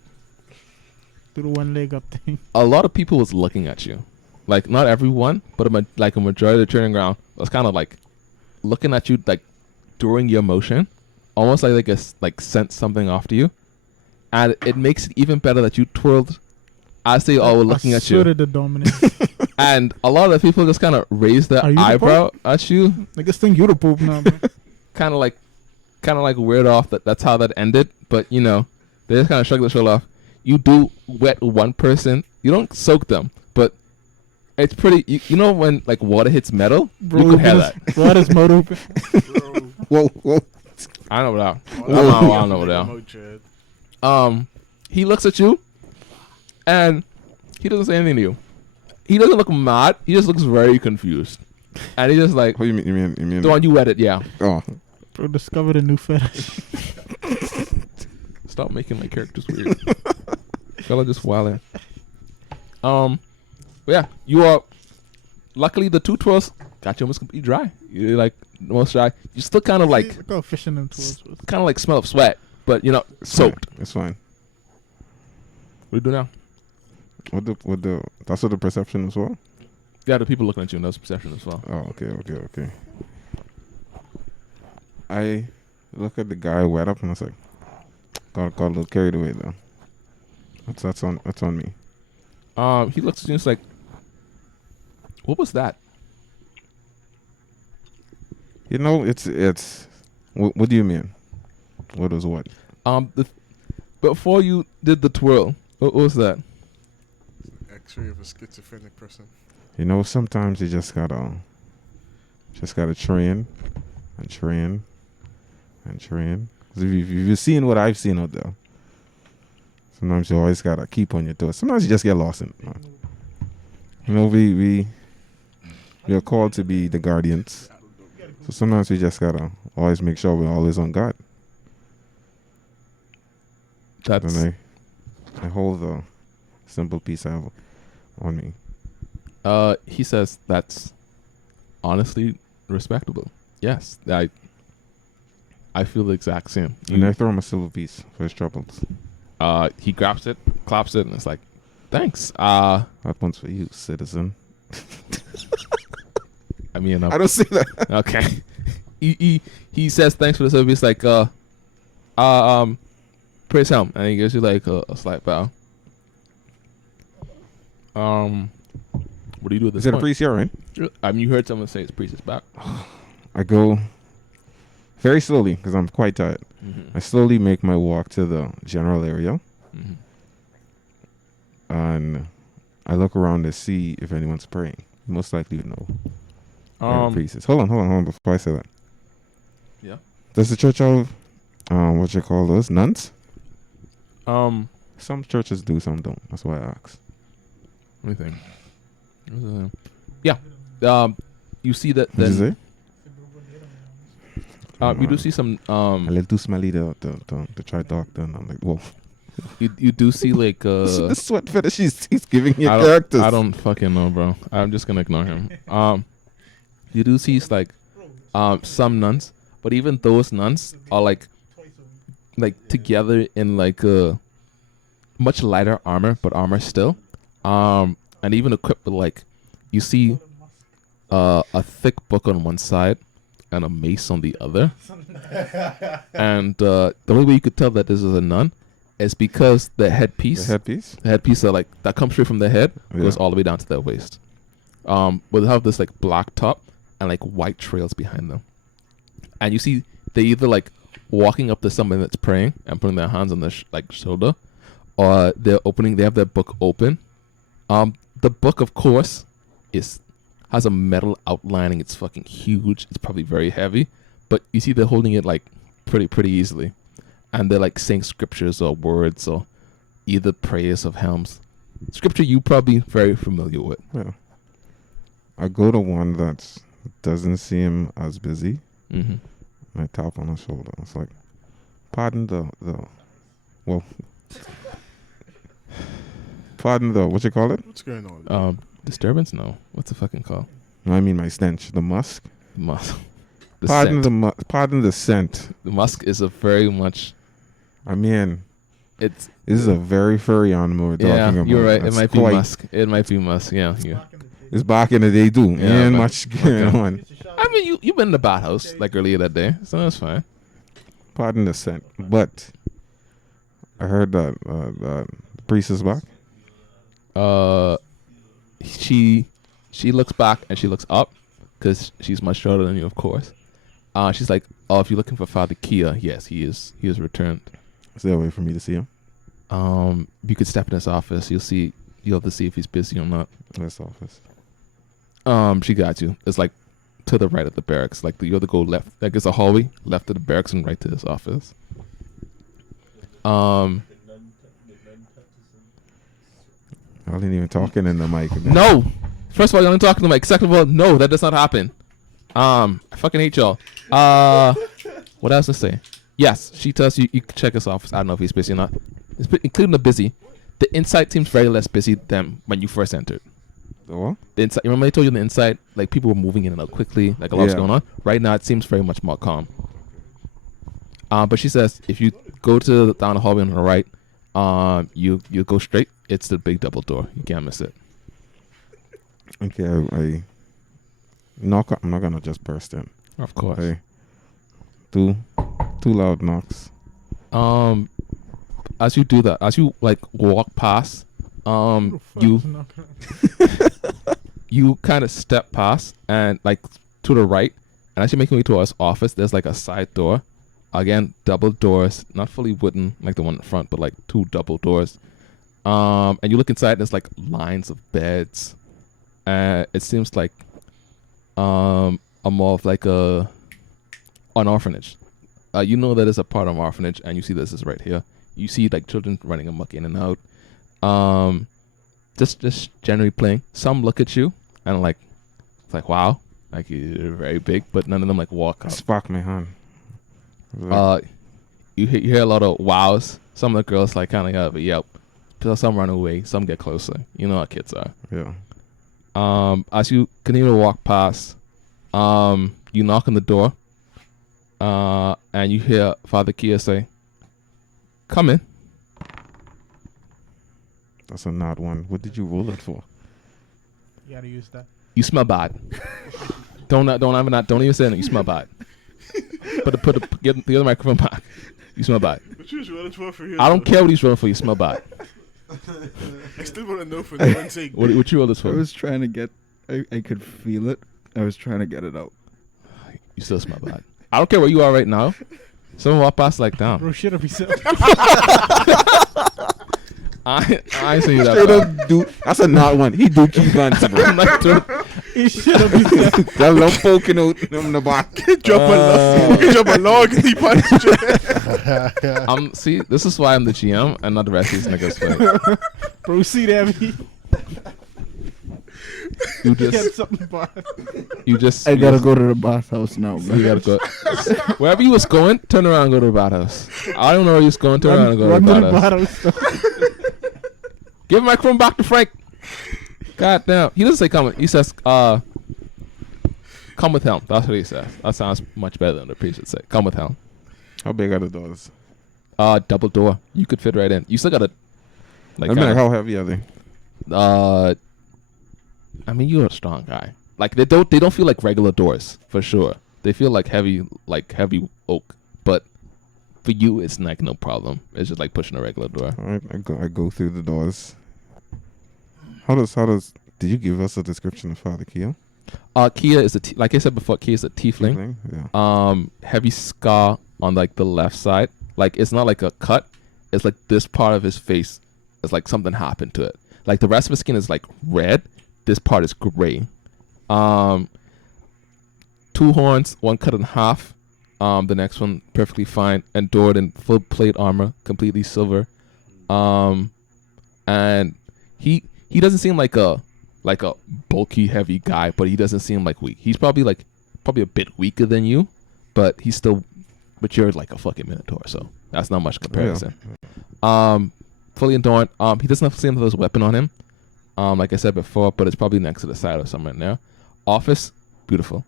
Do the one leg up thing. a lot of people was looking at you. Like, not everyone, but a majority of the training ground was kind of like looking at you, like during your motion, almost like they like sent something off to you, and it makes it even better that you twirled as they all were looking at you. The dominant. And a lot of the people just kind of raised their Are you the eyebrow at you, Like this thing, you the poop now, man. kind of like weird off that's how that ended. But you know, they just kind of shrugged their shoulder off. You do wet one person. You don't soak them, but it's pretty. You know when like water hits metal, Bro, you could hear that. Bro, this mouth open. Whoa. I don't know about that. Oh, I don't know about that. He looks at you, and he doesn't say anything to you. He doesn't look mad. He just looks very confused, and he just like, What do you mean? You mean? the one you wetted, yeah. Oh, Bro, discovered a new fetish. Stop making my characters weird. Fella just wilding. But yeah, you are. Luckily, the 2 twirls got you almost completely dry. You're like almost dry. You still kind of like Go fishing them towards. kind of like smell of sweat, but you're not soaked. It's fine. What do you do now? With the that's what the perception as well. Yeah, the people looking at you, and that's perception as well. Oh, okay. I look at the guy wet up and I was like, got a little carried away though. That's on me. He looks at you and it's like, what was that? You know, it's. What do you mean? What was what? Before you did the twirl, what was that? X-ray of a schizophrenic person. You know, sometimes you just gotta train and train and train. 'Cause if you've seen what I've seen out there, sometimes you always gotta keep on your toes. Sometimes you just get lost in it. You know, we are called to be the guardians. So sometimes we just gotta always make sure we're always on guard. That's And I hold the simple piece I have on me. he says that's honestly respectable. Yes, I feel the exact same. And I throw him a silver piece for his troubles. He grabs it, claps it, and it's like, thanks. That one's for you, citizen. I mean, I don't see that. okay. He says thanks for the service. Like, praise him, and he gives you like a slight bow. What do you do at this Is it a point? priest here, right? I mean, you heard someone say his priest is back. I go very slowly because I'm quite tired. I slowly make my walk to the general area, and I look around to see if anyone's praying. Most likely, no. Priests. Hold on. Before I say that, Yeah. does the church have what you call those nuns? Let Some churches do, some don't. That's why I asked. me think. Yeah. You see that What did you then. say? You do see some. A little too smelly to try to talk. Then I'm like, whoa. You do see like. The sweat fetish he's giving you I characters. don't fucking know, bro. I'm just gonna ignore him. You do see like, some nuns, but even those nuns are like together in like much lighter armor, but armor still. And even equipped with like, you see, a thick book on one side and a mace on the other. And the only way you could tell that this is a nun is because the headpiece. The headpiece? The headpiece that that comes straight from the head goes Yeah. all the way down to their waist. But they have this like black top and like white trails behind them. And you see they either like walking up to somebody that's praying and putting their hands on their shoulder, or they have their book open. The book, of course, has a metal outlining. It's fucking huge. It's probably very heavy, but you see they're holding it like pretty easily, and they're like saying scriptures or words or either prayers of hymns. Scripture you probably very familiar with. Yeah. I go to one that doesn't seem as busy. Mm-hmm. And I tap on her shoulder. It's like, pardon what you call it? What's going on? Disturbance? No. What's the fucking call? No, I mean my stench. The musk. Musk. Pardon the scent. The musk is a very much. I mean, It's. this is a very furry animal we're talking about. You're right. It That's might be quite- musk. It might be musk. Yeah. It's back in the day too. Yeah, and but- much going on. I mean, you've been in the bathhouse like earlier that day, so that's fine. Pardon the scent. But I heard that the priest is back. She looks back and she looks up because she's much shorter than you, of course. She's like, "Oh, if you're looking for Father Kia, yes, he is returned." Is there a way for me to see him? You could step in his office. You'll have to see if he's busy or not. This office. She got you. It's like to the right of the barracks. Like you have to go left. Like it's a hallway, left of the barracks and right to his office. I wasn't even talking in the mic. No. First of all, you're only talking to Mike. Second of all, no, that does not happen. I fucking hate y'all. What else to say? Yes, she tells you can check his office. I don't know if he's busy or not. Including the busy. The inside seems very less busy than when you first entered. The what? The inside. Remember I told you on the inside, like people were moving in and out quickly, like a lot's Yeah. going on. Right now, it seems very much more calm. But she says if you go to down the hallway on the right, you go straight. It's the big double door. You can't miss it. Okay, I knock. I'm not gonna just burst in. Of course. Okay. Two loud knocks. As you do that, as you like walk past, you kind of step past and like to the right, and as you're making your way to his office, there's like a side door. Again, double doors, not fully wooden like the one in front, but like two double doors. And you look inside, there's like lines of beds. It seems like a more of like an orphanage. You know that is a part of an orphanage, and you see this is right here. You see like children running amok in and out. Just generally playing. Some look at you and like, it's like wow, like you're very big, but none of them like walk up. Spark my hand. You hear a lot of wows. Some of the girls like kind of have a yelp. So some run away. Some get closer. You know how kids are. Yeah. As you continue to walk past, you knock on the door, and you hear Father Kia say, "Come in." That's a not one. What did you roll it for? You gotta use that. You smell bad. Don't even say anything. You smell bad. Get the other microphone back. You smell bad. What you was running for here? I don't care what he's running for. You smell bad. I still want to know for the one sake. What you roll this I for? was trying to get. I could feel it. I was trying to get it out. You still smell bad. I don't care where you are right now. Someone walk past like, damn. Bro, shut up yourself. I ain't saying that. Straight bro. up, dude. That's a not one. He do keep guns, bro. I'm like, dude, He shut up yourself. That little poking out in the back. Drop a log and he punched you. see, this is why I'm the GM and not the rest of these niggas. Right? Bro, see that? He You had just, something bad. you just. I you gotta just- go to the bathhouse now, You man. gotta go. Wherever you was going, turn around and go to the bathhouse. I don't know where you was going. Turn around and go Run to to the the bathhouse. bottom. Give my microphone back to Frank. God damn. He doesn't say come. He says, come with him. That's what he says. That sounds much better than the priest would say. Come with him. How big are the doors? Double door. You could fit right in. You still gotta. Like, I mean, how heavy are they? I mean, you're a strong guy. Like they don't feel like regular doors for sure. They feel like heavy oak. But for you, it's like no problem. It's just like pushing a regular door. All right, I go through the doors. How does? Did you give us a description of Father Kia? Kia is like I said before. Kia is a tiefling. Yeah. Heavy scar on like the left side. Like it's not like a cut. It's like this part of his face is like something happened to it. Like the rest of his skin is like red. This part is gray. 2 horns, one cut in half. The next one perfectly fine, endured in full plate armor, completely silver. And he doesn't seem like a bulky heavy guy, but he doesn't seem like weak. He's probably a bit weaker than you, but you're like a fucking minotaur, so that's not much comparison. Fully adorned. He doesn't seem to have his weapon on him. Like I said before, but it's probably next to the side or somewhere in there. Office, beautiful.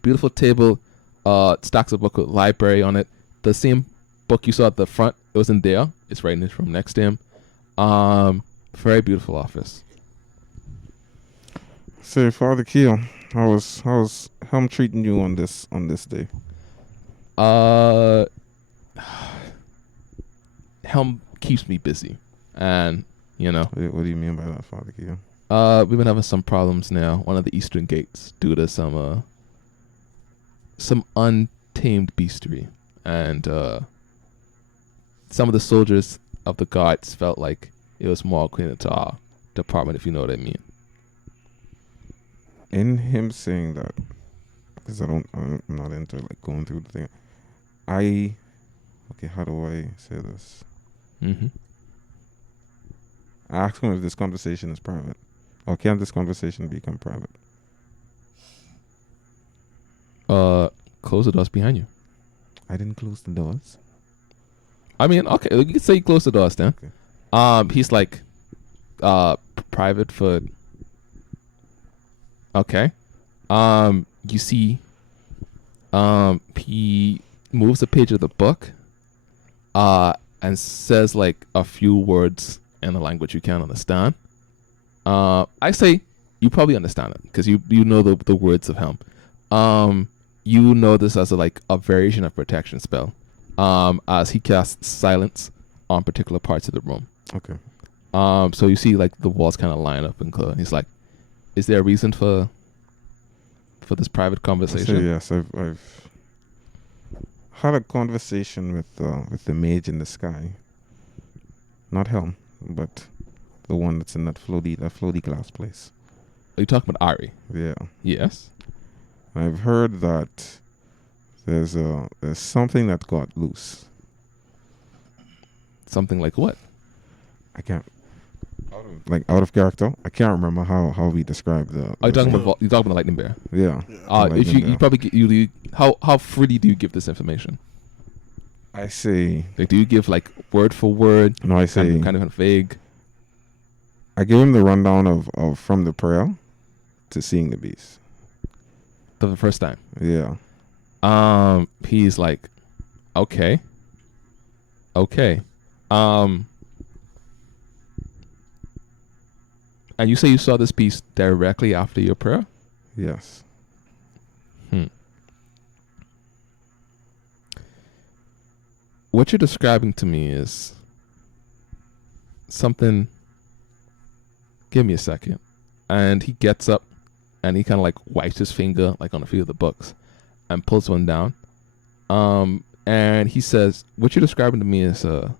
Beautiful table, stacks of book with library on it. The same book you saw at the front, it was in there. It's right in his room next to him. Very beautiful office. Say, Father Kia, how's I'm treating you on this day? Helm keeps me busy, and you know. What do you mean by that, Father Kia? We've been having some problems now. One of the eastern gates due to some untamed beastry, and some of the soldiers of the guards felt like it was more cleaner to our department, if you know what I mean. In him saying that, because I'm not into like going through the thing. How do I say this? Mm-hmm. I asked him if this conversation is private, or can this conversation become private? Close the doors behind you. I didn't close the doors. I mean, okay, you can say you close the doors then. Okay. He's like, private for. Okay. You see, he moves a page of the book, and says like a few words in a language you can't understand. I say you probably understand it because you know the words of him. You know this as a variation of protection spell. As he casts silence on particular parts of the room. Okay. So you see like the walls kind of line up and clear. He's like, "Is there a reason for this private conversation?" So yes, I've had a conversation with the mage in the sky. Not Helm, but the one that's in that floaty glass place. Are you talking about Ari? Yeah. Yes. I've heard that there's something that got loose. Something like what? I can't out of character. I can't remember how we described the. Are you talking about the lightning bear? Yeah. If you probably how freely do you give this information? I say. Like, do you give like word for word? No, I say. Kind of vague. I give him the rundown of from the prayer to seeing the beast. For the first time. Yeah. He's like, okay. And you say you saw this beast directly after your prayer? Yes. What you're describing to me is something. Give me a second. And he gets up and he kind of like wipes his finger like on a few of the books. and pulls one down. And he says, "What you're describing to me is a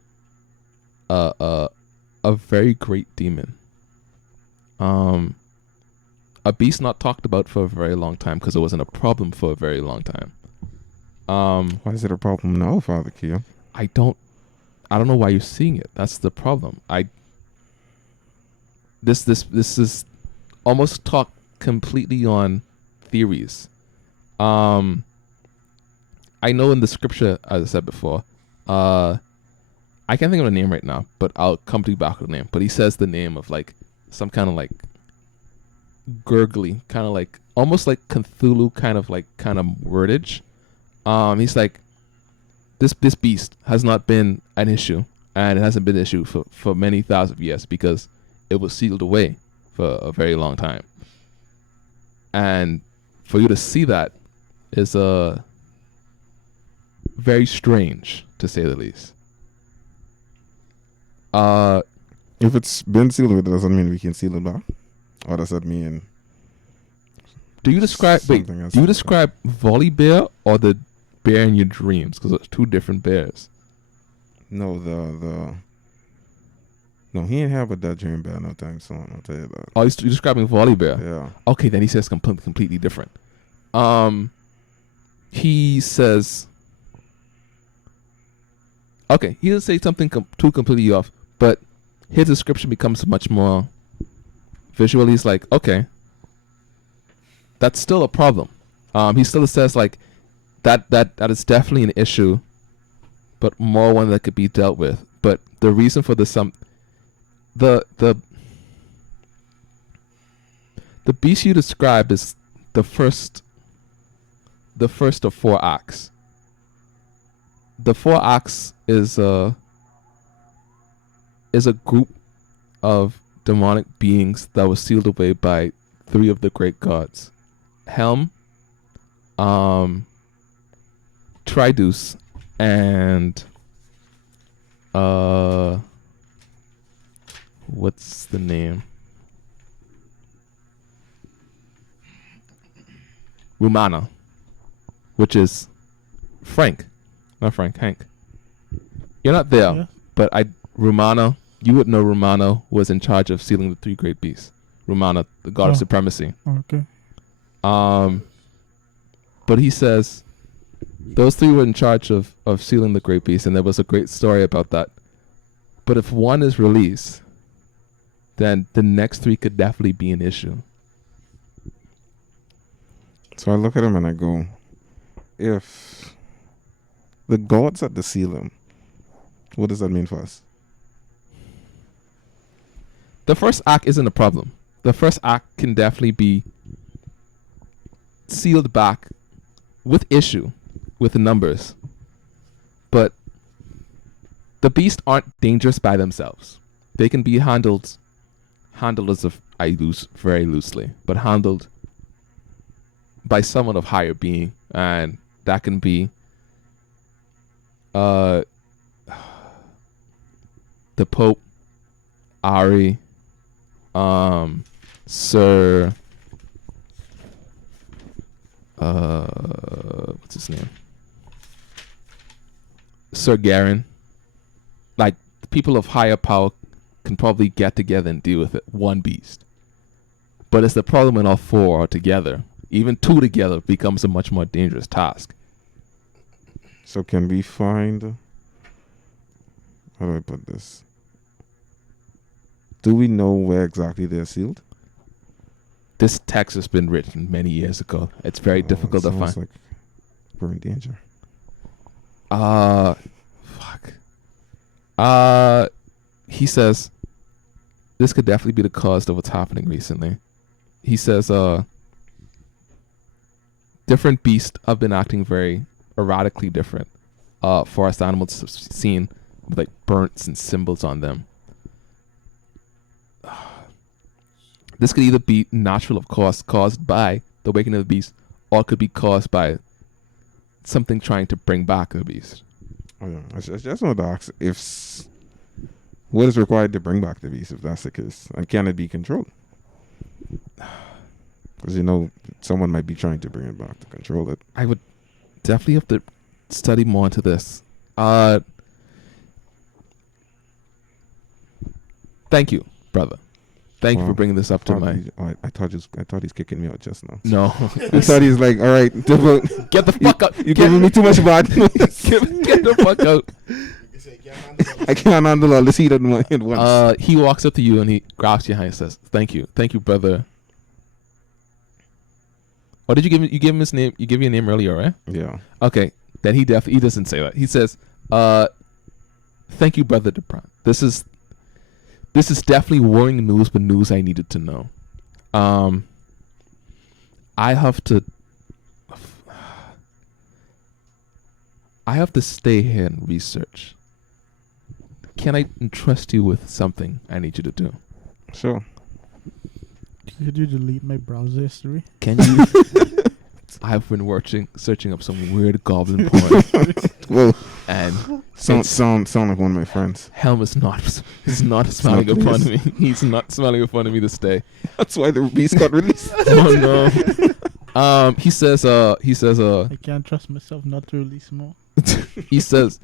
very great demon. A beast not talked about for a very long time because it wasn't a problem for a very long time. Why is it a problem now, Father Kia? I don't know why you're seeing it. That's the problem. This is almost talk completely on theories. I know in the scripture, as I said before, I can't think of a name right now, but I'll come to you back with the name. But he says the name of like some kind of like gurgly, kind of like almost like Cthulhu kind of wordage. He's like, this beast has not been an issue, and it hasn't been an issue for many thousands of years because it was sealed away for a very long time. And for you to see that is very strange, to say the least. If it's been sealed, it doesn't mean we can seal it back. Or does that mean? Do you describe Volley Bear or the bear in your dreams? Because it's two different bears. No, no, he ain't have a dead dream bear no time soon. I'll tell you that. Oh, you're describing Volley Bear. Yeah. Okay, then he says completely different. He says. Okay, he doesn't say something too completely off, but his description becomes much more visually. He's like, okay, that's still a problem. He still says like that is definitely an issue, but more one that could be dealt with. But the reason for this the beast you describe is the first of 4 acts. The 4 acts is a group of demonic beings that was sealed away by 3 of the great gods: Helm, Trideus, and what's the name? Rumana, which is Hank. You're not there, Yeah. but Rumana, you would know Rumana was in charge of sealing the 3 great beasts. Rumana, the god of Oh. supremacy. Okay. But he says those 3 were in charge of sealing the great beast, and there was a great story about that. But if one is released, then the next 3 could definitely be an issue. So I look at him and I go, if the gods had to seal him, what does that mean for us? The first act isn't a problem. The first act can definitely be sealed back with issue, with the numbers. But the beasts aren't dangerous by themselves. They can be handled as if I use very loosely, but handled by someone of higher being, and that can be the Pope, Ari, Sir, what's his name? Sir Garen. Like, the people of higher power can probably get together and deal with it. One beast. But it's the problem when all 4 are together. Even 2 together becomes a much more dangerous task. So can we find, how do I put this? Do we know where exactly they're sealed? This text has been written many years ago. It's very difficult to find. Like we're in danger. Fuck. He says this could definitely be the cause of what's happening recently. He says different beasts have been acting very erratically different. Forest animals seen with like burns and symbols on them. This could either be natural, of course, caused by the awakening of the beast, or it could be caused by something trying to bring back the beast. Oh yeah, I just want to ask what is required to bring back the beast if that's the case, and can it be controlled? Because someone might be trying to bring it back to control it. definitely have to study more into this. Thank you, brother. Thank you for bringing this up to my. I thought he's kicking me out just now. No, I thought he's like, all right, get the fuck out. you're giving me too much bad. Get the fuck out. I can't handle all this heat at once. He walks up to you and he grabs your hand and says, "Thank you, brother." What did you give him? You gave him his name. You gave your name earlier, right? Yeah. Okay. Then he doesn't say that. He says, "Thank you, brother Duprat. This is definitely worrying news, but news I needed to know. I have to stay here and research. Can I entrust you with something I need you to do?" Sure. Could you delete my browser history? Can you? I've been searching up some weird goblin porn. Whoa. And sound like one of my friends. Helm is not smiling upon me. He's not smiling upon me to stay. That's why the beast got released. Oh no. He says I can't trust myself not to release more. he says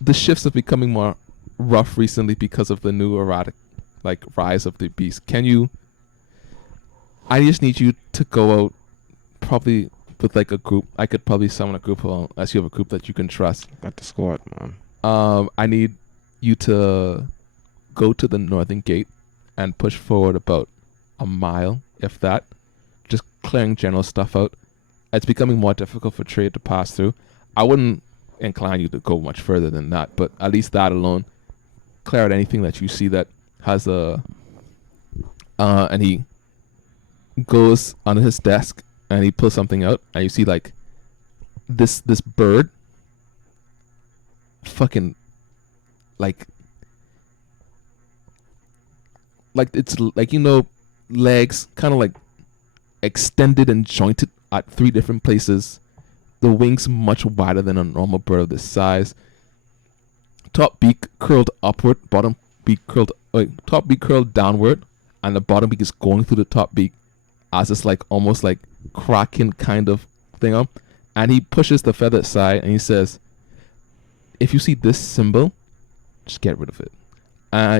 the shifts are becoming more rough recently because of the new erratic rise of the beast. I just need you to go out probably with a group. I could probably summon a group unless you have a group that you can trust. Got the squad, man. I need you to go to the northern gate and push forward about a mile, if that. Just clearing general stuff out. It's becoming more difficult for trade to pass through. I wouldn't incline you to go much further than that, but at least that alone, clear out anything that you see that has a... and he goes onto his desk and he pulls something out, and you see this bird fucking it's legs kind of extended and jointed at 3 different places, the wings much wider than a normal bird of this size, top beak curled upward, top beak curled downward, and the bottom beak is going through the top beak as this almost kraken kind of thing up. And he pushes the feathered side and he says, if you see this symbol, just get rid of it.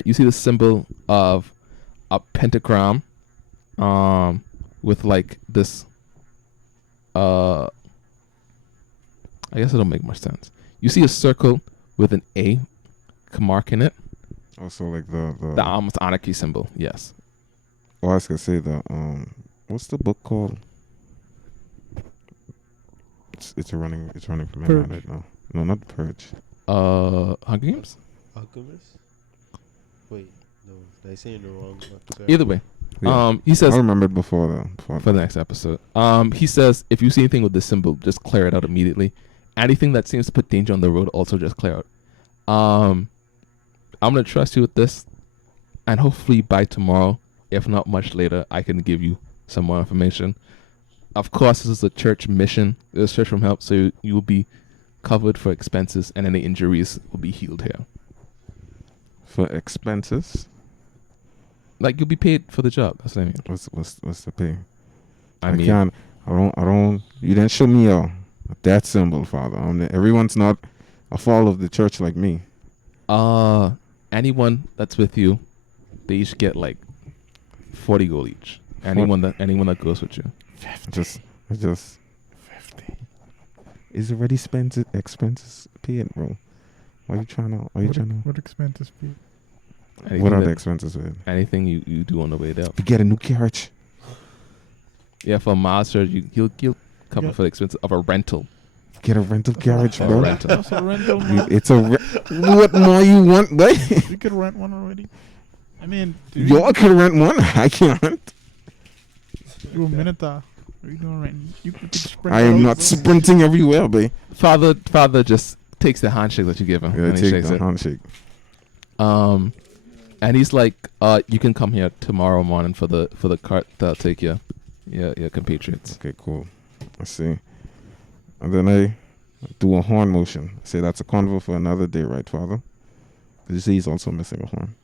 You see the symbol of a pentagram with this I guess it'll make much sense. You see a circle with an A mark in it. Also the almost anarchy symbol, yes. Oh, I was gonna say what's the book called? It's running from my mind right now. No, not Purge. Hunger Games? Alchemist? Wait, no, did I say in the wrong episode? Either way. Yeah. He says, I remembered before for the next episode. He says, if you see anything with this symbol, just clear it out immediately. Anything that seems to put danger on the road, also just clear out. I'm gonna trust you with this, and hopefully by tomorrow, if not much later, I can give you some more information. Of course, this is a church mission. There's church from help, so you will be covered for expenses, and any injuries will be healed here. For expenses? You'll be paid for the job. That's what I mean. What's the pay? I mean, can't. I don't. You didn't show me that symbol, Father. Everyone's not a follower of the church like me. Anyone that's with you, they each get 40 gold each. Anyone that goes with you. 50. I just 50. Is already expenses paid, bro? Why are you trying to? What expenses paid? What are the expenses with? Anything you do on the way there. To get a new carriage. Yeah, for a master, he'll cover for the expense of a rental. Get a rental carriage, bro. That's a rental. It's what more you want, boy? You could rent one already. I mean, y'all can rent one. I can't. You're a Minotaur. Are you gonna rent? You could sprint. I am not sprinting everywhere, boy. Father just takes the handshake that you give him. Yeah, and he take shakes the it. handshake. And he's like, you can come here tomorrow morning for the cart that'll take your compatriots. Okay, cool. I see. And then I do a horn motion. I say that's a convo for another day, right, Father? Did you see he's also missing a horn?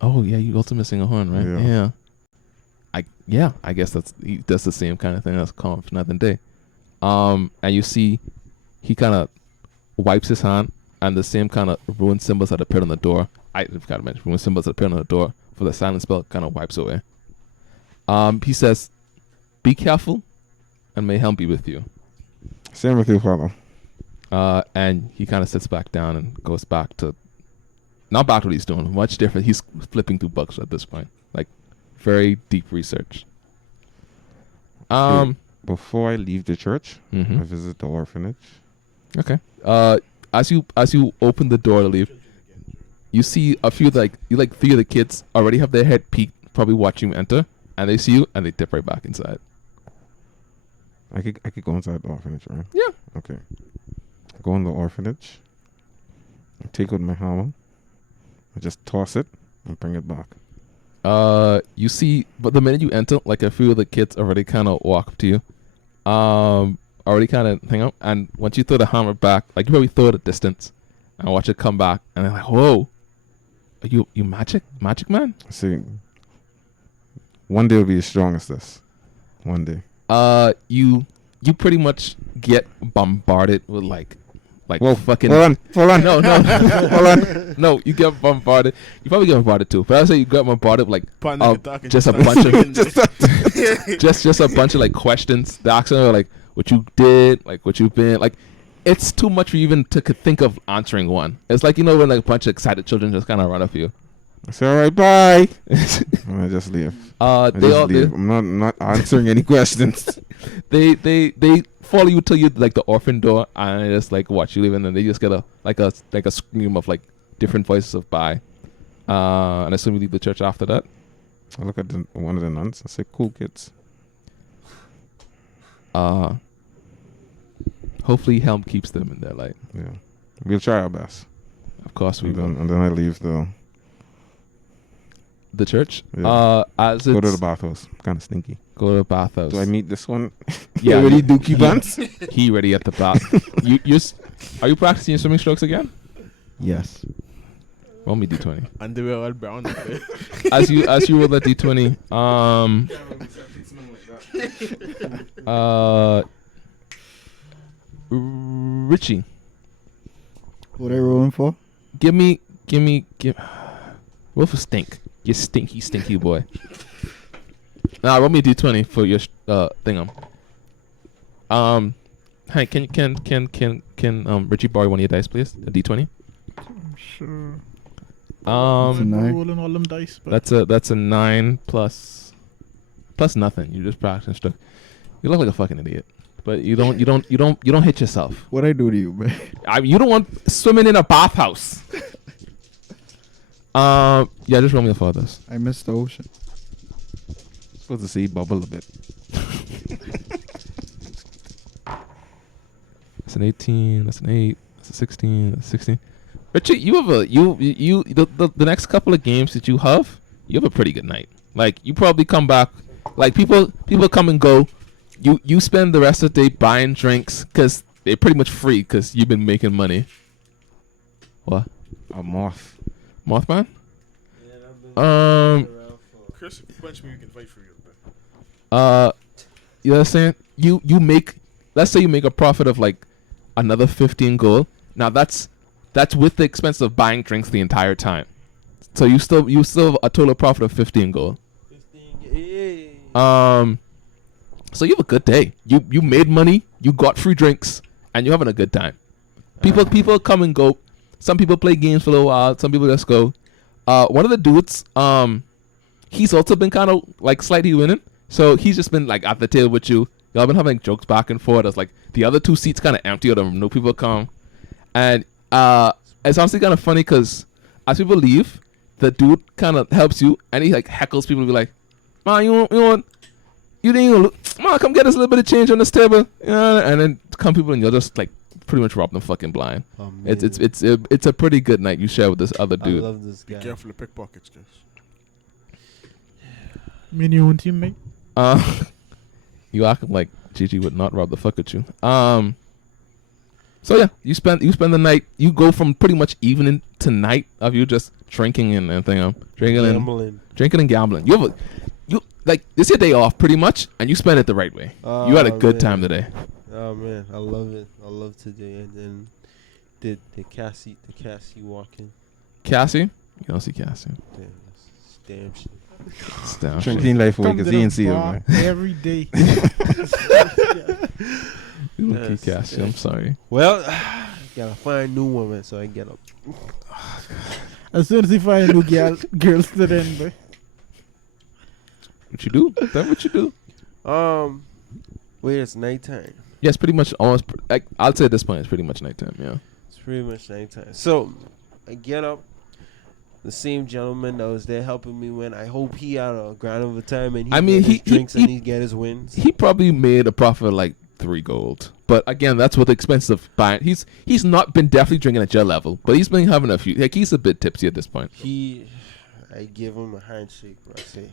Oh yeah, you also missing a horn, right? Yeah. I guess that's the same kind of thing as calling for another day. And you see he kind of wipes his hand, and the same kind of ruined symbols that appeared on the door. I forgot to mention ruined symbols that appeared on the door for the silent spell kind of wipes away. He says, "Be careful, and may help be with you." Same with you, Father. And he kind of sits back down and goes back to, not back to what he's doing, much different. He's flipping through books at this point, like very deep research. Before I leave the church, Mhm. I visit the orphanage. Okay. As you open the door to leave, you see a few three of the kids already have their head peeked, probably watching you enter, and they see you and they dip right back inside. I could go inside the orphanage, right? Yeah. Okay. I go in the orphanage. I take out my hammer. I just toss it and bring it back. You see, but the minute you enter, like a few of the kids already kind of walk up to you, already kind of hang up, and once you throw the hammer back, like you probably throw it at distance, and watch it come back, and they're like, "Whoa, are you magic man?" See, one day will be as strong as this. One day. You pretty much get bombarded with like Whoa, fucking. hold on. No, Hold on. no, you get bombarded. You probably get bombarded too, but I say you get bombarded with, like Partner, you're talking, just a just bunch of talking. just a bunch of like questions. The accent are like what you did, like what you've been like. It's too much for you even to think of answering one. It's like, when like a bunch of excited children just kind of run up to you. I say, all right, bye. And I just leave. I'm not answering any questions. They follow you till you like the orphan door, and they just like watch you leave, and then they just get a scream of like different voices of bye. And I assume you leave the church after that. I look at one of the nuns and say, cool kids. Hopefully Helm keeps them in their light. Yeah. We'll try our best. Of course we And will. then I leave The church. Yeah. As go to it's- the bathhouse. Kind of stinky. Go to the bathhouse. Do I meet this one? Yeah, Already dookie buns? He ready at the bath. Are you practicing your swimming strokes again? Yes. Roll me d20. And they were all brown. Okay? As you roll that d20, Richie, What are you rolling for? give roll for stink. You stinky boy. Nah, roll me a d20 for your thingam. Hey, can Richie borrow one of your dice, please? A d20. Sure. It's a I'm nine. rolling all them dice. But That's a 9 plus nothing. You just practice stuff. You look like a fucking idiot, but you don't hit yourself. What I do to you, man? You don't want swimming in a bathhouse. Yeah, just roll me the fathers. I missed the ocean. Supposed to see bubble a bit. That's an 18. That's an 8. That's a 16. That's a 16. Richie, you have the next couple of games that you have a pretty good night. Like you probably come back. Like people come and go. You spend the rest of the day buying drinks because they're pretty much free because you've been making money. What? A moth. Mothman? Chris, if you punch me, we can fight for you. You know what I'm saying? You make, let's say you make a profit of like another 15 gold. Now that's with the expense of buying drinks the entire time. So you still have a total profit of 15 gold. 15. So you have a good day. You made money, you got free drinks, and you're having a good time. People come and go. Some people play games for a little while. Some people just go. One of the dudes, he's also been kind of like slightly winning. So he's just been like at the table with you. Y'all been having jokes back and forth. It's like the other two seats kind of empty, or no people come, and it's honestly kind of funny because as people leave, the dude kind of helps you, and he like heckles people to be like, "Man, you didn't even look. Man, come get us a little bit of change on this table." And then come people and you'll just like pretty much rob them fucking blind. It's a pretty good night you share with this other I dude. love this Be guy. careful of pickpockets, guys. me and your own teammate. You acting like Gigi would not rob the fuck at you. So yeah, you spend the night. You go from pretty much evening to night of you just drinking and drinking and gambling. You like this is your day off pretty much, and you spend it the right way. You had a good time today. Oh man, I love it. I love today. And then the Cassie walking. Cassie? You don't see Cassie. Damn, that's damn shit. It's down. Trying to clean life away Come because to he the ain't see it, bar man. every day. You don't Yes, see Cassie. I'm yes. sorry. Well, gotta find a new woman so I get up. As soon as he find a new girls to then, boy. What you do? That's what you do. Wait, it's nighttime. Yes, pretty much almost. Like, I'd say at this point, it's pretty much nighttime. Yeah. It's pretty much nighttime. So I get up. The same gentleman that was there helping me win. I hope he had a grand of a time and he get his drinks and he get his wins. He probably made a profit of like 3 gold. But again, that's what the expense of buying. He's not been definitely drinking at your level, but he's been having a few. Like, he's a bit tipsy at this point. I give him a handshake, bro. I say,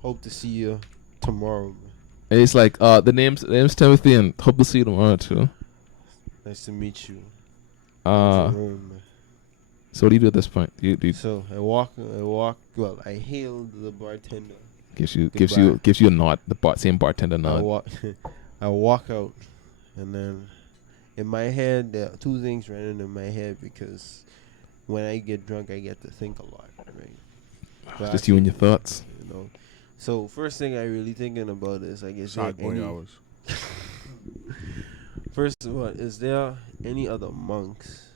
hope to see you tomorrow, man. And it's like, the name's Timothy, and hope to see you tomorrow too. Nice to meet you. So what do you do at this point? You So I walk. Well, I hailed the bartender. gives you Goodbye. a nod. Same bartender I nod. walk. I walk out, and then in my head, there are 2 things running in my head because when I get drunk, I get to think a lot, right? But Just you and your thoughts. You know. So first thing I really thinking about is, I guess, Side boy hours. first of all, is there any other monks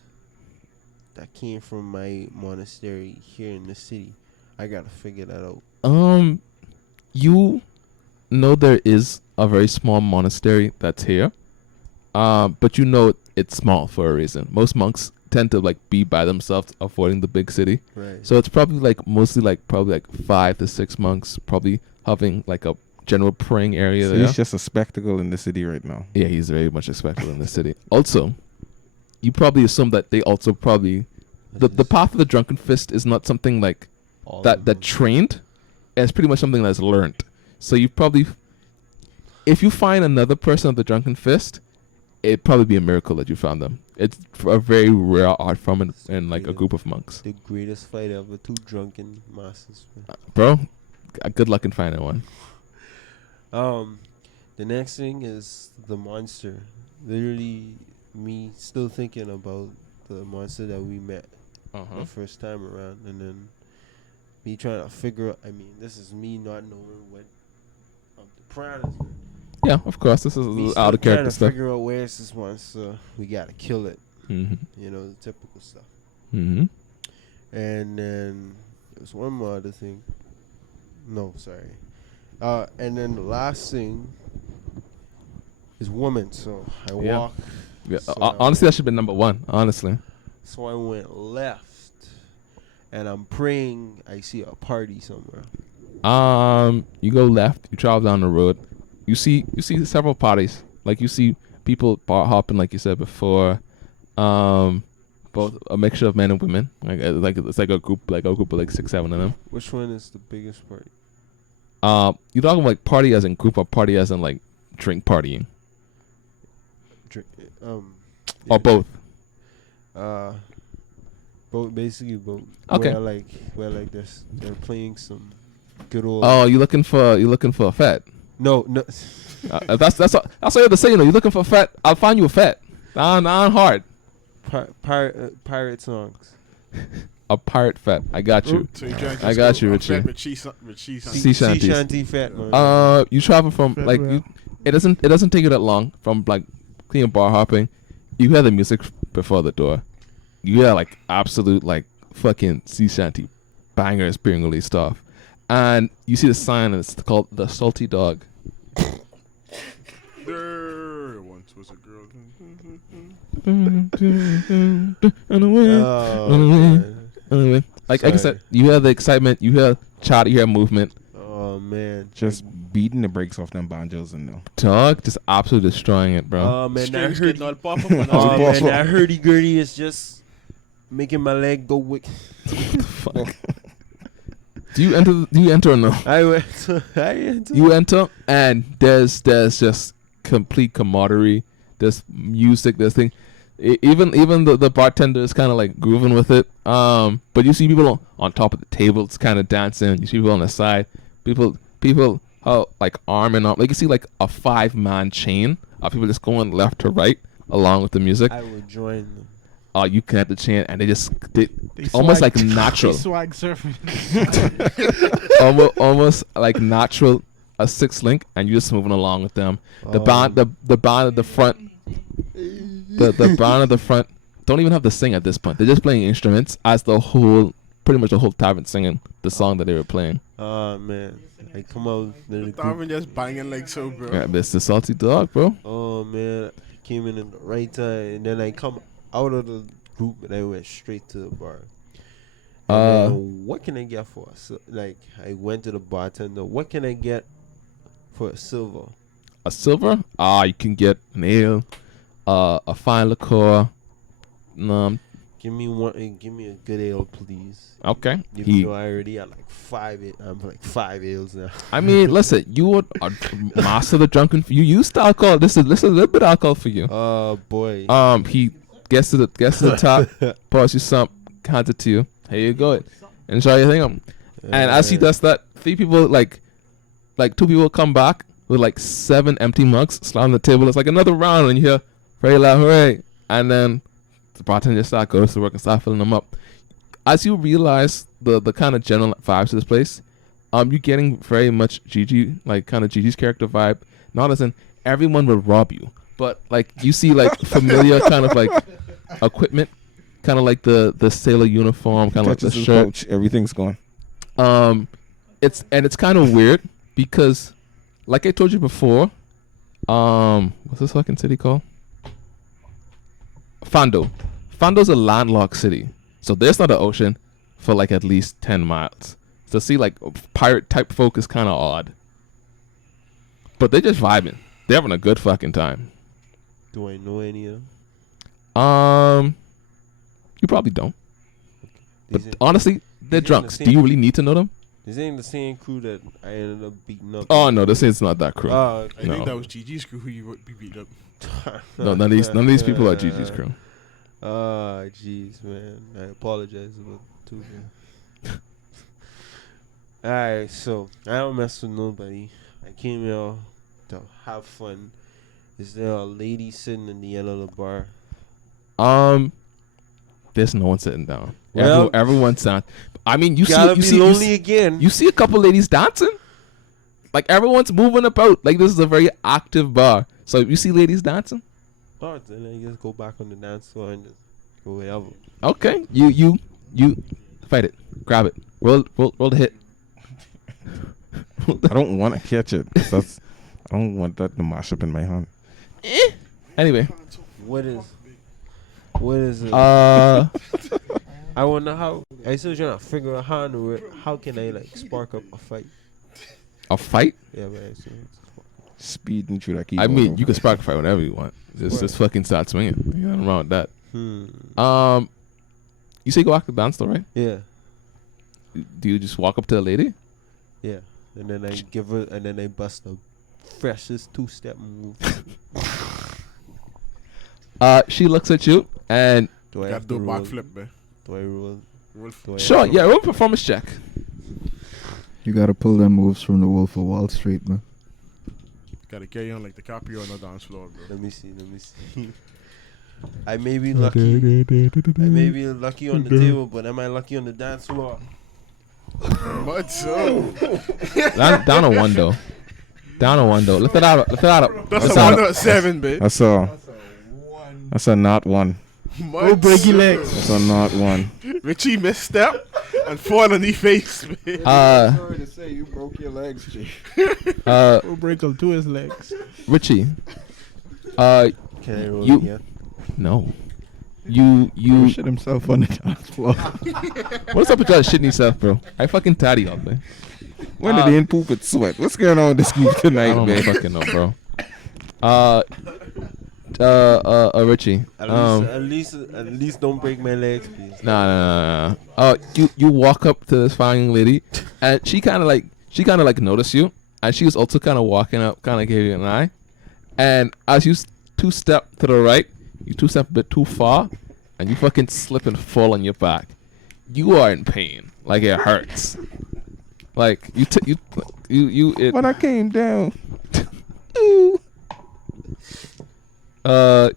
that came from my monastery here in the city? I gotta figure that out. You know there is a very small monastery that's here. But you know it's small for a reason. Most monks tend to like be by themselves, avoiding the big city. Right. So it's probably like mostly like probably like 5 to 6 monks probably having like a general praying area So there. he's just a spectacle in the city right now. Yeah, he's very much respected in the city. Also, you probably assume that they also probably the path of the drunken fist is not something like All of that them. trained. It's pretty much something that's learned. So you probably, if you find another person of the drunken fist, it'd probably be a miracle that you found them. It's a very rare art form in like a group of monks. The greatest fight ever. 2 drunken masters. Bro, good luck in finding one. The next thing is the monster. Literally, me still thinking about the monster that we met the first time around, and then me trying to figure out. I mean, this is me not knowing what the plan is. Yeah, of course. This is Me out still of character trying to stuff. figure out where's this monster. We gotta kill it. Mm-hmm. You know, the typical stuff. Mm-hmm. And then there was one more other thing. No, sorry. And then the last thing is woman. So I Yeah. walk. Yeah, So honestly, that should be number 1. Honestly. So I went left, and I'm praying I see a party somewhere. You go left. You travel down the road. You see several parties. Like you see people bar hopping, like you said before. Both a mixture of men and women. Like it's like a group of like 6, 7 of them. Which one is the biggest party? You talking like party as in group or party as in like drink partying or both? Both, basically both. Okay. Where like they're playing some good old. Oh, you looking for a fat? No. That's all you have to say. You know, you looking for a fat? I'll find you a fat. Nah, hard. Pirate songs. A pirate fat. I got you. So you're trying to I just got go you, a Richie. fat with cheese Sea shanties. Sea shanty fat man. You travel from Fat like rail. it doesn't take you that long from like clean bar hopping. You hear the music before the door. You hear like absolute like fucking sea shanty bangers being released off, and you see the sign and it's called the Salty Dog. There once was a girl. Anyway, like I said, you hear the excitement, you hear chatter, you hear movement. Oh man. Just beating the brakes off them banjos and no. Dog just absolutely destroying it, bro. Oh man, that Strings hurdy. getting all pop up on Oh us. man, that hurdy gurdy is just making my leg go wick. Fuck. Do you enter or no? I went. You enter and there's just complete camaraderie. There's music. There's thing. Even the bartender is kind of like grooving with it. But you see people on top of the tables kind of dancing. You see people on the side. People like arm in arm. Like you see like a 5-man chain people just going left to right along with the music. I would join them. You connect the chant, and they They almost swag- like natural, They swag surfing. almost like natural, a six link, and you're just moving along with them. The band at the front, the band at the front don't even have to sing at this point. They're just playing instruments as pretty much the whole tavern singing the song that they were playing. Oh man, I come out. The tavern just banging like so, bro. Yeah, it's the salty dog, bro. Oh man, I came in the right time, and then I come out of the group and I went straight to the bar. And then, what can I get for us? So, like, I went to the bartender. What can I get for a silver? A silver? You can get an ale, a fine liqueur. Give me one. Give me a good ale, please. Okay. Even though I already had like I'm like 5 ales now. I mean, listen, you would master the drunken. You used alcohol. This is a little bit of alcohol for you. Oh boy. He gets to the top, pours you some, hands it to you. Here you go. Enjoy your thing. And as he does that, 3 people like 2 people come back with like 7 empty mugs, slam on the table. It's like another round, and you hear very loud hooray, and then the bartender goes to work and start filling them up. As you realize the kind of general vibes of this place, you're getting very much Gigi, like kind of Gigi's character vibe. Not as in everyone would rob you, but like you see like familiar kind of like equipment, kind of like the sailor uniform, kind of like the shirt. Pouch, everything's gone. It's kind of weird because, like I told you before, what's this fucking city called? Fondo. Fondo's a landlocked city, so there's not an ocean for like at least 10 miles. So see, like pirate type folk is kind of odd, but they're just vibing. They're having a good fucking time. Do I know any of them? You probably don't. But These ain't- honestly, they're these ain't drunks. the Do you same- really need to know them? This ain't the same crew that I ended up beating up. Oh no, this is not that crew. Oh, I No. think that was GG's crew who you would be beat up. No, none of these people are Gigi's crew. Oh, jeez, man. I apologize about too. Alright, so I don't mess with nobody. I came here to have fun. Is there a lady sitting in the end of the bar? There's no one sitting down. Well, Everyone's down. I mean, you Gotta be see, lonely again. you see a couple ladies dancing. Like everyone's moving about. Like this is a very active bar. So you see ladies dancing. Oh, then I just go back on the dance floor and just go wherever. Okay, you fight it, grab it, roll the hit. I don't want to catch it. I don't want that to mash up in my hand. Anyway, What is it? I wonder how. I still trying to figure out how can I like spark up a fight. a fight. Yeah, but I still. Speeding through that key. I mean, you can spark a fight whenever you want. Just fucking start swinging. You nothing wrong with that. You say go after the dance though, right? Yeah, Do you just walk up to a lady? yeah. And then I give her, and then I bust the freshest 2-step move. She looks at you and Do I Gotta have do to a roll? backflip, man. Do I roll? Do I sure, have to- yeah, roll a performance check. You gotta pull them moves from the Wolf of Wall Street, man. Gotta carry on like DiCaprio on the dance floor, bro. Let me see. I may be lucky. I may be lucky on the table, but am I lucky on the dance floor? But so Down on 1 though. Down on 1 though. Lift it out. that's Lift a it out. 107, babe. That's a not one. Oh, breaky legs. That's a not one. Richie misstep and fall on his face, man. Sorry to say, you broke your legs, G. Oh, break up to his legs. Richie. Can I roll You- again? No. You Shit himself on the dance floor. What's up with y'all shitting yourself, bro? I fucking tatty up, man. When did he in poop and sweat? What's going on with this group I tonight, don't man? fucking know, bro. Richie. At least don't break my legs, please. Nah. You walk up to this fine lady, and she kind of like noticed you, and she was also kind of walking up, kind of gave you an eye, and as you 2-step to the right, you 2-step a bit too far, and you fucking slip and fall on your back. You are in pain, like it hurts. Like you. When I came down. What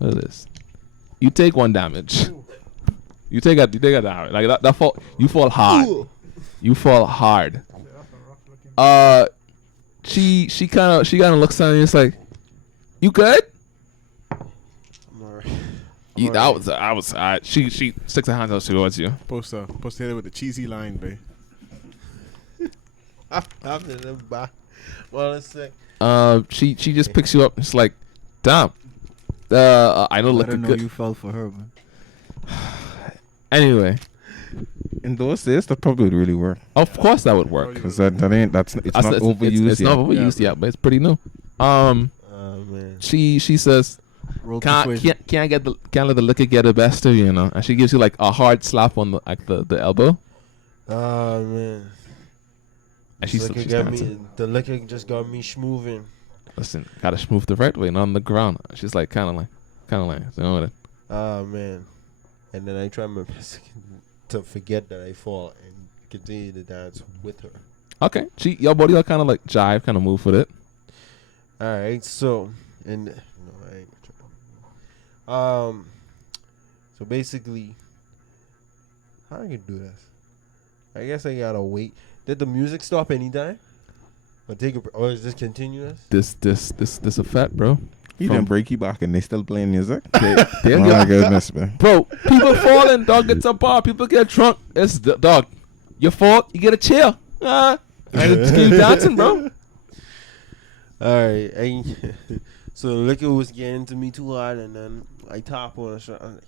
is this? You take 1 damage. You take a damage. Like that fall. You fall hard. You fall hard. She kind of looks at you and it's like, you good? I'm alright. I was. She sticks her hands out towards you. Post hit it with the cheesy line, babe. I'm in the back. Well, let's say. She just picks you up. It's like, damn. I know. I Look don't know good. you fell for her, man. Anyway, In those days, that probably would really work. of course that would work. Because it's not overused It's yet. not overused yet, but it's pretty new. Man. She says, Roll can't persuasion. let the liquor get the best of you, you know. And she gives you like a hard slap on the elbow. Oh man. And she's dancing. The liquor just got me schmooving. Listen, gotta smooth the right way, not on the ground. She's like kind of like, you know what? Oh man. And then I try my best to forget that I fall and continue to dance with her. Okay, your body will kind of like jive, kind of move with it. All right, so and I ain't trying. So basically, how I can do this? I guess I gotta wait. Did the music stop anytime? Or is this continuous? This effect, bro. He didn't break you back and they still playing music. They'll My get- goodness, man. Bro, people falling, dog. It's a bar. People get drunk. It's the dog. Your fault. You get a chair. And just keep dancing, bro. All right, so the liquor was getting to me too hard, and then I tap on a shot. I'm like,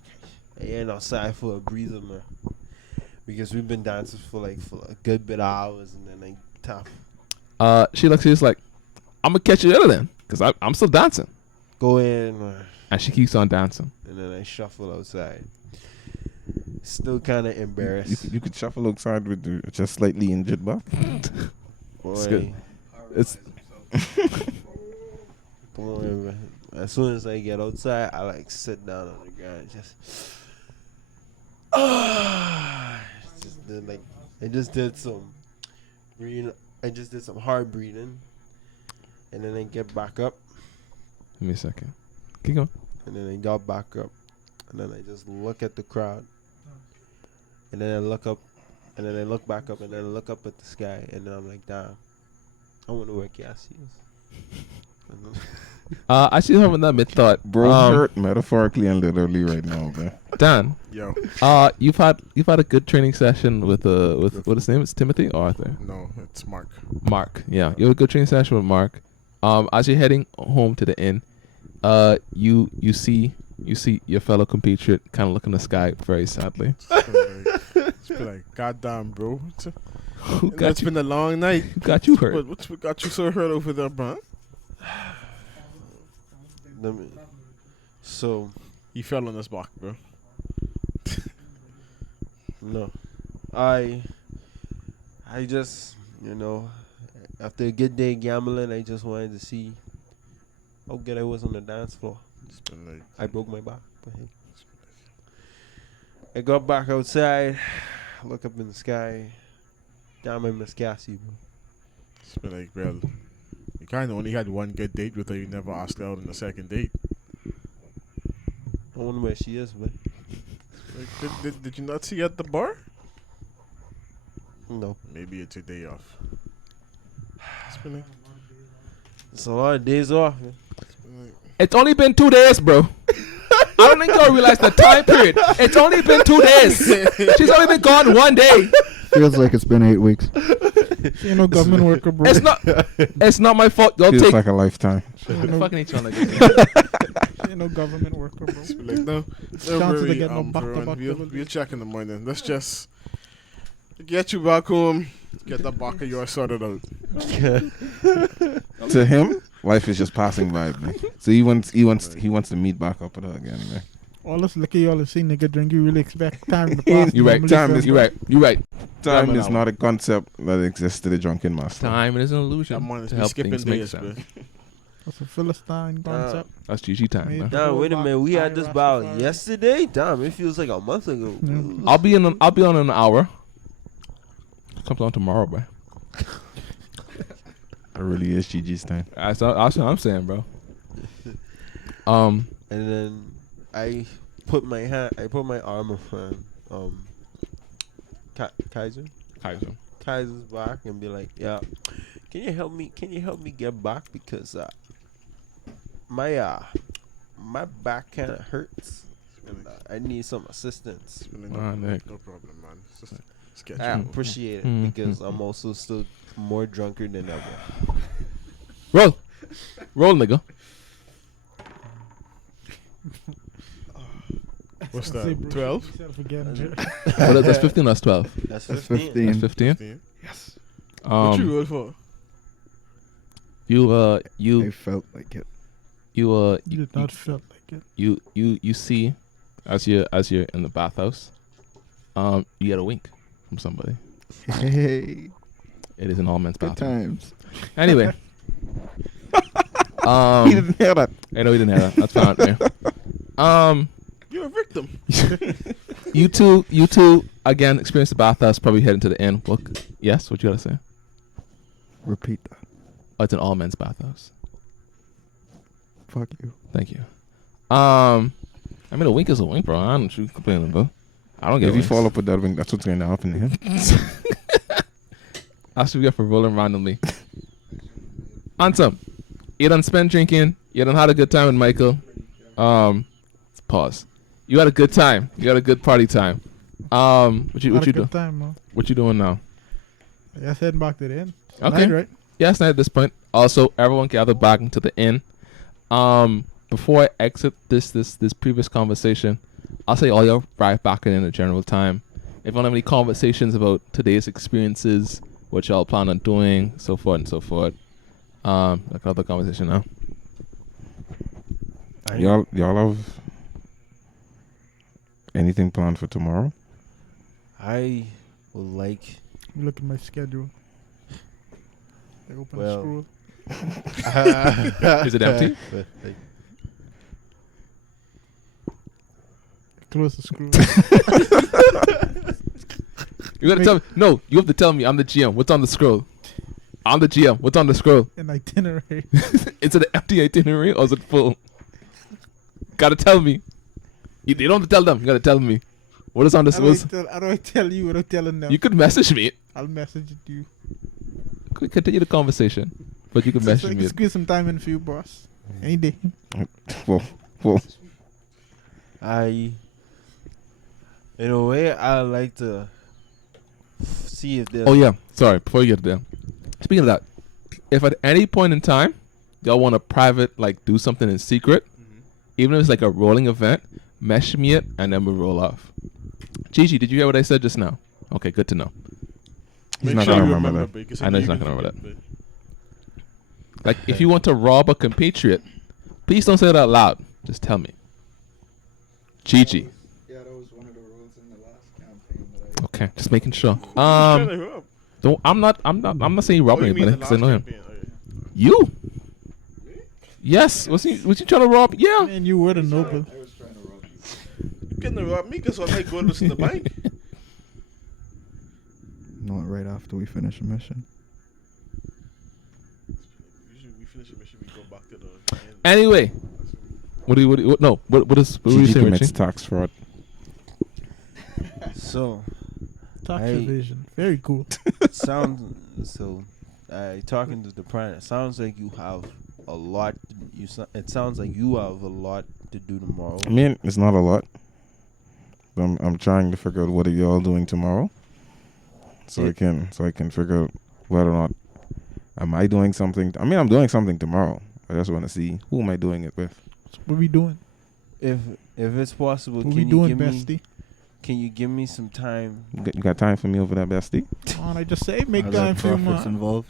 I ain't outside for a breather, man, because we've been dancing for a good bit of hours, and then I tap. She looks at you, like, I'm gonna catch you later then, cause I'm still dancing. Go in, man. And she keeps on dancing. And then I shuffle outside. Still kind of embarrassed. You could shuffle outside with just slightly injured back. Boy, It's good. It's boy, man. As soon as I get outside, I sit down on the ground, I just did some breathing. I just did some hard breathing, and then I get back up, Give me a second. Keep going. and then I got back up, and then I just look at the crowd, and then I look up, and then I look back up, and then I look up at the sky, and then I'm like, damn, I wonder where Cassie is. I still having that mid thought, Bro, hurt metaphorically and literally right now, man. Dan. Yo. You've had a good training session with what his name is, Timothy or Arthur? No, it's Mark. Mark. Yeah, you have a good training session with Mark. As you're heading home to the inn, you see your fellow compatriot kind of look in the sky very sadly. It's been like, goddamn, bro. Who got It's you? been a long night. Who got you hurt? What got you so hurt over there, bro? So He fell on his back, bro. no, I just after a good day gambling, I just wanted to see how good I was on the dance floor. It's been like, I broke my back, but hey. I got back outside, look up in the sky. Damn, I miss Cassie, bro. it's been like, well, you kind of only had one good date with her. You never asked her out on the second date. I wonder where she is, man. Like, did you not see her at the bar? No, Maybe it's your day off. It's been like, it's a lot of days off, man. It's only been 2 days, bro. I don't think y'all realize the time period. It's only been 2 days. She's only been gone 1 day. Feels like it's been 8 weeks. She ain't no government worker, bro. It's not my fault. Y'all Feels take like a lifetime. fucking each other. She ain't no government worker, bro. it's been like, no Chances to worry, get no Veron. back-to-back We'll delivery. check in the morning. Let's just get you back home. Get the back of yours sorted out. To him, life is just passing by, man. So he wants to meet back up with her again, man. All this liquor y'all have seen nigga drink, you really expect time to pass. You right. normally, You right. Time Time is not a concept that exists to the drunken master. Time is an illusion. That man is to be help skipping things make days, sense. bro. That's a Philistine concept. That's GG time, Maybe. man. Damn, wait a minute. We had this battle Rastafari. yesterday. Damn, it feels like a month ago. Yeah. I'll be on in an hour. Comes on tomorrow, bro. It really is GG's time. That's what I'm saying, bro. Um, And then I put my arm around Kaiser's back and be like, yeah, can you help me get back because my back kind of hurts and I need some assistance. Nick. No problem, man. It's just sketch. I appreciate it because I'm also still more drunker than ever. Roll, nigga. What's Say, that? bro, 12? yourself again, Jerry. That's 15. That's 12. That's That's 15. That's 15. 15. Yes. What you Um, roll for? you I felt like it. You did not felt like it. you see, as you're in the bathhouse, you get a wink from somebody. Hey, It is an all men's good bathroom. times. Anyway, He didn't hear that. I know you didn't have that. That's fine. Man. You're a victim. You two again experience the bathhouse. Probably heading to the inn. Look, yes. What you gotta say? Repeat that. Oh, it's an all men's bathhouse. Fuck you. Thank you. I mean, a wink is a wink, bro. I don't you complaining about. I don't get If you winks. fall up with that wing, that's what's going to happen to him. That's what we get for rolling randomly. Ansem, you done spent drinking. You done had a good time with Michael. Pause. You had a good time. You had a good party time. What you Had a doing? good time, man. What you doing now? I guess heading back to the inn. Okay. Night, right? Yes, night at this point. Also, everyone gather back into the inn. Before I exit this previous conversation, I'll say all y'all right back in the general time. If you want to have any conversations about today's experiences, what y'all plan on doing, so forth and so forth. Like another conversation now. Y'all have anything planned for tomorrow? I would like. You look at my schedule. I open Well. the scroll. Is it empty? Close the scroll. You gotta tell me. No, you have to tell me. I'm the GM. What's on the scroll? I'm the GM. What's on the scroll? An itinerary. Is it an empty itinerary or is it full? Gotta tell me. You don't have to tell them. You gotta tell me. What is on the scroll? How do I tell you without telling them? You could message me. I'll message it to you. Continue the conversation, but you can So I message can me. squeeze some time in for you, boss. Any day. Whoa. In a way, I like to see if there's. Oh yeah, sorry. Before you get there, speaking of that, if at any point in time y'all want to private do something in secret, even if it's like a rolling event, message me it and then we'll roll off. Gigi, did you hear what I said just now? Okay, good to know. He's not gonna remember that. because I know you he's not can gonna remember forget, Like if you want to rob a compatriot, please don't say it out loud. Just tell me. Gigi. Yeah, that was one of the rules in the last campaign that Okay, just making sure. but- Who's trying to rob? Don't. I'm not saying you rob Oh, you mean anybody the because I last know him. campaign? Okay. You? Yes. Was he trying to rob? Yeah. Man, you were the noble. I was trying to rob you. You can't rob me because I make gold in the bank. Not right after we finish a mission. Usually we finish a mission, we go back to the end. Anyway, what are you saying, Gigi commits Richie? tax fraud. So, Tax I- evasion. Very cool. talking to the prime, it sounds like you have a lot. It sounds like you have a lot to do tomorrow. I mean, it's not a lot. But I'm trying to figure out what are y'all doing tomorrow, so I can figure out whether or not am I doing something. I mean, I'm doing something tomorrow. I just want to see who am I doing it with. What we doing? If it's possible, What can we you doing, give bestie? me? Can you give me some time? You got time for me over that, bestie? Come on, I just say make Are time there for you, profits man. involved?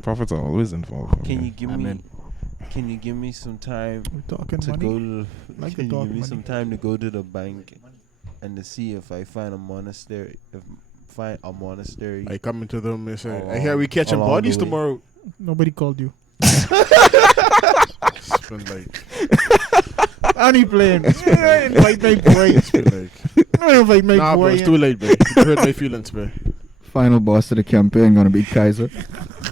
Profits are always involved. Can you give I'm me? in. Can you give me some time We're talking to money. go to? Like Can to you talk give me money. some time to go to the bank and to see if I find a monastery? I come into them and say, I Along- hear we catching along bodies the way. tomorrow. Nobody called you. It's been like, I ain't playing. Invite my boy. it's been like. I invite my Nah, bro, boy. it's too late, bro. You hurt my feelings, bro. Final boss of the campaign gonna be Kaiser.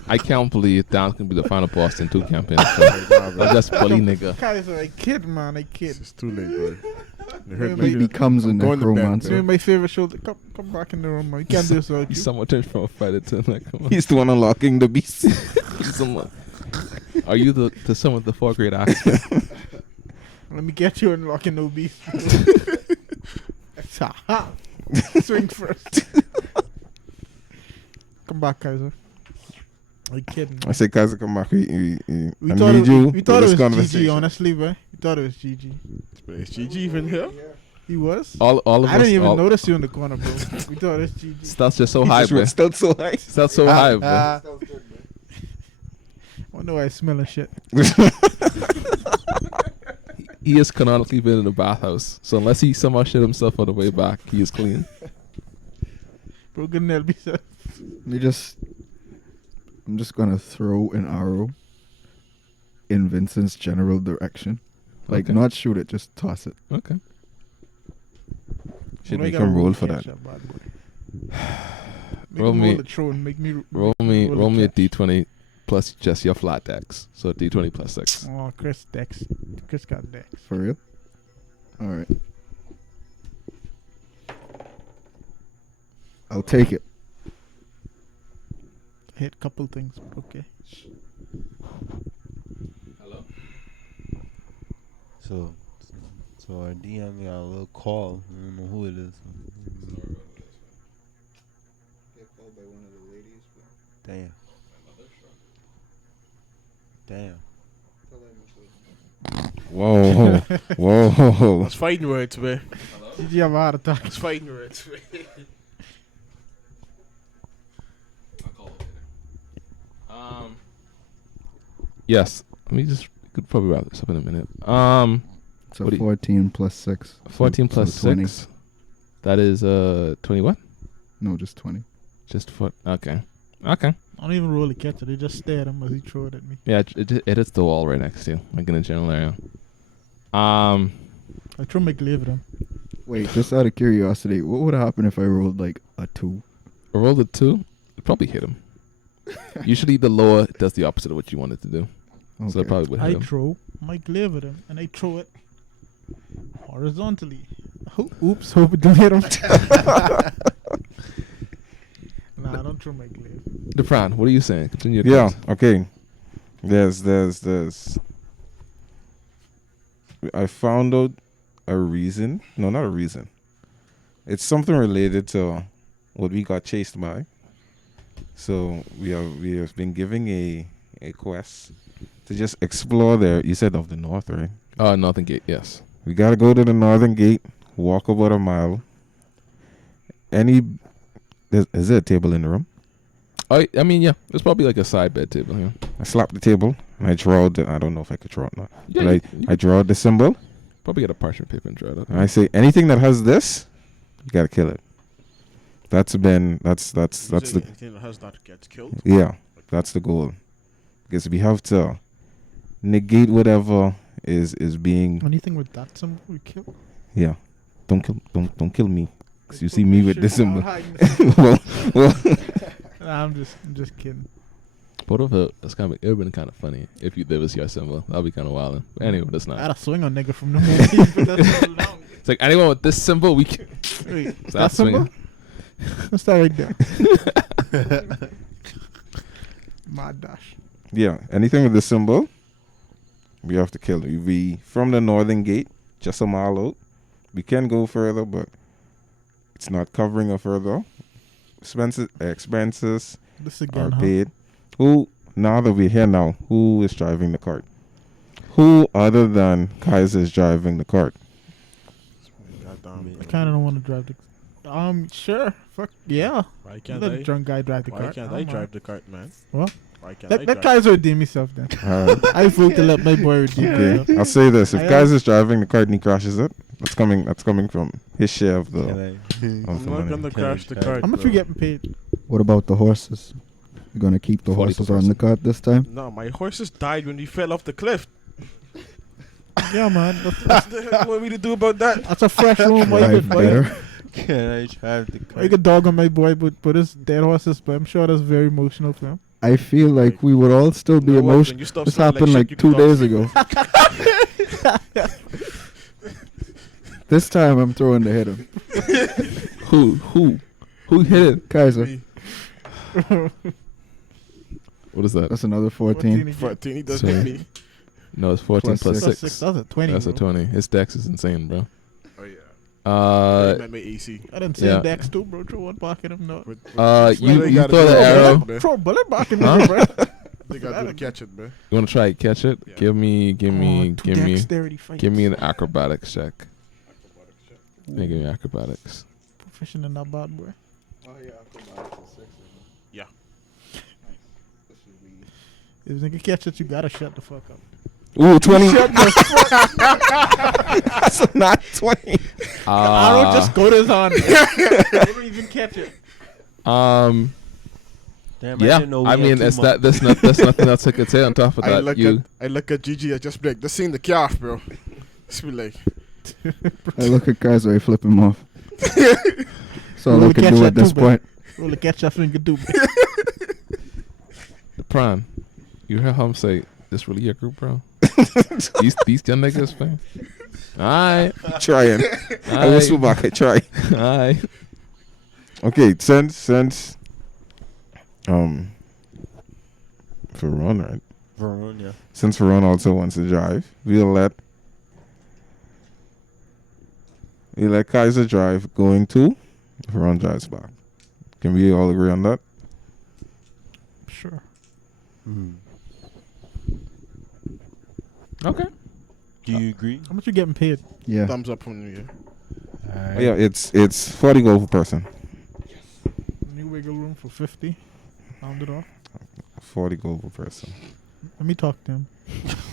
I can't believe Dan's gonna be the final boss in 2 campaigns. So. That's bully nigga. Kaiser, I kid, man, I kid. It's too late, bro. It hurt He me. becomes a I'm going to bed, necromancer. Maybe my favorite show. Come back in the room, man. You can't do this without He's you. somewhat changed from a fighter to like. Come on. He's the one unlocking the beast. He's someone. Are you the son of the 4th grade actor? Let me get you and lock in no beef. Swing first. Come back, Kaiser. Are you kidding? I say, Kaiser, come back. I thought need you. we thought for it this was GG, conversation. honestly, man. We thought it was GG. Is GG even here? He was? all of us. I didn't even all, notice you in the corner, bro. We thought it was GG. Stats just so He's high, just bro. still so high. Stats so high, bro. I wonder why I smell of shit. He has canonically been in the bathhouse, so unless he somehow shit himself on the way back, he is clean. Bro, good nail be said. I'm just gonna throw an arrow in Vincent's general direction. Like, Okay. not shoot it, just toss it. Okay. Should What do I make gotta him roll to for catch that. bad boy? Make Roll him me- roll the throw and make me Roll me a catch. d20 plus just your flat decks, so d20 plus 6. Oh, Chris Dex. Chris got Dex. For real? Alright. I'll take it. Hit a couple things, but okay. Hello. So our DM got a little call. I don't know who it is. Damn. Damn. Whoa. Whoa. That's fighting words, man. Did you have a heart attack? That's fighting words, man. Yes. Let me just. Could probably wrap this up in a minute. So What do you- 14 plus 6. 14 So plus 20. 6. That is 20 what? No, just 20. Just for okay. Okay. I don't even roll the catcher. They just stare at him as he throw it at me. Yeah, it hits the wall right next to you, like in the general area. I throw my glaive at him. Wait, just out of curiosity, what would happen if I rolled like a 2? I rolled a 2. It probably hit him. Usually the lower does the opposite of what you want it to do. Okay. So it probably would I hit him. throw my glaive at him and I throw it horizontally. Oops, hope it don't hit him. Nah, I don't throw my glaive. DePran, what are you saying? Continue. Yeah, okay. There's I found out a reason. No, not a reason. It's something related to what we got chased by. So we have been giving a quest to just explore there. You said of the north, right? Northern Gate, yes. We gotta go to the northern gate, walk about a mile. Is there a table in the room? I mean, yeah. There's probably like a side bed table here. I slap the table and I draw the, I don't know if I could draw it or not. Yeah, But you I draw the symbol probably get a parchment paper and draw it up. and I say anything that has this, you gotta kill it. That's the Anything that has that gets killed. yeah, that's the goal. Because we have to negate whatever is being Anything with that symbol we kill. yeah. Don't kill me. 'Cause you see me with this symbol. Nah, well, I'm just kidding. What if it was kind of, it would have been kind of funny if you did this your symbol. That'd be kind of wild. But anyway, that's I not. had a swing on nigga from the moment he put that symbol down. It's like anyone with this symbol, we can. Wait, Stop that symbol? swinging. Let's start right there. Mad dash. yeah, anything with the symbol, we have to kill it. We from the northern gate, just a mile out. We can go further, but it's not covering a further. Expenses This are again, huh? paid. Who, now that we're here now, who is driving the cart? Who other than Kaiser is driving the cart? Goddamn. I kind of don't want to drive the. Sure. Fuck yeah. Why can't Let I? the drunk guy drive the Why car. can't I drive the cart, man? What? Why can't I Let drive? Kaiser redeem himself then. Alright. I vote to let my boy redeem himself. Okay, I'll say this: if I Kaiser's driving the cart and he crashes it, that's coming from his share of the. Can I? of I'm the not money. gonna Can crash I the try? cart. How much bro. we getting paid? What about the horses? You gonna keep the 40 per horses on the cart this time? No, my horses died when we fell off the cliff. Yeah, man. That's, What the hell you want me to do about that? that's a fresh room. Why you Drive good, boy? better. Can I drive the car? I could dog on my boy, but it's dead horses. But I'm sure that's very emotional for him. I feel like we would all still be You know what, when emotional. you stop This sounding happened like like shit, you 2 can days talk ago. This time I'm throwing to hit him. Who hit it? Kaiser. Me. What is that? That's another 14. 14, he does So- hit me. No, it's 14 Plus plus six. 6. That's a 20. That's a bro. 20. His dex is insane, bro. Oh, yeah. Uh, Met my AC. I didn't say Yeah. Dex too, bro. Throw one back at him, no. you gotta throw do the it, arrow. man. Throw a bullet back in Huh? there, bro. They gotta do to catch it, man. You want to try to catch it? Yeah. Give me Dexterity fights. give me an acrobatics check. Yeah, give me acrobatics. Proficient in that bad boy. Oh yeah, acrobatics is 6. Yeah. This should be. If nigga catch it, you gotta shut the fuck up. Ooh, 20. Shut the fuck up. That's not 20. I don't just go to his hand. They don't even catch it. Damn, Yeah, didn't know we I had mean, 2 it's months. there's nothing else I could say on top of I that. look at Gigi, I just be like, this seen the calf, bro. Just be like, I look at Kaiser, I flip him off. That's all We'll I can catch do that at this too, bro. point. Roll the catch up and can do. Prawn, you hear him say, "This really your group, bro?" these young niggas, man. Alright, Trying. I whistle back. I try. alright. Okay, since Veron, right? Veron, yeah. Since Veron also wants to drive, we'll let Kaiser drive going to Veron drives back. Can we all agree on that? Sure. Okay. Do you agree? How much you getting paid? Yeah. thumbs up from you. Oh, yeah, it's 40 gold per person. New wiggle room for 50. Round it off. 40 gold per person. Let me talk to him.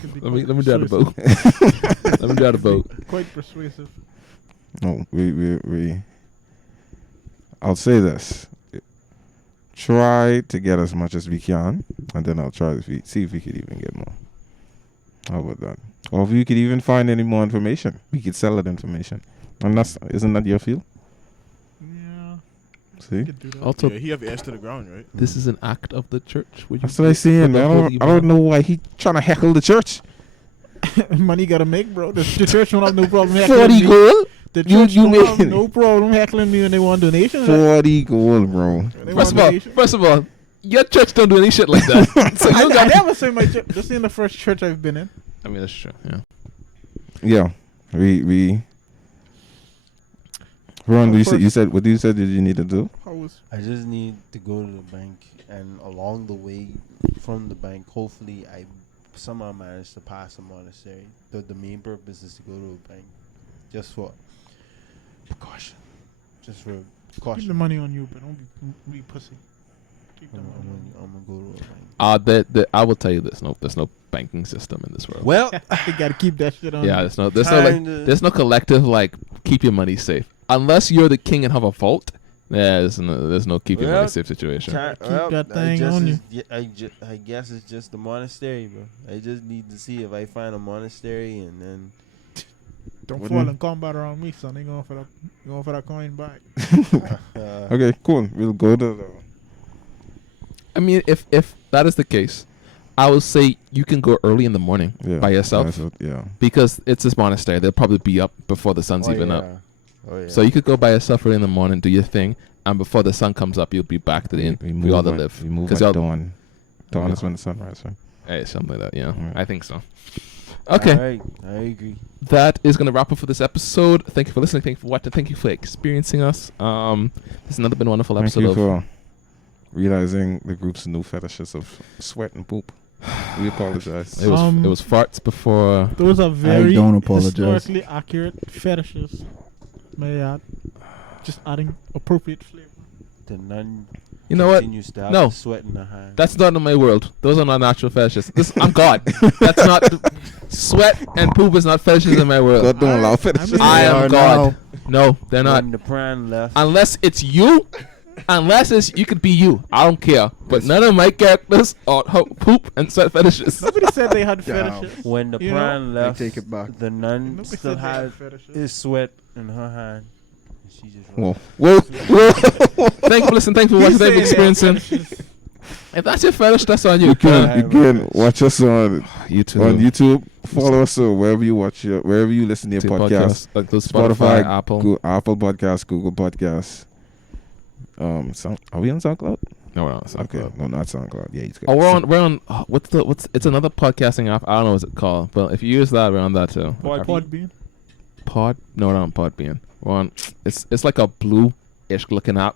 Could be Let me quite drive the boat. persuasive. Let me drive the boat. Quite persuasive. No, we I'll say this. Try to get as much as we can, and then I'll try to see if we could even get more. How about that? Or if you could even find any more information, we could sell that information. And isn't that your field? Yeah. See? Could do that. Also, Yeah, he have ears to the ground, right? this is an act of the church. Would you That's what I saying, put the man. holy I don't know why he trying to heckle the church. Money gotta make, bro. The church don't have no problem 40 heckling me. gold? The You- church you don't have making- no problem heckling me when they want donations. right? 40 gold, bro. They want First donations. of all, your church don't do any shit like that. So you I got. never say my church. This ain't the first church I've been in. I mean, that's true. Yeah. Yeah. We Ron, you said what you said did you need to do? How was I just need to go to the bank, and along the way from the bank, hopefully I somehow manage to pass a monastery. The main purpose is to go to a bank, just for precaution. Just for keep the caution. money on you, but don't be pussy. Keep the I'm money on you. gonna go to a bank. I will tell you this. There's no banking system in this world. Well, You gotta keep that shit on. Yeah, you. there's no collective like keep your money safe unless you're the king and have a vault. There's no keep your Well, money safe situation. Keep that thing on you. I guess it's just the monastery, bro. I just need to see if I find a monastery, and then Don't Wouldn't- fall in combat around me, son. They going for that coin back. Okay, cool. We'll go to the I mean, if that is the case, I would say you can go early in the morning by yourself Yeah. because it's this monastery. They'll probably be up before the sun's even up. Oh, yeah. So you could go by yourself early in the morning, do your thing, and before the sun comes up, you'll be back to the inn. We all live. We move 'Cause at y'all- dawn. Dawn is when the sun rises, right? Hey, something like that. Yeah, Alright. I think so. Okay. All right, I agree. That is going to wrap up for this episode. Thank you for listening. Thank you for watching. Thank you for experiencing us. This has another been a wonderful Thank episode you of. for realizing the group's new fetishes of sweat and poop. We apologize. It was farts before. Those are very don't apologize. historically accurate fetishes. May I add? Just adding appropriate flavor. The nun You know what? continues to have No. sweat in her hand. That's not in my world. Those are not natural fetishes. I'm God. That's not sweat and poop is not fetishes in my world. God don't allow fetishes. I They am are God. No, they're not. When the pran left, Unless it's you. Unless it's you could be you. I don't care. But none of my characters are poop and sweat fetishes. Nobody said they had Damn. fetishes. when the You know, pran left, take it back. the nun Nobody still said they had had fetishes. his sweat in her hand. She just Whoa. Thanks for listening. Thanks for watching. Thanks for experiencing. If that's your fetish, that's on you. You can watch us on YouTube. Follow us wherever you listen to your podcast. Like Spotify, Apple, Apple Podcasts, Google Podcasts. Are we on SoundCloud? No, we're not on SoundCloud. Okay, no, not SoundCloud. Yeah, we're on. What's it's another podcasting app. I don't know what it's called, but if you use that, we're on that too. Podbean. No, we're not on Podbean. We're on. It's like a blue-ish looking app.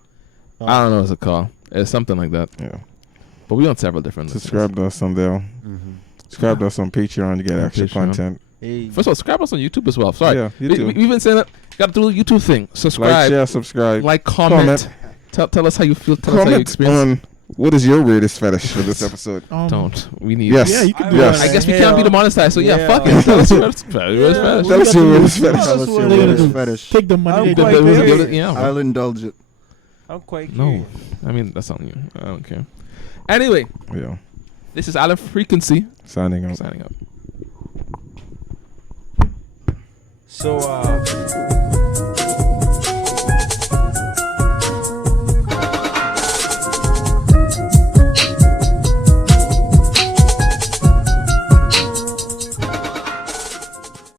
I don't know what it's called. It's something like that. Yeah. But we on several different. Subscribe to us on there. Subscribe to us on Patreon to get extra content. Hey. First of all, subscribe us on YouTube as well. Sorry, Yeah, YouTube. We've been saying that. Got to do the YouTube thing. Subscribe, Like, share, subscribe, like, comment. Tell us how you feel. Tell us how you experience. on what is your weirdest fetish for this episode. Don't. We need. Yes. Yeah, you can do Yes. that. I guess we can't be demonetized. So yeah, fuck it. Tell us your weirdest fetish. Tell us your weirdest fetish. Tell us your They're gonna weirdest do. fetish. Take the money. I'm they quite give us. curious. Yeah. I'll indulge it. I'm quite No, curious. I mean that's on you. I don't care. Anyway, Yeah. this is Alan Frequency Signing out. signing up. So